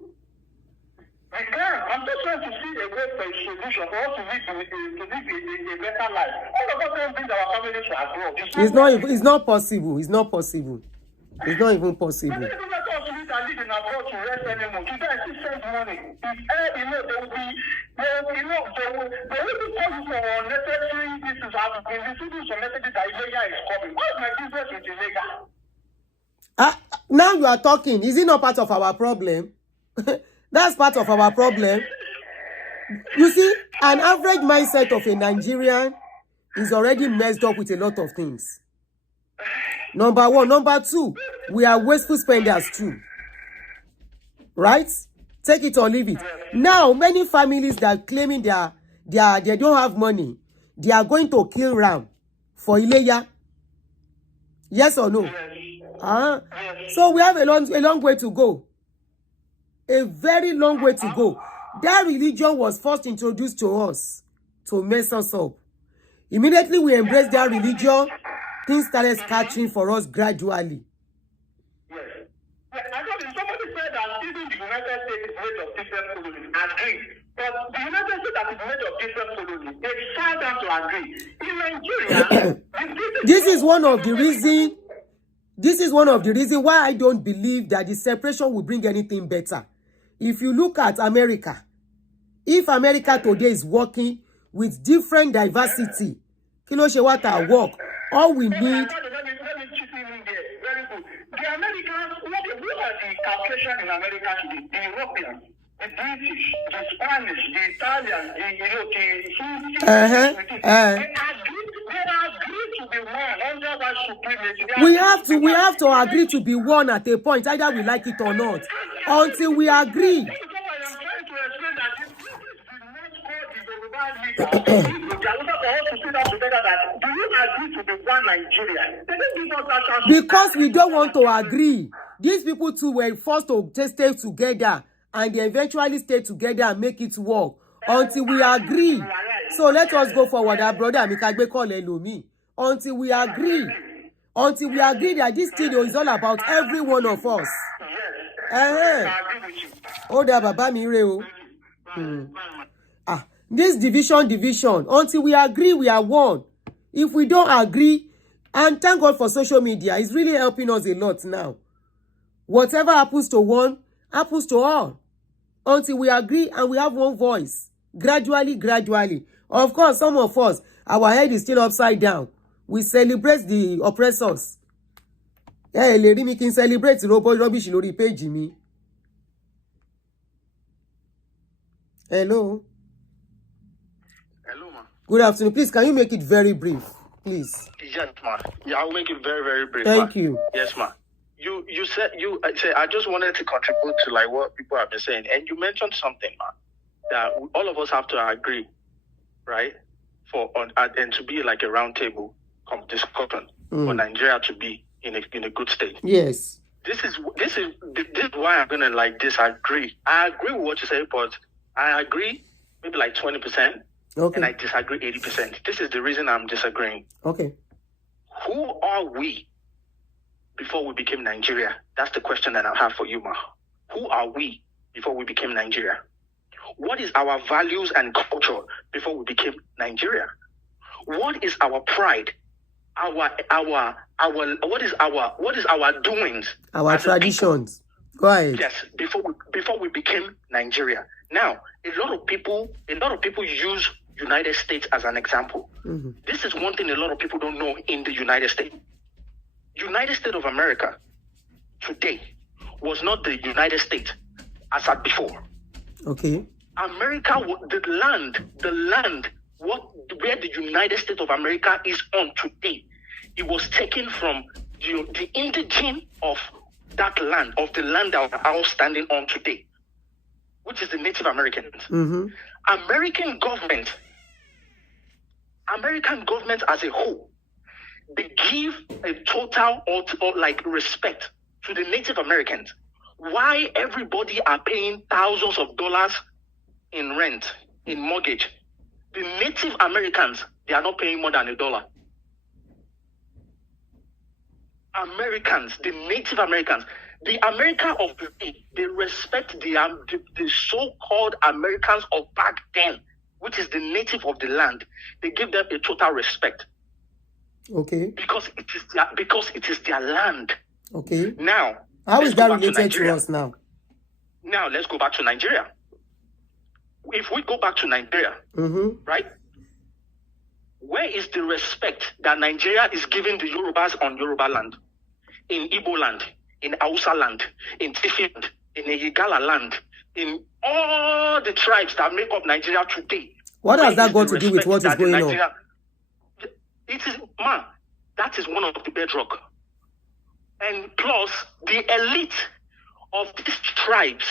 We can't. I'm just trying to see a way for a solution for us to live a better life. All of us don't bring our families to abroad. It's not possible. It's not possible. It's not even possible. But they don't let us live and live in abroad to rest anymore. Today I still send money. If there will be, they will be calling for unnecessary issues. I've been receiving some messages that illegal is coming. What is my business with illegal? Now you are talking. Is it not part of our problem? That's part of our problem. You see, an average mindset of a Nigerian is already messed up with a lot of things. Number one. Number two, we are wasteful spenders too. Right? Take it or leave it. Now, many families that are claiming they don't have money, they are going to kill ram for Ileya. Yes or no? So we have a long way to go. A very long way to go. That religion was first introduced to us to mess us up. Immediately we embraced that religion, things started catching for us gradually. Yes. I know somebody said that even the United States is made of different colonies. Agree. But the United States that is made of different colonies, they try down to agree. In Nigeria, this is one of the reasons why I don't believe that the separation will bring anything better. If you look at America, if America today is working with different diversity, kilo shewata work, all we need. Let me chip in there. Very good. The Americans, who are the Caucasian in America today? The Europeans, the British, the Spanish, the Italians, we have to agree to be one at a point, either we like it or not. Until we agree. Because we don't want to agree. These people too were forced to stay together, and they eventually stay together and make it work until we agree. So let us go forward, our brother. Until we agree. Until we agree that this thing is all about every one of us. This division. Until we agree, we are one. If we don't agree, and thank God for social media, it's really helping us a lot now. Whatever happens to one, happens to all. Until we agree and we have one voice. Gradually. Of course, some of us, our head is still upside down. We celebrate the oppressors. Lady, me can celebrate the rubbish lórí page me. Hello. Hello, ma. Good afternoon. Please, can you make it very brief, please? Yes, ma. Yeah, I'll make it very, very brief. Thank you. Yes, ma. You said I just wanted to contribute to like what people have been saying, and you mentioned something, ma, that all of us have to agree, right? And to be like a round table discussion for Nigeria to be in a good state. Yes. this is why I'm gonna like disagree. I agree with what you say, but I agree maybe like 20%, and I disagree 80%. This is the reason I'm disagreeing. Okay. Who are we before we became Nigeria? That's the question that I have for you, Ma. Who are we before we became Nigeria? What is our values and culture before we became Nigeria? What is our pride? What is our doings? Our traditions. Go ahead. Yes, before we became Nigeria. Now, a lot of people use United States as an example. Mm-hmm. This is one thing a lot of people don't know in the United States. United States of America today was not the United States as at before. Okay. America, the land, where the United States of America is on today, it was taken from the indigene of that land, of the land that we're all standing on today, which is the Native Americans. Mm-hmm. American government as a whole, they give a total or like respect to the Native Americans. Why everybody are paying thousands of dollars in rent, in mortgage? The Native Americans, they are not paying more than $1. Americans, the Native Americans, the America of today, they respect the so-called Americans of back then, which is the native of the land. They give them a total respect. Okay. Because it is their land. Okay. Now, how is that related to us now? Now, let's go back to Nigeria. If we go back to Nigeria, mm-hmm. right? Where is the respect that Nigeria is giving the Yorubas on Yoruba land? In Igbo land, in Hausa land, in Tifi land, in Igala land, in all the tribes that make up Nigeria today. What has that got to do with what is going on? It is, man, that is one of the bedrock. And plus, the elite of these tribes,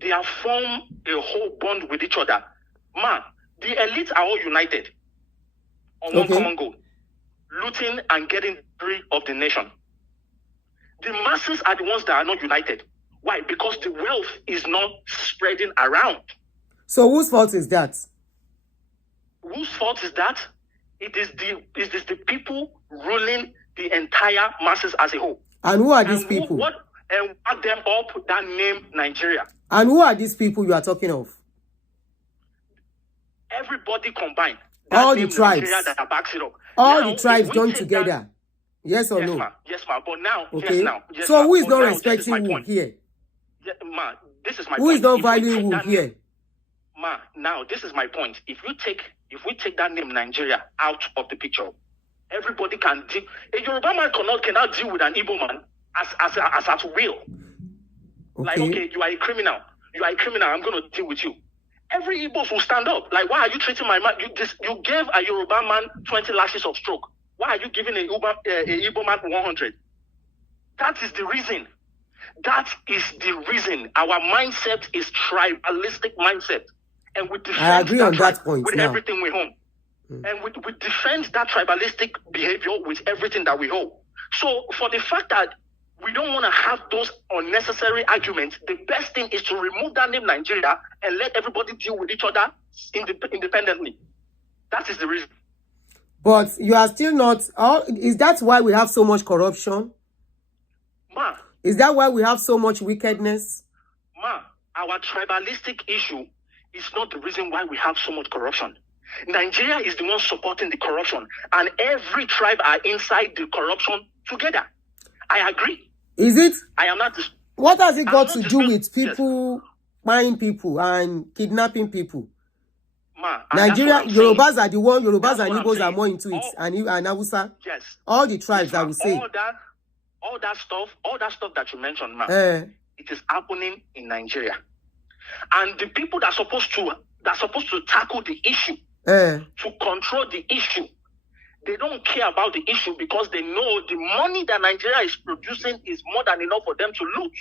they have formed a whole bond with each other. Man, the elites are all united on one common goal: looting and getting rid of the nation. The masses are the ones that are not united. Why? Because the wealth is not spreading around. So whose fault is that? Whose fault is that? It is the people ruling the entire masses as a whole. And who are these people? What them up that name Nigeria. And who are these people you are talking of? Everybody combined. All the tribes. That backs it up. All now, the tribes done together. Yes or no? Yes, ma. But now, okay. Yes, so who is not now, respecting who here? Yeah, ma, this is my who point. Is not valuing who here? Ma, now this is my point. If we take that name Nigeria out of the picture, everybody can deal. A Yoruba man cannot deal with an Igbo man as at will. Okay. Like, okay, you are a criminal. I'm going to deal with you. Every Igbo will stand up. Like, why are you treating my man? You gave a Yoruba man 20 lashes of stroke. Why are you giving a Igbo man 100? That is the reason. That is the reason. Our mindset is tribalistic mindset. And we defend that point with now. Everything we own. And we defend that tribalistic behavior with everything that we hold. So for the fact that we don't want to have those unnecessary arguments, the best thing is to remove that name Nigeria and let everybody deal with each other independently. That is the reason. But you are still not... is that why we have so much corruption? Ma. Is that why we have so much wickedness? Ma, our tribalistic issue is not the reason why we have so much corruption. Nigeria is the one supporting the corruption, and every tribe are inside the corruption together. I agree. Is it? I am not... What has it got to do with people buying people and kidnapping people? Ma, Nigeria, Yorubas are the one, Yorubas and Igbos are more into it, and Hausa. Yes. All the tribes, I will say. All that stuff that you mentioned, ma, it is happening in Nigeria. And the people that are supposed to tackle the issue, to control the issue, they don't care about the issue because they know the money that Nigeria is producing is more than enough for them to loot.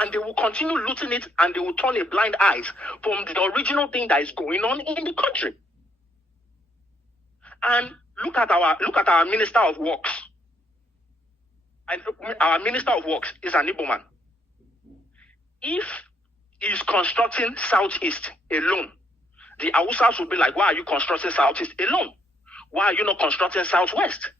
And they will continue looting it, and they will turn a blind eye from the original thing that is going on in the country. And look at our Minister of Works. our Minister of Works is an Igbo man. If he's constructing Southeast alone, the Hausas will be like, why are you constructing Southeast alone? Why are you not constructing Southwest?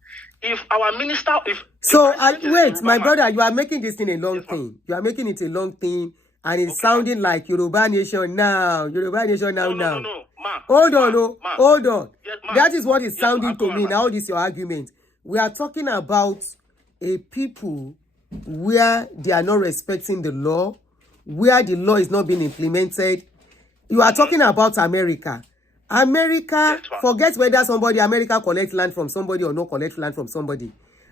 If our minister, wait, my brother, you are making this thing a long thing. You are making it a long thing, and it's sounding like Yoruba Nation now. Yoruba Nation now. No, ma. Hold on. Yes, ma. That is what is sounding to me. Now this is your argument. We are talking about a people where they are not respecting the law, where the law is not being implemented. You are talking about America. America, forget whether America collects land from somebody or not collect land from somebody.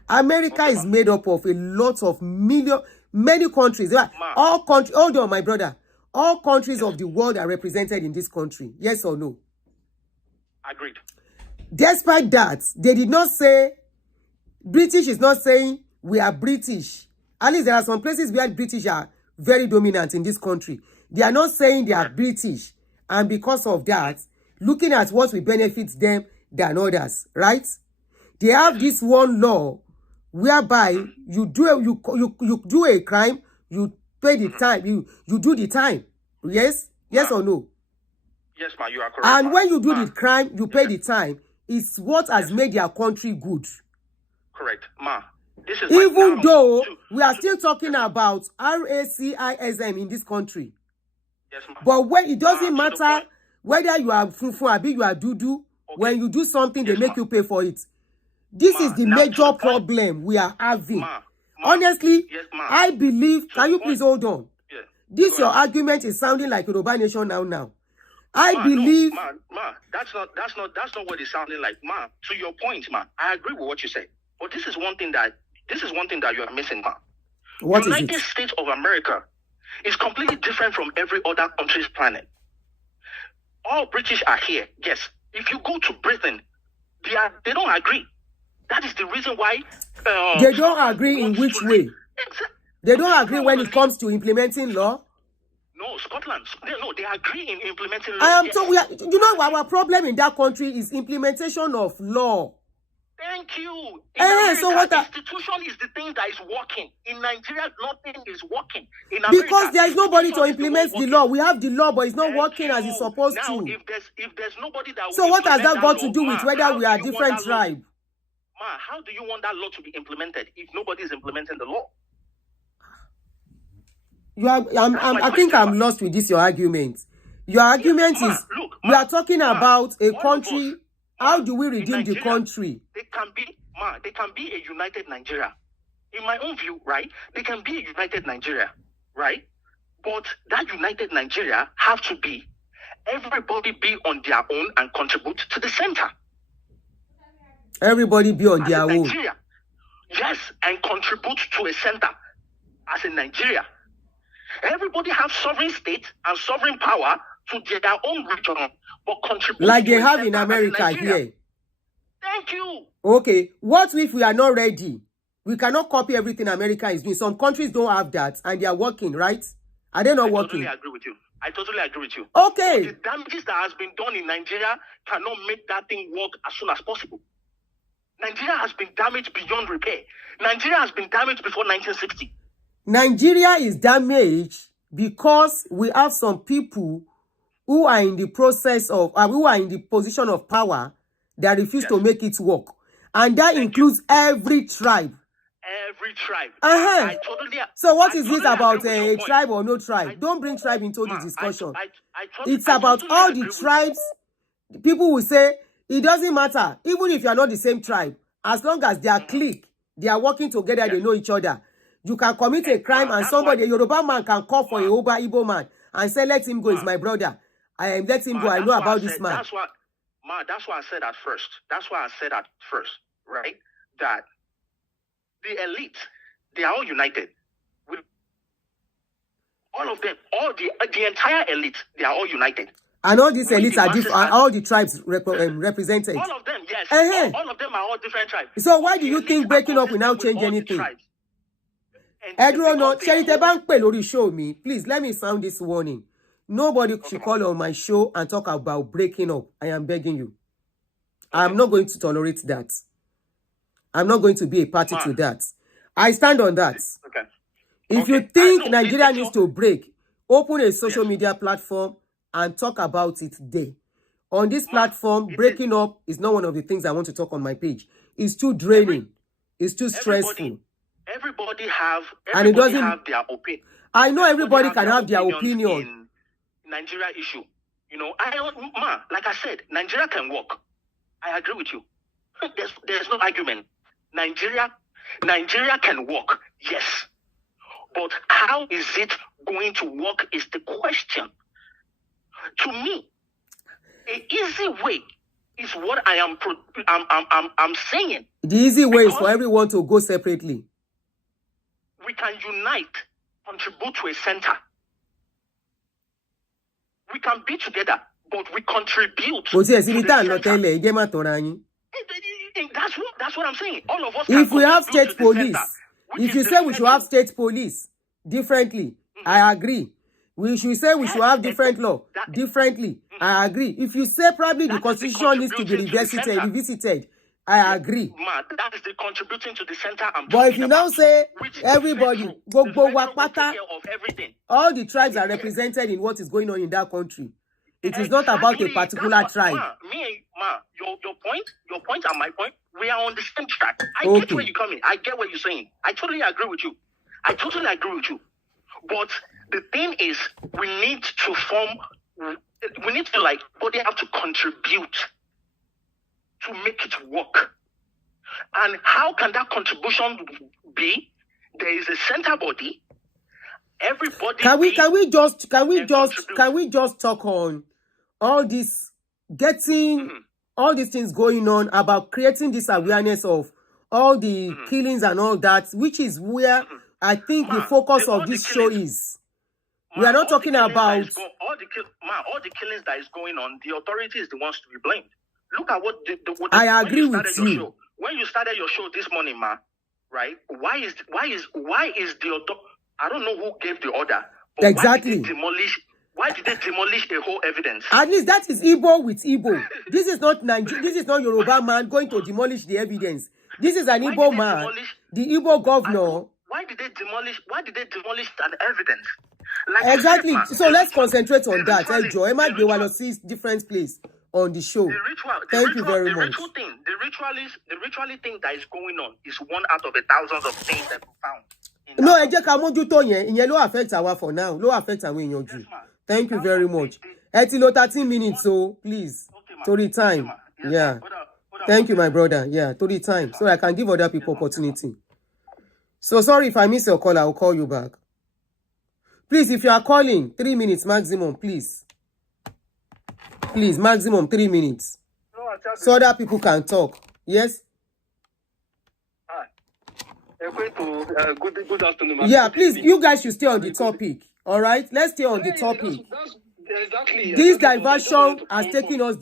America is made up of a lot of many countries. All countries, hold on, my brother. All countries of the world are represented in this country. Yes or no? Agreed. Despite that, they did not say, British is not saying we are British. At least there are some places where British are very dominant in this country. They are not saying they are British. And because of that, looking at what will benefit them than others, right? They have this one law whereby you do a crime, you pay the time, you do the time. Yes or no? Yes, ma, you are correct. And when you do the crime, you pay the time. It's what has made their country good. Correct, ma. This is even though we are still talking about racism in this country. Yes, ma. But when it doesn't matter whether you are funfun or you are dudu, when you do something, they make you pay for it. This is the major problem we are having. Honestly, I believe, can you please hold on? Yeah. This your argument is sounding like Yoruba Nation now. I believe... No, ma, that's not what it's sounding like. Ma, to your point, ma, I agree with what you say. But this is one thing that you are missing, ma. What is it? United States of America is completely different from every other country's planet. All British are here, yes. If you go to Britain, they don't agree. That is the reason why... they don't agree in which way? They don't agree when it comes to implementing law? No, Scotland. No, they agree in implementing law. Our problem in that country is implementation of law. Thank you. In America, so what institution is the thing that is working. In Nigeria, nothing is working. In America, because there is nobody to implement the law. We have the law, but it's not working as it's supposed now, to. If there's nobody that so what has that got to do with whether we are different tribe? Ma, how do you want that law to be implemented if nobody is implementing the law? I think I'm lost with this, your argument. Your argument is, we are talking about a country. How do we redeem the country? They can be a united Nigeria. In my own view, right? They can be a united Nigeria, right? But that united Nigeria have to be everybody be on their own and contribute to the center. Everybody be on their own. Nigeria. Yes, and contribute to a center as in Nigeria. Everybody have sovereign state and sovereign power to their own region, but contribute like they have in America here. Thank you. Okay, what if we are not ready? We cannot copy everything America is doing. Some countries don't have that, and they are working, right? Are they not working? I totally agree with you. Okay. But the damages that has been done in Nigeria cannot make that thing work as soon as possible. Nigeria has been damaged beyond repair. Nigeria has been damaged before 1960. Nigeria is damaged because we have some people who are in the process of, who are in the position of power that refuse to make it work. And that includes every tribe. Every tribe. So what is this about a tribe or no tribe? Don't bring tribe into the discussion. It's about all the tribes. People will say, it doesn't matter. Even if you are not the same tribe, as long as they are clique, they are working together, they know each other. You can commit a crime and somebody, a Yoruba man can call for a Oba Igbo man and say, let him go, he's my brother. Let him go, I know about this man. That's why I said at first. Right? That the elite, they are all united. With all of them, the entire elite, they are all united. And all these elites are different, all the tribes represented. All of them, yes. All of them are all different tribes. So why do you think breaking up will now change anything? Edro, show me. Please, let me sound this warning. Nobody should call on my show and talk about breaking up. I am begging you. I'm not going to tolerate that. I'm not going to be a party to that. I stand on that. Okay. If you Okay. think No, Nigeria it's needs your- to break, open a social Yes. media platform and talk about it there. On this Ma, platform, it breaking up is not one of the things I want to talk on my page. It's too draining. It's too stressful. Everybody have And it doesn't. their opinion. I know everybody can have their opinions opinion. in Nigeria issue. You know, like I said, Nigeria can work. I agree with you. There's no argument. Nigeria can work, yes. But how is it going to work is the question. To me, an easy way is what I'm saying. The easy way is for everyone to go separately. We can unite, contribute to a center. We can be together, but we contribute. Kò sí ẹ̀sìn to ibi the tá à ń lọ center. tẹ́lẹ̀, ẹ jẹ́ má tanra yín. That's what I'm saying. All of us. If can we have contribute state to the police, center, which if is you the say we should have central. state police differently, I agree. We should say we should have different law differently. I agree. If you say probably the That is the constitution needs to be contributing to the center. revisited, I agree. Man, that is the contributing to the center. But if you now say everybody, go gbogbo wa pátá, take care of everything. all the tribes are represented in what is going on in that country. It is not about a Exactly. particular That's what- tribe. Your point and my point, we are on the same track. I Okay. get where you're coming. I get what you're saying. I totally agree with you. But the thing is, we need to but they have to contribute to make it work. And how can that contribution be? There is a center body. Everybody. Can we just contribute. talk on all this, getting all these things going on about creating this awareness of all the killings and all that, which is where I think the focus of this show is. We are not talking about all the killings that is going on. The authority is the ones to be blamed. Look at what I agree with you. Show. When you started your show this morning, right? Why is the authority? I don't know who gave the order. But exactly. Why did they demolish the whole evidence? At least that is Igbo with Igbo. This is not Yoruba man going to demolish the evidence. This is an Igbo man, the Igbo governor. Why did they demolish an evidence? Exactly. So let's concentrate on that. Joe, Emma, they want to see different place on the show. Thank you very much. The ritualist thing that is going on is one out of the thousands of things that we found. No, ẹ jẹ́ ká mójútó yẹn. Ìyẹn ló affect àwa for now. Ló affect àwọn èèyàn jù. Thank you very much. Ẹ ti lò 13 minutes, so please. Torí time. Yeah. Thank you, my brother. Yeah, torí time. So I can give other people opportunity. So sorry if I miss your call, I will call you back. Please, if you are calling, 3 minutes maximum, please. Please, maximum 3 minutes. So other people can talk. Yes? Good afternoon. Yeah, please, you guys should stay on the topic. All right? Let's stay on the topic. Exactly. This diversion has taken us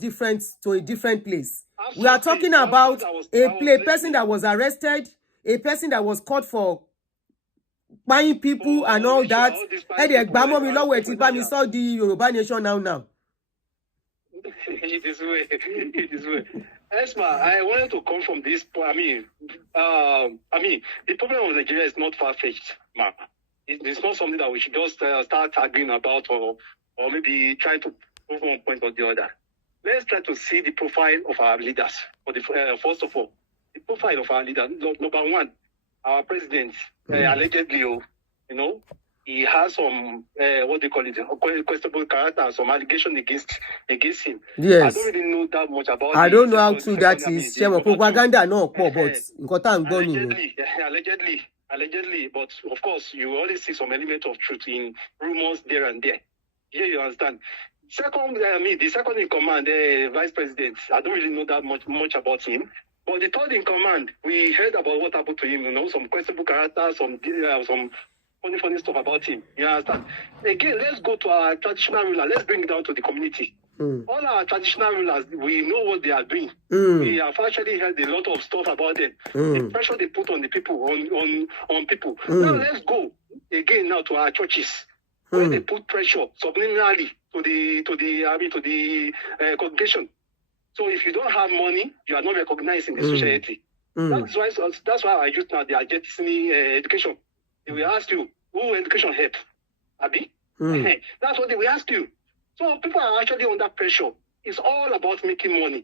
to a different place. We are talking about a person that was arrested, a person that was caught for buying people and all that. The Yoruba nation now. It is way. Esma, I wanted to come from this point. The problem of Nigeria is not far-fetched, man. It's not something that we should just start arguing about or maybe try to prove one point or the other. Let's try to see the profile of our leaders. First of all, the profile of our leaders. Number one, our president, allegedly, he has some questionable character, some allegation against him. Yes. I don't really know that much about. I don't know how true that is. Propaganda no, but allegedly, but of course you always see some element of truth in rumors there and there. Yeah, you understand. Second, the second in command, vice president, I don't really know that much about him. But the third in command, we heard about what happened to him. Some questionable character, some funny stuff about him. You understand? Again, let's go to our traditional ruler. Let's bring it down to the community. All our traditional rulers, we know what they are doing. We have actually heard a lot of stuff about them. The pressure they put on the people, on people. Now let's go again now to our churches, where they put pressure subliminally to the congregation. So if you don't have money, you are not recognized in the society. That's why our youth now, they are jettisoning education. They will ask you, who education help? Abi? That's what they will ask you. So people are actually under pressure. It's all about making money.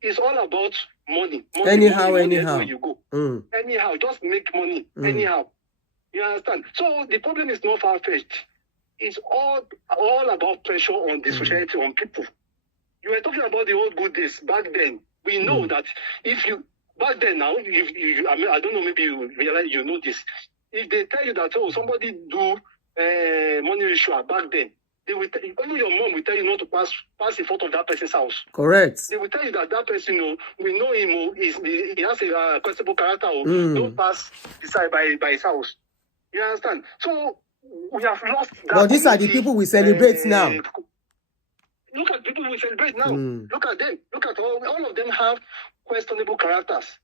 It's all about money. Anyhow. Everywhere you go. Anyhow, just make money. Anyhow. You understand? So the problem is not far-fetched. It's all about pressure on the society, on people. You were talking about the old good days. Back then, we know that if you... Back then now, I mean, I don't know, maybe you realize you know this. If they tell you that, oh, somebody do money ritual back then, they will only your mom will tell you not to pass in front of that person's house. Correct. They will tell you that person, we know him, he has a questionable character, don't pass beside by his house. You understand? So we have lost that. But these are the people we celebrate now. Look at people we celebrate now. Look at them. Look at all of them have questionable characters.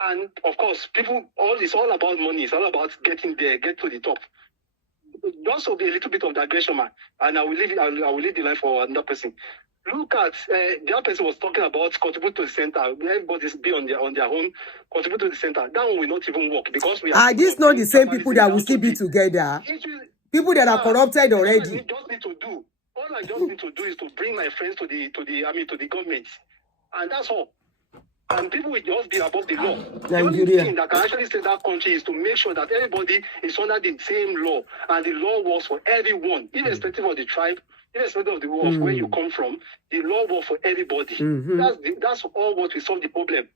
And of course, it's all about money. It's all about getting there, get to the top. Also, be a little bit of digression, man. And I will leave the line for another person. Look at the other person was talking about contribute to the center. Everybody's be on their own, contribute to the center. That one will not even work because we are. These not the same people that will still be together. People that are corrupted already. All I just need to do is to bring my friends to the government, and that's all. And people will just be above the law. The only thing that can actually save that country is to make sure that everybody is under the same law, and the law works for everyone, irrespective of the tribe, irrespective of where you come from. The law works for everybody. That's all what will solve the problem.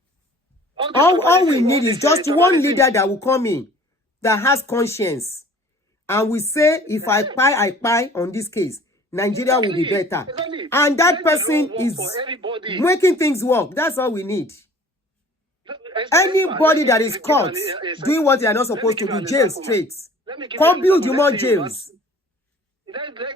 All we need is just one leader that will come in, that has conscience, and we say, if I pie on this case, Nigeria will be better. And that person is making things work. That's all we need. Anybody that is caught doing what they are not supposed to do, jail straight. Come build you more jails.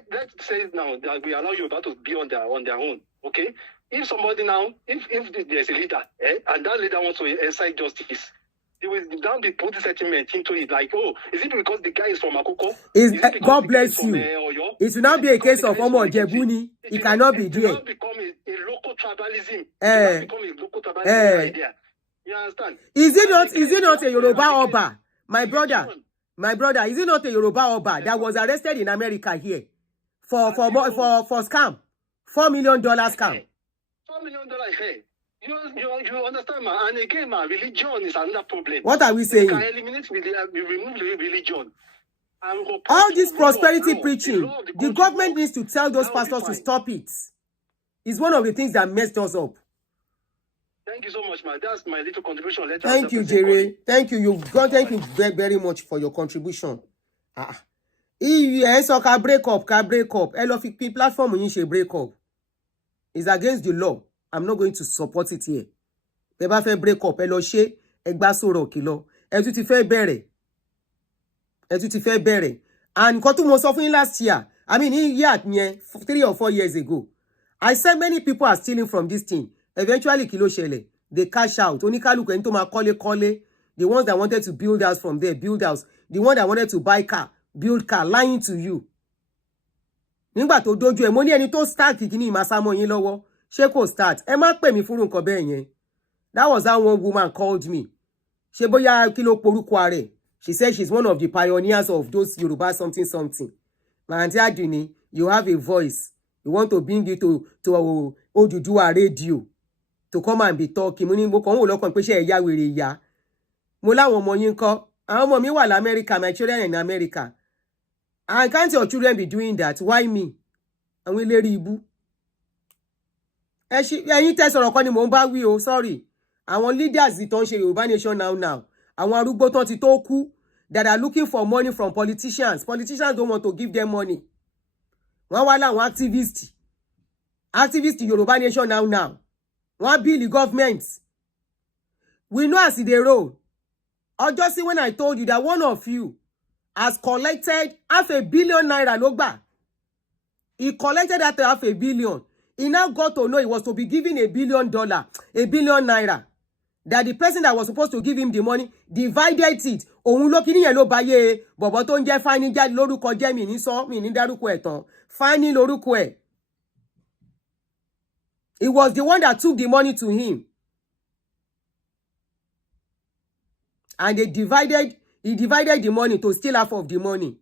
Let's say now that we allow you to be on their own. Okay? If somebody now, if there's a leader, and that leader wants to exercise justice, they will now be putting settlement into it. Like, oh, is it because the guy is from Akoko? God bless you. It should not be a case of Omo Jebuni. It cannot be there. It will not become a local tribalism. It will become a local tribalism idea. You understand? Is it not a Yoruba Oba? My brother, is it not a Yoruba Oba that was arrested in America here for scam? $4 million scam. $4 million, hey. You understand, man? And again, man, religion is another problem. What are we saying? We can eliminate, we remove religion. All this prosperity preaching, the government needs to tell those pastors to stop it. It's one of the things that messed us up. Thank you so much, man. That's my little contribution. Thank you, Jerry. Thank you. Thank you very, very much for your contribution. Can break up. Platform break up. It's against the law. I'm not going to support it here. Ẹ bá fẹ́ break up, ẹ lọ ṣe, ẹ gbá sọ̀rọ̀ kìlọ̀. Ẹ tún ti fẹ́ bẹ̀rẹ̀. And nǹkan tí mo sọ fún yín last year, I mean, in year 3 or 4 years ago, I said many people are stealing from this thing. Eventually, kí ló ṣẹlẹ̀, they cash out. Oníkálùkù ẹni tó máa kọ́lé. The ones that wanted to build house from there, build house. The one that wanted to buy car, build car, lying to you. Nígbà tó dojú ẹ̀, mo ní ẹni tó start kíní ìmásámọ́ yín lọ́wọ́. Ṣé kò start? Ẹ má pè mí fún nǹkan bẹ́ẹ̀ yẹn. That was how one woman called me. Ṣé bóyá kí ló porúkọ rẹ̀? She said she's one of the pioneers of those Yoruba something. My auntie Aduni, you have a voice. You want to bring it to Oduduwa radio to come and be talking. Mo ní mo kàn wò lọ́kàn pé ṣé ẹ yá wèrè ya. Mo láwọn ọmọ yín ńkọ́. Àwọn ọmọ mi wà l'America, my children in America. And can't your children be doing that? Why me? Àwọn eléri ibu. Ẹ̀yin tẹ́ sọ̀rọ̀ kan ni mò ń bá wí o, sorry. Àwọn leaders tó ń ṣe Yorùbá nation now. Àwọn arúgbó tán ti tó kú that are looking for money from politicians. Politicians don't want to give them money. Wọ́n wá láwọn activists Yorùbá nation now. Wọ́n bill the government. We know as they roll. Just see when I told you that one of you has collected $500 million ló gbà. He collected that $500 million. He now got to know he was to be given $1 billion, $1 billion naira. That the person that was supposed to give him the money divided it. Òun ló kíní yẹn ló báyé bọ̀bọ̀ tó ń jẹ́ Fani jáde lórúkọ jẹ́ mi ní dárúkọ ẹ̀ tán. Fani lórúkọ ẹ̀. It was the one that took the money to him. And he divided the money to steal half of the money.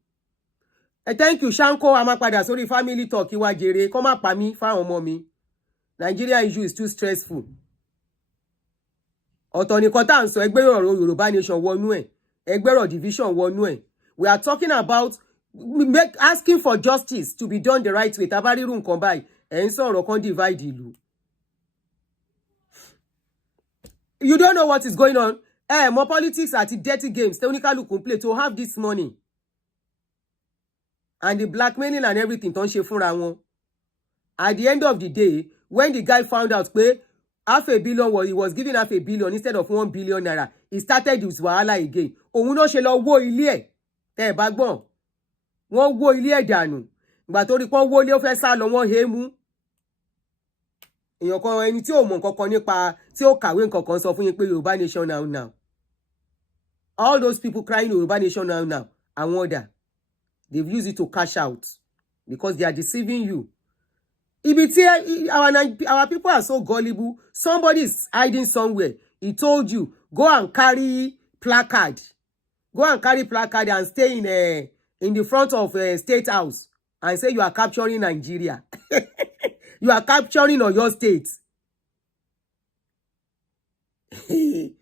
Thank you, Shanko Amapada. Sorry, family talk. Iwa jere. Come up for me, for mommy. Nigeria issue is too stressful. Ọ̀tọ̀ ni kan tá ń sọ ẹgbẹ́ ọ̀rọ̀ Yorùbá nation wọnú ẹ̀. Ẹgbẹ́ ọ̀rọ̀ division wọnú ẹ̀. We are talking about asking for justice to be done the right way. Tabari run nǹkan báyìí. Ẹ̀ ń sọ̀rọ̀ kan divide ìlú. You don't know what is going on. More politics at the dirty games. Teonika play to have this money. And the blackmailing and everything. Ton ṣe fúnra wọn. At the end of the day, when the guy found out pé $500 million, he was giving $500 million instead of 1 billion naira, he started his wahala again. Òun náà ṣe lọ wó ilé ẹ̀. Tẹ́ bá gbọ́. Wọ́n wó ilé ẹ̀ dànù. Ìgbà tó rí pọ́n wó ilé ó fẹ́ sá lọ wọ́n he mú. Èèyàn kan ẹni tí ò mọ̀ nǹkan kan nípa tí ó kàwé nǹkan kan sọ fún yín pé Yorùbá nation now. All those people crying Yorùbá nation now. I wonder. They've used it to cash out because they are deceiving you. Our people are so gullible. Somebody is hiding somewhere. He told you, go and carry placard. Go and carry placard and stay in the front of State House and say you are capturing Nigeria. You are capturing your state. You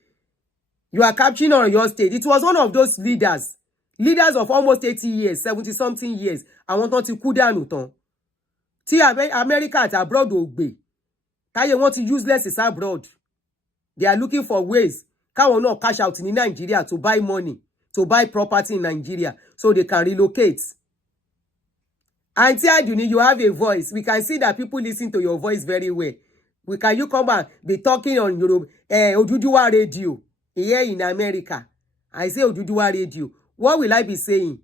are capturing your state. It was one of those leaders of almost 80 years, 70-something years. Àwọn tán ti kú dànù tán. Tí America at abroad ò gbé. Táyé wọ́n ti useless is abroad. They are looking for ways. Káwọn náà cash out in Nigeria to buy money, to buy property in Nigeria so they can relocate. Auntie Aduni, you have a voice. We can see that people listen to your voice very well. Can you come and be talking on Oduduwa radio here in America? I say Oduduwa radio. What will I be saying?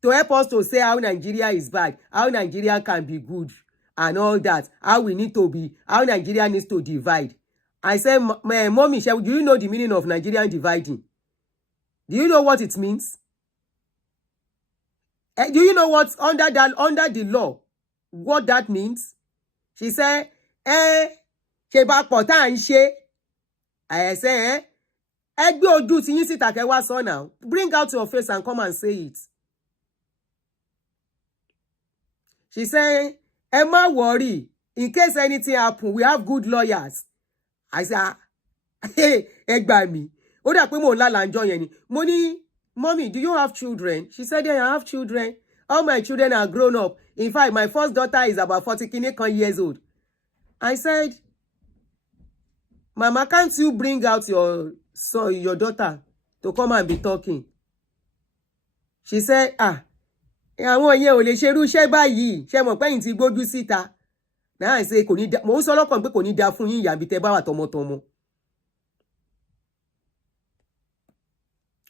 To help us to say how Nigeria is bad, how Nigeria can be good, and all that. How we need to be, how Nigeria needs to divide. I say, Mommy, do you know the meaning of Nigerian dividing? Do you know what it means? Do you know what's under the law? What that means? She said, ṣe bá pọ̀ tá à ń ṣe. I say, ẹgbẹ́ ojú tí yín síta kẹ́ wá sọ now. Bring out your face and come and say it. She said, ẹ má worry. In case anything happen, we have good lawyers. I said, ẹ gbà mí. Ó dà pé mo lálàá ńjọ́ yẹn ni. Mo ní, Mommy, do you have children? She said, yeah, I have children. All my children are grown up. In fact, my first daughter is about 40 years old. I said, Mama, can't you bring out your son, your daughter, to come and be talking? She said, àwọn yẹn ò lè ṣerú iṣẹ́ báyìí. Ṣé mọ̀ pé yín ti gbójú síta. Now I say, kò ní dá, mo ń sọ lọ́kàn pé kò ní dá fún yín ìyá bí tẹ́ bá wà tọmọtọmọ.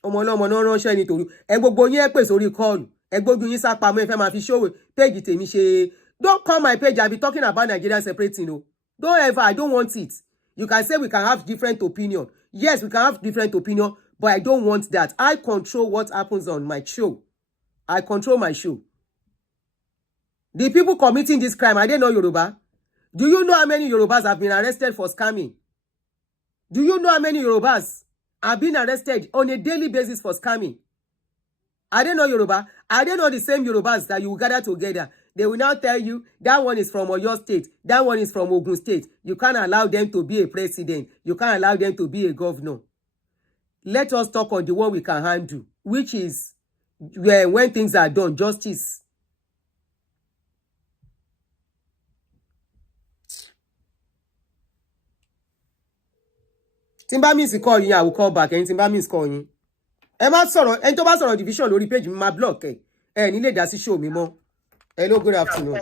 Ọmọ ọlọ́mọ náà ránṣẹ́ nítorí ẹ gbogbo yín ẹ pè sórí kọ́ọ̀lù. Ẹ gbójú yín sápamọ́ ẹ fẹ́ máa fi ṣòwò péjì tèmi ṣe. Don't call my page and be talking about Nigeria separating. No. Don't ever. I don't want it. You can say we can have different opinion. Yes, we can have different opinion, but I don't want that. I control what happens on my show. I control my show. The people committing this crime, are they not Yoruba? Do you know how many Yorubas have been arrested for scamming? Do you know how many Yorubas have been arrested on a daily basis for scamming? Are they not Yoruba? Are they not the same Yorubas that you gather together? They will now tell you that one is from Oyo State, that one is from Ogun State. You can't allow them to be a president. You can't allow them to be a governor. Let us talk on the one we can handle, which is when things are done, justice. Timba means call you, I will call back. And Timba means call you. Emma sọ̀rọ̀, ẹni tó bá sọ̀rọ̀ division lórí page mi máa block ẹ. Ẹ ní lè dá sí show mi mọ́. Hello, good afternoon.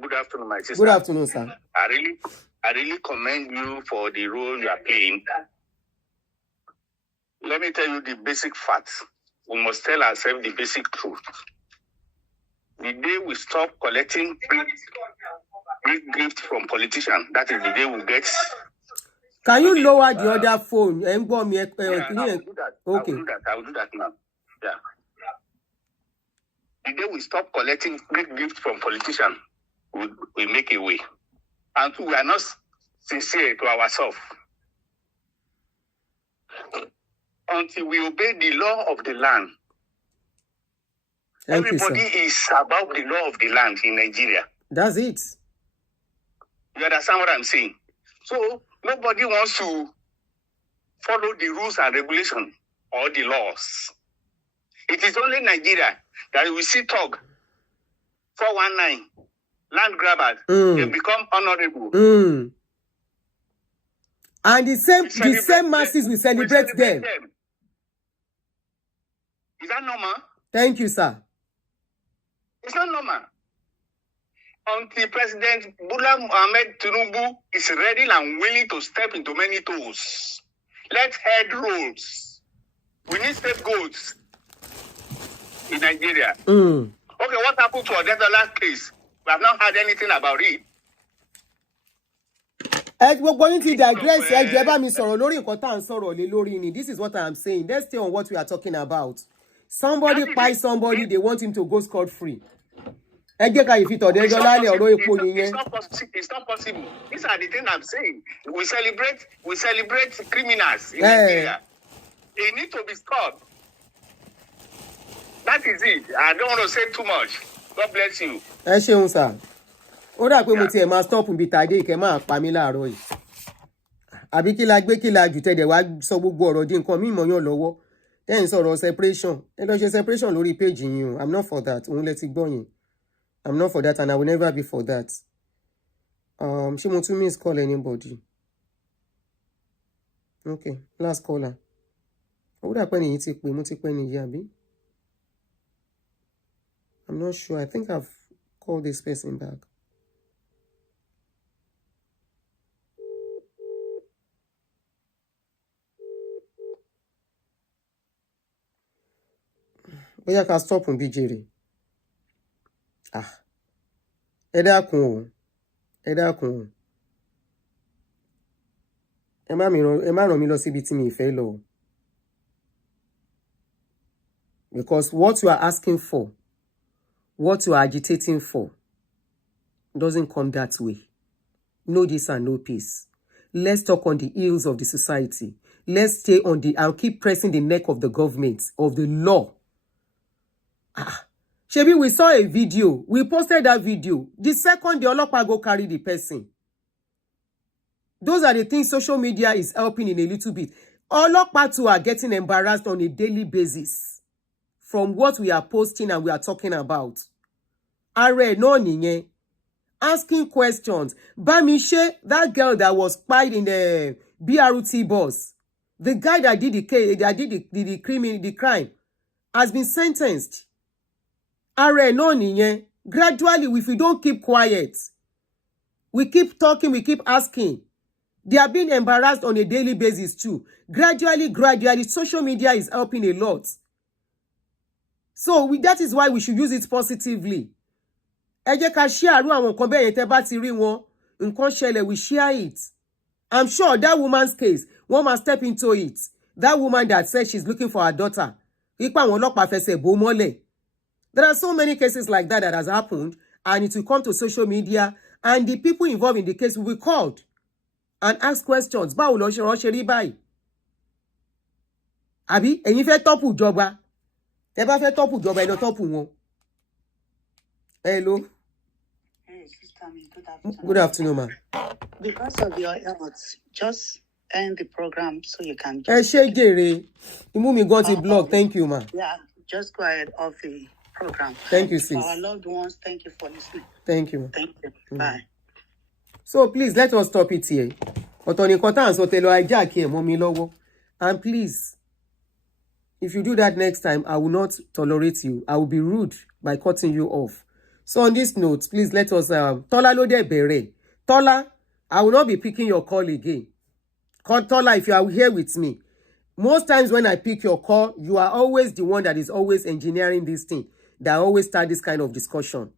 Good afternoon, my sister. Good afternoon, sir. I really commend you for the role you are playing. Let me tell you the basic facts. We must tell ourselves the basic truth. The day we stop collecting free gifts from politicians, that is the day we get. Can you lower the other phone? I will do that. Okay. I will do that now. Yeah. The day we stop collecting free gifts from politicians, we make a way. And we are not sincere to ourselves. until we obey the law of the land. Thank you, Everybody sir. is about the law of the land in Nigeria. That's it. You understand what I'm saying? So nobody wants to follow the rules and regulations or the laws. It is only Nigeria that we see talk 419 land grabbers. They become honorable. And the same masses will celebrate them. Is that normal? Thank you, sir. It's not normal. Until President Bola Ahmed Tinubu is ready and willing to step into many toes. Let head rolls. We need scapegoats in Nigeria. Okay, what happened to Odetta last case? We have not heard anything about it. We're going to digress. This is what I'm saying. Let's stay on what we are talking about. Somebody buy somebody, they want him to go scot-free. It's not possible. These are the things I'm saying. We celebrate criminals in Nigeria. They need to be stopped. That is it. I don't want to say too much. God bless you. Sir. Ó dà pé mo tiẹ̀ máa stop bí tàdé ìkẹ́ máa pa mí láàárọ̀ yìí. Àbí kí la gbé kí la jù tẹ̀dẹ̀ wá sọ gbogbo ọ̀rọ̀ di nǹkan mímọ̀ yàn lọ́wọ́. Tẹ́yìn sọ̀rọ̀ separation. Ẹ lọ ṣe separation lórí page yín o. I'm not for that. Òun lẹ ti gbọ́ yẹn. I'm not for that and I will never be for that. Ṣé mo tún miss call anybody? Okay, last caller. Ó dà pé nìyí ti pè mo ti pè nìyí àbí? I'm not sure. I think I've called this person back. Bóyá ká stop ń bí jèrè. Ẹ dákun o. Ẹ dákun o. Ẹ má ràn mí lọ síbi tí mi fẹ́ lọ. Because what you are asking for, what you are agitating for, doesn't come that way. No this and no peace. Let's talk on the heels of the society. Let's stay on the, I'll keep pressing the neck of the government, of the law. Shebi, we saw a video. We posted that video. The second the Olopa go carry the person. Those are the things social media is helping in a little bit. Olopa too are getting embarrassed on a daily basis from what we are posting and we are talking about. Are no niye. Asking questions. Bamishe, that girl that was spied in the BRT bus, the guy that did the case, that did the crime, has been sentenced. Are no niye. Gradually, if we don't keep quiet, we keep talking, we keep asking. They are being embarrassed on a daily basis too. Gradually, social media is helping a lot. So that is why we should use it positively. Ẹ jẹ́ ká share àwọn nǹkan bẹ́ẹ̀ yẹn tẹ́ bá ti rí wọn, nǹkan ṣẹlẹ̀, we share it. I'm sure that woman's case, one must step into it. That woman that said she's looking for her daughter. Ipa àwọn ọlọ́pàá fẹsẹ̀ bò mọ́lẹ̀. There are so many cases like that has happened, and it will come to social media, and the people involved in the case will be called and ask questions. Báwo ló ṣe rí báyìí? Àbí ẹ̀yin fẹ́ tọ́pù ìjọba. Tẹ́ bá fẹ́ tọ́pù ìjọba, ẹ lọ tọ́pù wọn. Hello. Hey, Sister, good afternoon. Good afternoon, ma'am. Because of your efforts, just end the program so you can Ẹ just... ṣé jèrè. Imú mi gan ti blog. Thank you, ma'am. Yeah, just go ahead off the program. Thank you, sis. For our loved ones, thank you for listening. Thank you. Thank you. Bye. So please, let us stop it here. Ọ̀tọ̀ ni nǹkan tá à ń sọ tẹ lọ hijack ẹ̀ mọ́ mi lọ́wọ́. And please, if you do that next time, I will not tolerate you. I will be rude by cutting you off. So on this note, please let us... Tola ló dé bẹ̀rẹ̀. Tola, I will not be picking your call again. Tola, if you are here with me, most times when I pick your call, you are always the one that is always engineering this thing, that always start this kind of discussion.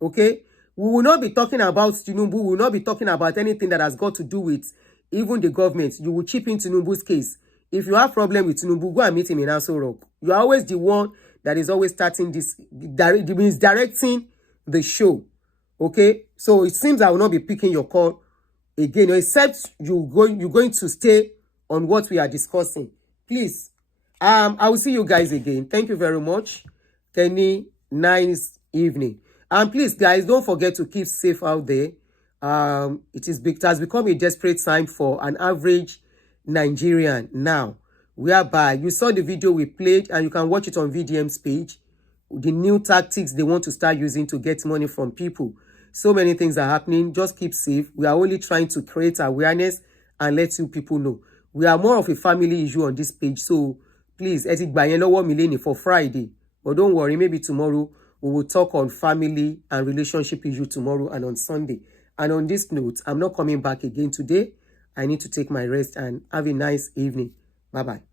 Okay? We will not be talking about Tinubu. We will not be talking about anything that has got to do with even the government. You will chip in Tinubu's case. If you have problem with Tinubu, go and meet him in Aso Rock. You are always the one that is always starting this, directing the show. Okay? So it seems I will not be picking your call again, except you're going to stay on what we are discussing. Please, I will see you guys again. Thank you very much. Kenny, nice evening. And please, guys, don't forget to keep safe out there. It has become a desperate time for an average Nigerian now, whereby you saw the video we played and you can watch it on VDM's page. The new tactics they want to start using to get money from people. So many things are happening. Just keep safe. We are only trying to create awareness and let you people know. We are more of a family issue on this page. So please, for Friday. But don't worry, maybe tomorrow we will talk on family and relationship issue tomorrow and on Sunday. And on this note, I'm not coming back again today. I need to take my rest and have a nice evening. Bye-bye.